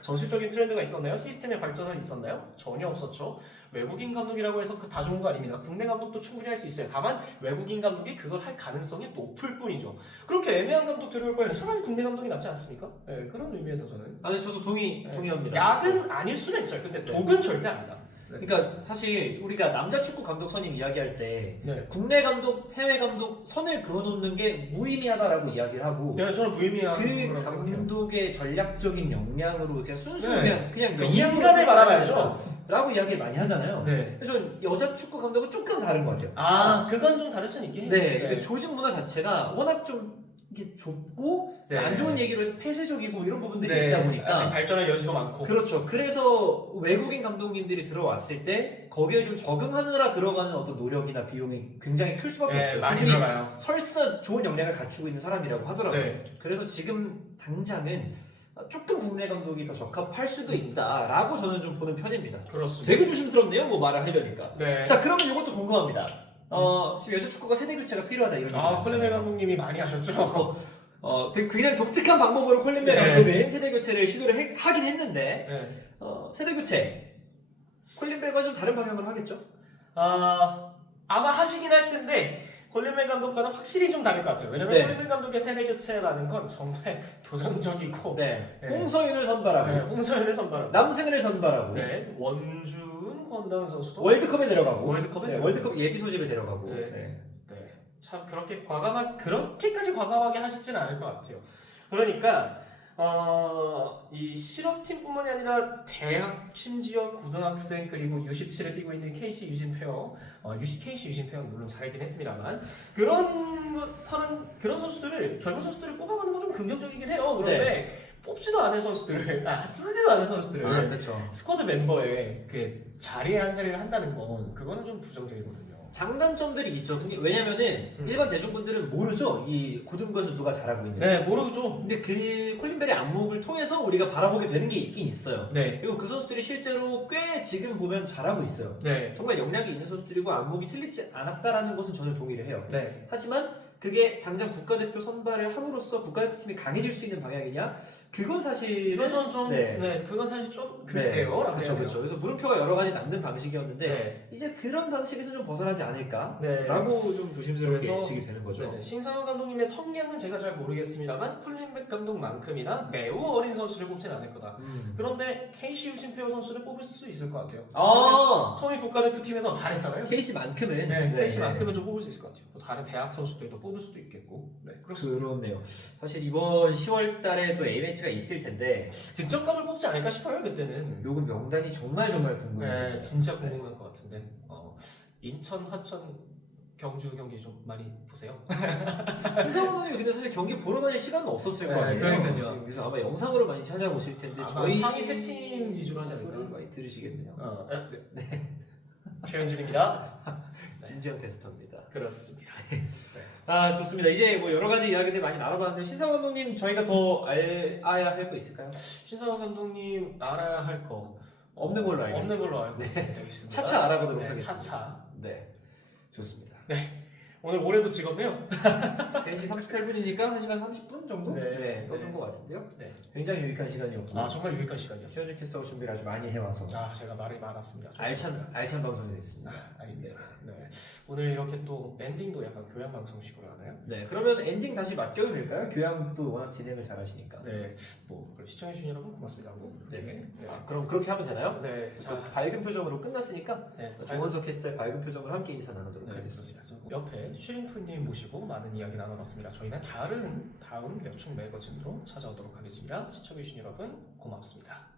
전술적인 트렌드가 있었나요? 시스템의 발전은 있었나요? 전혀 없었죠. 외국인 감독이라고 해서 그 다 좋은 거 아닙니다. 국내 감독도 충분히 할 수 있어요. 다만 외국인 감독이 그걸 할 가능성이 높을 뿐이죠. 그렇게 애매한 감독 들어올 바에는 차라리 국내 감독이 낫지 않습니까? 예, 그런 의미에서 저는 아, 근데 저도 동의합니다. 약은 아닐 수는 있어요. 근데 독은 절대 아니다. 그러니까 사실 우리가 남자 축구 감독 선임 이야기할 때 네. 국내 감독, 해외 감독 선을 그어놓는 게 무의미하다라고 이야기를 하고 네, 저는 무의미한 그 거라고 생각해요. 감독의 전략적인 역량으로 그냥 순수 네. 그냥 그 인간을 바라봐야죠. 라고 이야기를 많이 하잖아요. 네. 그래서 저는 여자 축구 감독은 조금 다른 것 같아요. 아, 그건 좀 다를 수는 있긴 해요. 네, 그 조직 문화 자체가 워낙 좀 이게 좁고 네. 안 좋은 얘기로 해서 폐쇄적이고 이런 부분들이 네, 있다 아직 보니까 발전할 여지도 많고. 그렇죠. 그래서 외국인 감독님들이 들어왔을 때 거기에 좀 적응하느라 들어가는 어떤 노력이나 비용이 굉장히 클 수밖에 네, 없어요. 많이 그분이 들어가요. 설사 좋은 역량을 갖추고 있는 사람이라고 하더라고요. 네. 그래서 지금 당장은 조금 국내 감독이 더 적합할 수도 있다라고 저는 좀 보는 편입니다. 그렇습니다. 되게 조심스럽네요. 뭐 말을 하려니까. 네. 자, 그러면 이것도 궁금합니다. 지금 여자 축구가 세대 교체가 필요하다 이런 얘기 아, 많잖아요. 콜레메 감독님이 많이 하셨죠. 되게 굉장히 독특한 방법으로 콜린베 네. 감독은 세대 교체를 시도를 하긴 했는데 네. 세대 교체 콜린베가 좀 다른 방향으로 하겠죠? 아마 하시긴 할 텐데 콜린맨 감독과는 확실히 좀 다를 것 같아요. 왜냐면 네. 콜린맨 감독의 세대 교체라는 건 정말 도전적이고 네. 네. 홍서윤을 선발하고 네, 홍서연을 선발하고 남승을 선발하고 네, 원준 권다운 선수도 월드컵에 들어가고 월드컵에 네, 들어가고. 월드컵 예비 소집에 들어가고 네. 네. 네, 참 그렇게까지 과감하게 하시지는 않을 것 같아요. 그러니까 이 실업팀뿐만이 아니라 대학, 심지어 고등학생 그리고 U17에 뛰고 있는 KC 유진 페어, KC 유진 페어는 물론 잘하긴 했습니다만 그런 선수들을 젊은 선수들을 뽑아가는 건 좀 긍정적이긴 해요. 그런데 뽑지도 않을 선수들을, 쓰지도 않은 선수들을 그렇죠. 스쿼드 멤버에 그 자리에 한 자리를 한다는 건 그거는 좀 부정적이거든요. 장단점들이 있죠. 근데 왜냐면은 일반 대중분들은 모르죠. 이 고등부에서 누가 잘하고 있는지. 네, 모르죠. 근데 그 콜린벨의 안목을 통해서 우리가 바라보게 되는 게 있긴 있어요. 네, 그리고 그 선수들이 실제로 꽤 지금 보면 잘하고 있어요. 네, 정말 역량이 있는 선수들이고 안목이 틀리지 않았다라는 것은 저는 동의를 해요. 네. 하지만 그게 당장 국가대표 선발을 함으로써 국가대표팀이 강해질 수 있는 방향이냐? 그건 사실은 그건 좀, 네. 그건 사실 좀 글쎄요. 그렇죠, 그렇죠. 그래서 물음표가 여러 가지 남는 방식이었는데 네, 이제 그런 방식에서 좀 벗어나지 않을까라고 네. 좀 조심스럽게 그래서- 예측이 되는 거죠. 네, 신상훈 감독님의 성향은 제가 잘 모르겠습니다만 콜린백 감독만큼이나 매우 어린 선수를 뽑진 않을 거다. 그런데 KC 유신페어 선수를 뽑을 수 있을 것 같아요. 성인 국가대표팀에서 잘했잖아요. KC만큼은 네, KC만큼은 좀 뽑을 수 있을 것 같아요. 또 다른 대학 선수들도 뽑을 수도 있겠고. 네, 그렇습니다. 그렇네요. 사실 이번 10월 달에도 A매치가 있을 텐데 득점감을 뽑지 않을까 싶어요, 그때는. 요건 명단이 정말 궁금해요. 네, 진짜 궁금할 것 같은데. 인천, 화천, 경주 경기 좀 많이 보세요. 신상훈 선생님 근데 사실 경기 보러 다닐 시간은 없었을 네, 거 아니에요. 그러니까요. 그래서 아마 영상으로 많이 찾아보실 텐데 아마 저희 상위 세 팀 위주로 하지 않을까? 소리를 많이 들으시겠네요. 네. 최현준입니다. 네. 김지현 테스터입니다. 그렇습니다. 좋습니다. 이제 뭐 여러 가지 이야기들 많이 나눠봤는데 신상훈 감독님 저희가 더 알아야 할 거 있을까요? 신상훈 감독님 알아야 할 거 없는 걸로 알겠습니다. 없는 걸로 알고 있습니다. 차차 알아보도록 네, 하겠습니다. 차차. 네, 좋습니다. 오늘 올해도 찍었네요. 3시 38분이니까 1시간 30분 정도? 네. 떴던 것 같은데요. 네. 굉장히 유익한 시간이었고 정말 유익한 시간이었어요. 시현준 캐스터가 준비를 아주 많이 해와서 제가 말이 많았습니다. 알찬 방송이 됐습니다. 아닙니다. 네. 오늘 이렇게 또 엔딩도 약간 교양 방송식으로 하나요? 네, 그러면 엔딩 다시 맡겨도 될까요? 교양도 워낙 진행을 잘하시니까. 네. 그럼 시청해주신 여러분 고맙습니다. 네. 네. 그럼 그렇게 하면 되나요? 네. 자, 밝은 표정으로 끝났으니까 네. 정원석 캐스터의 밝은 표정으로 함께 인사 나누도록 네, 하겠습니다. 그렇습니다. 옆에 슈링프님 모시고 많은 이야기 나눠봤습니다. 저희는 다음 여충 매거진으로 찾아오도록 하겠습니다. 시청해주신 여러분 고맙습니다.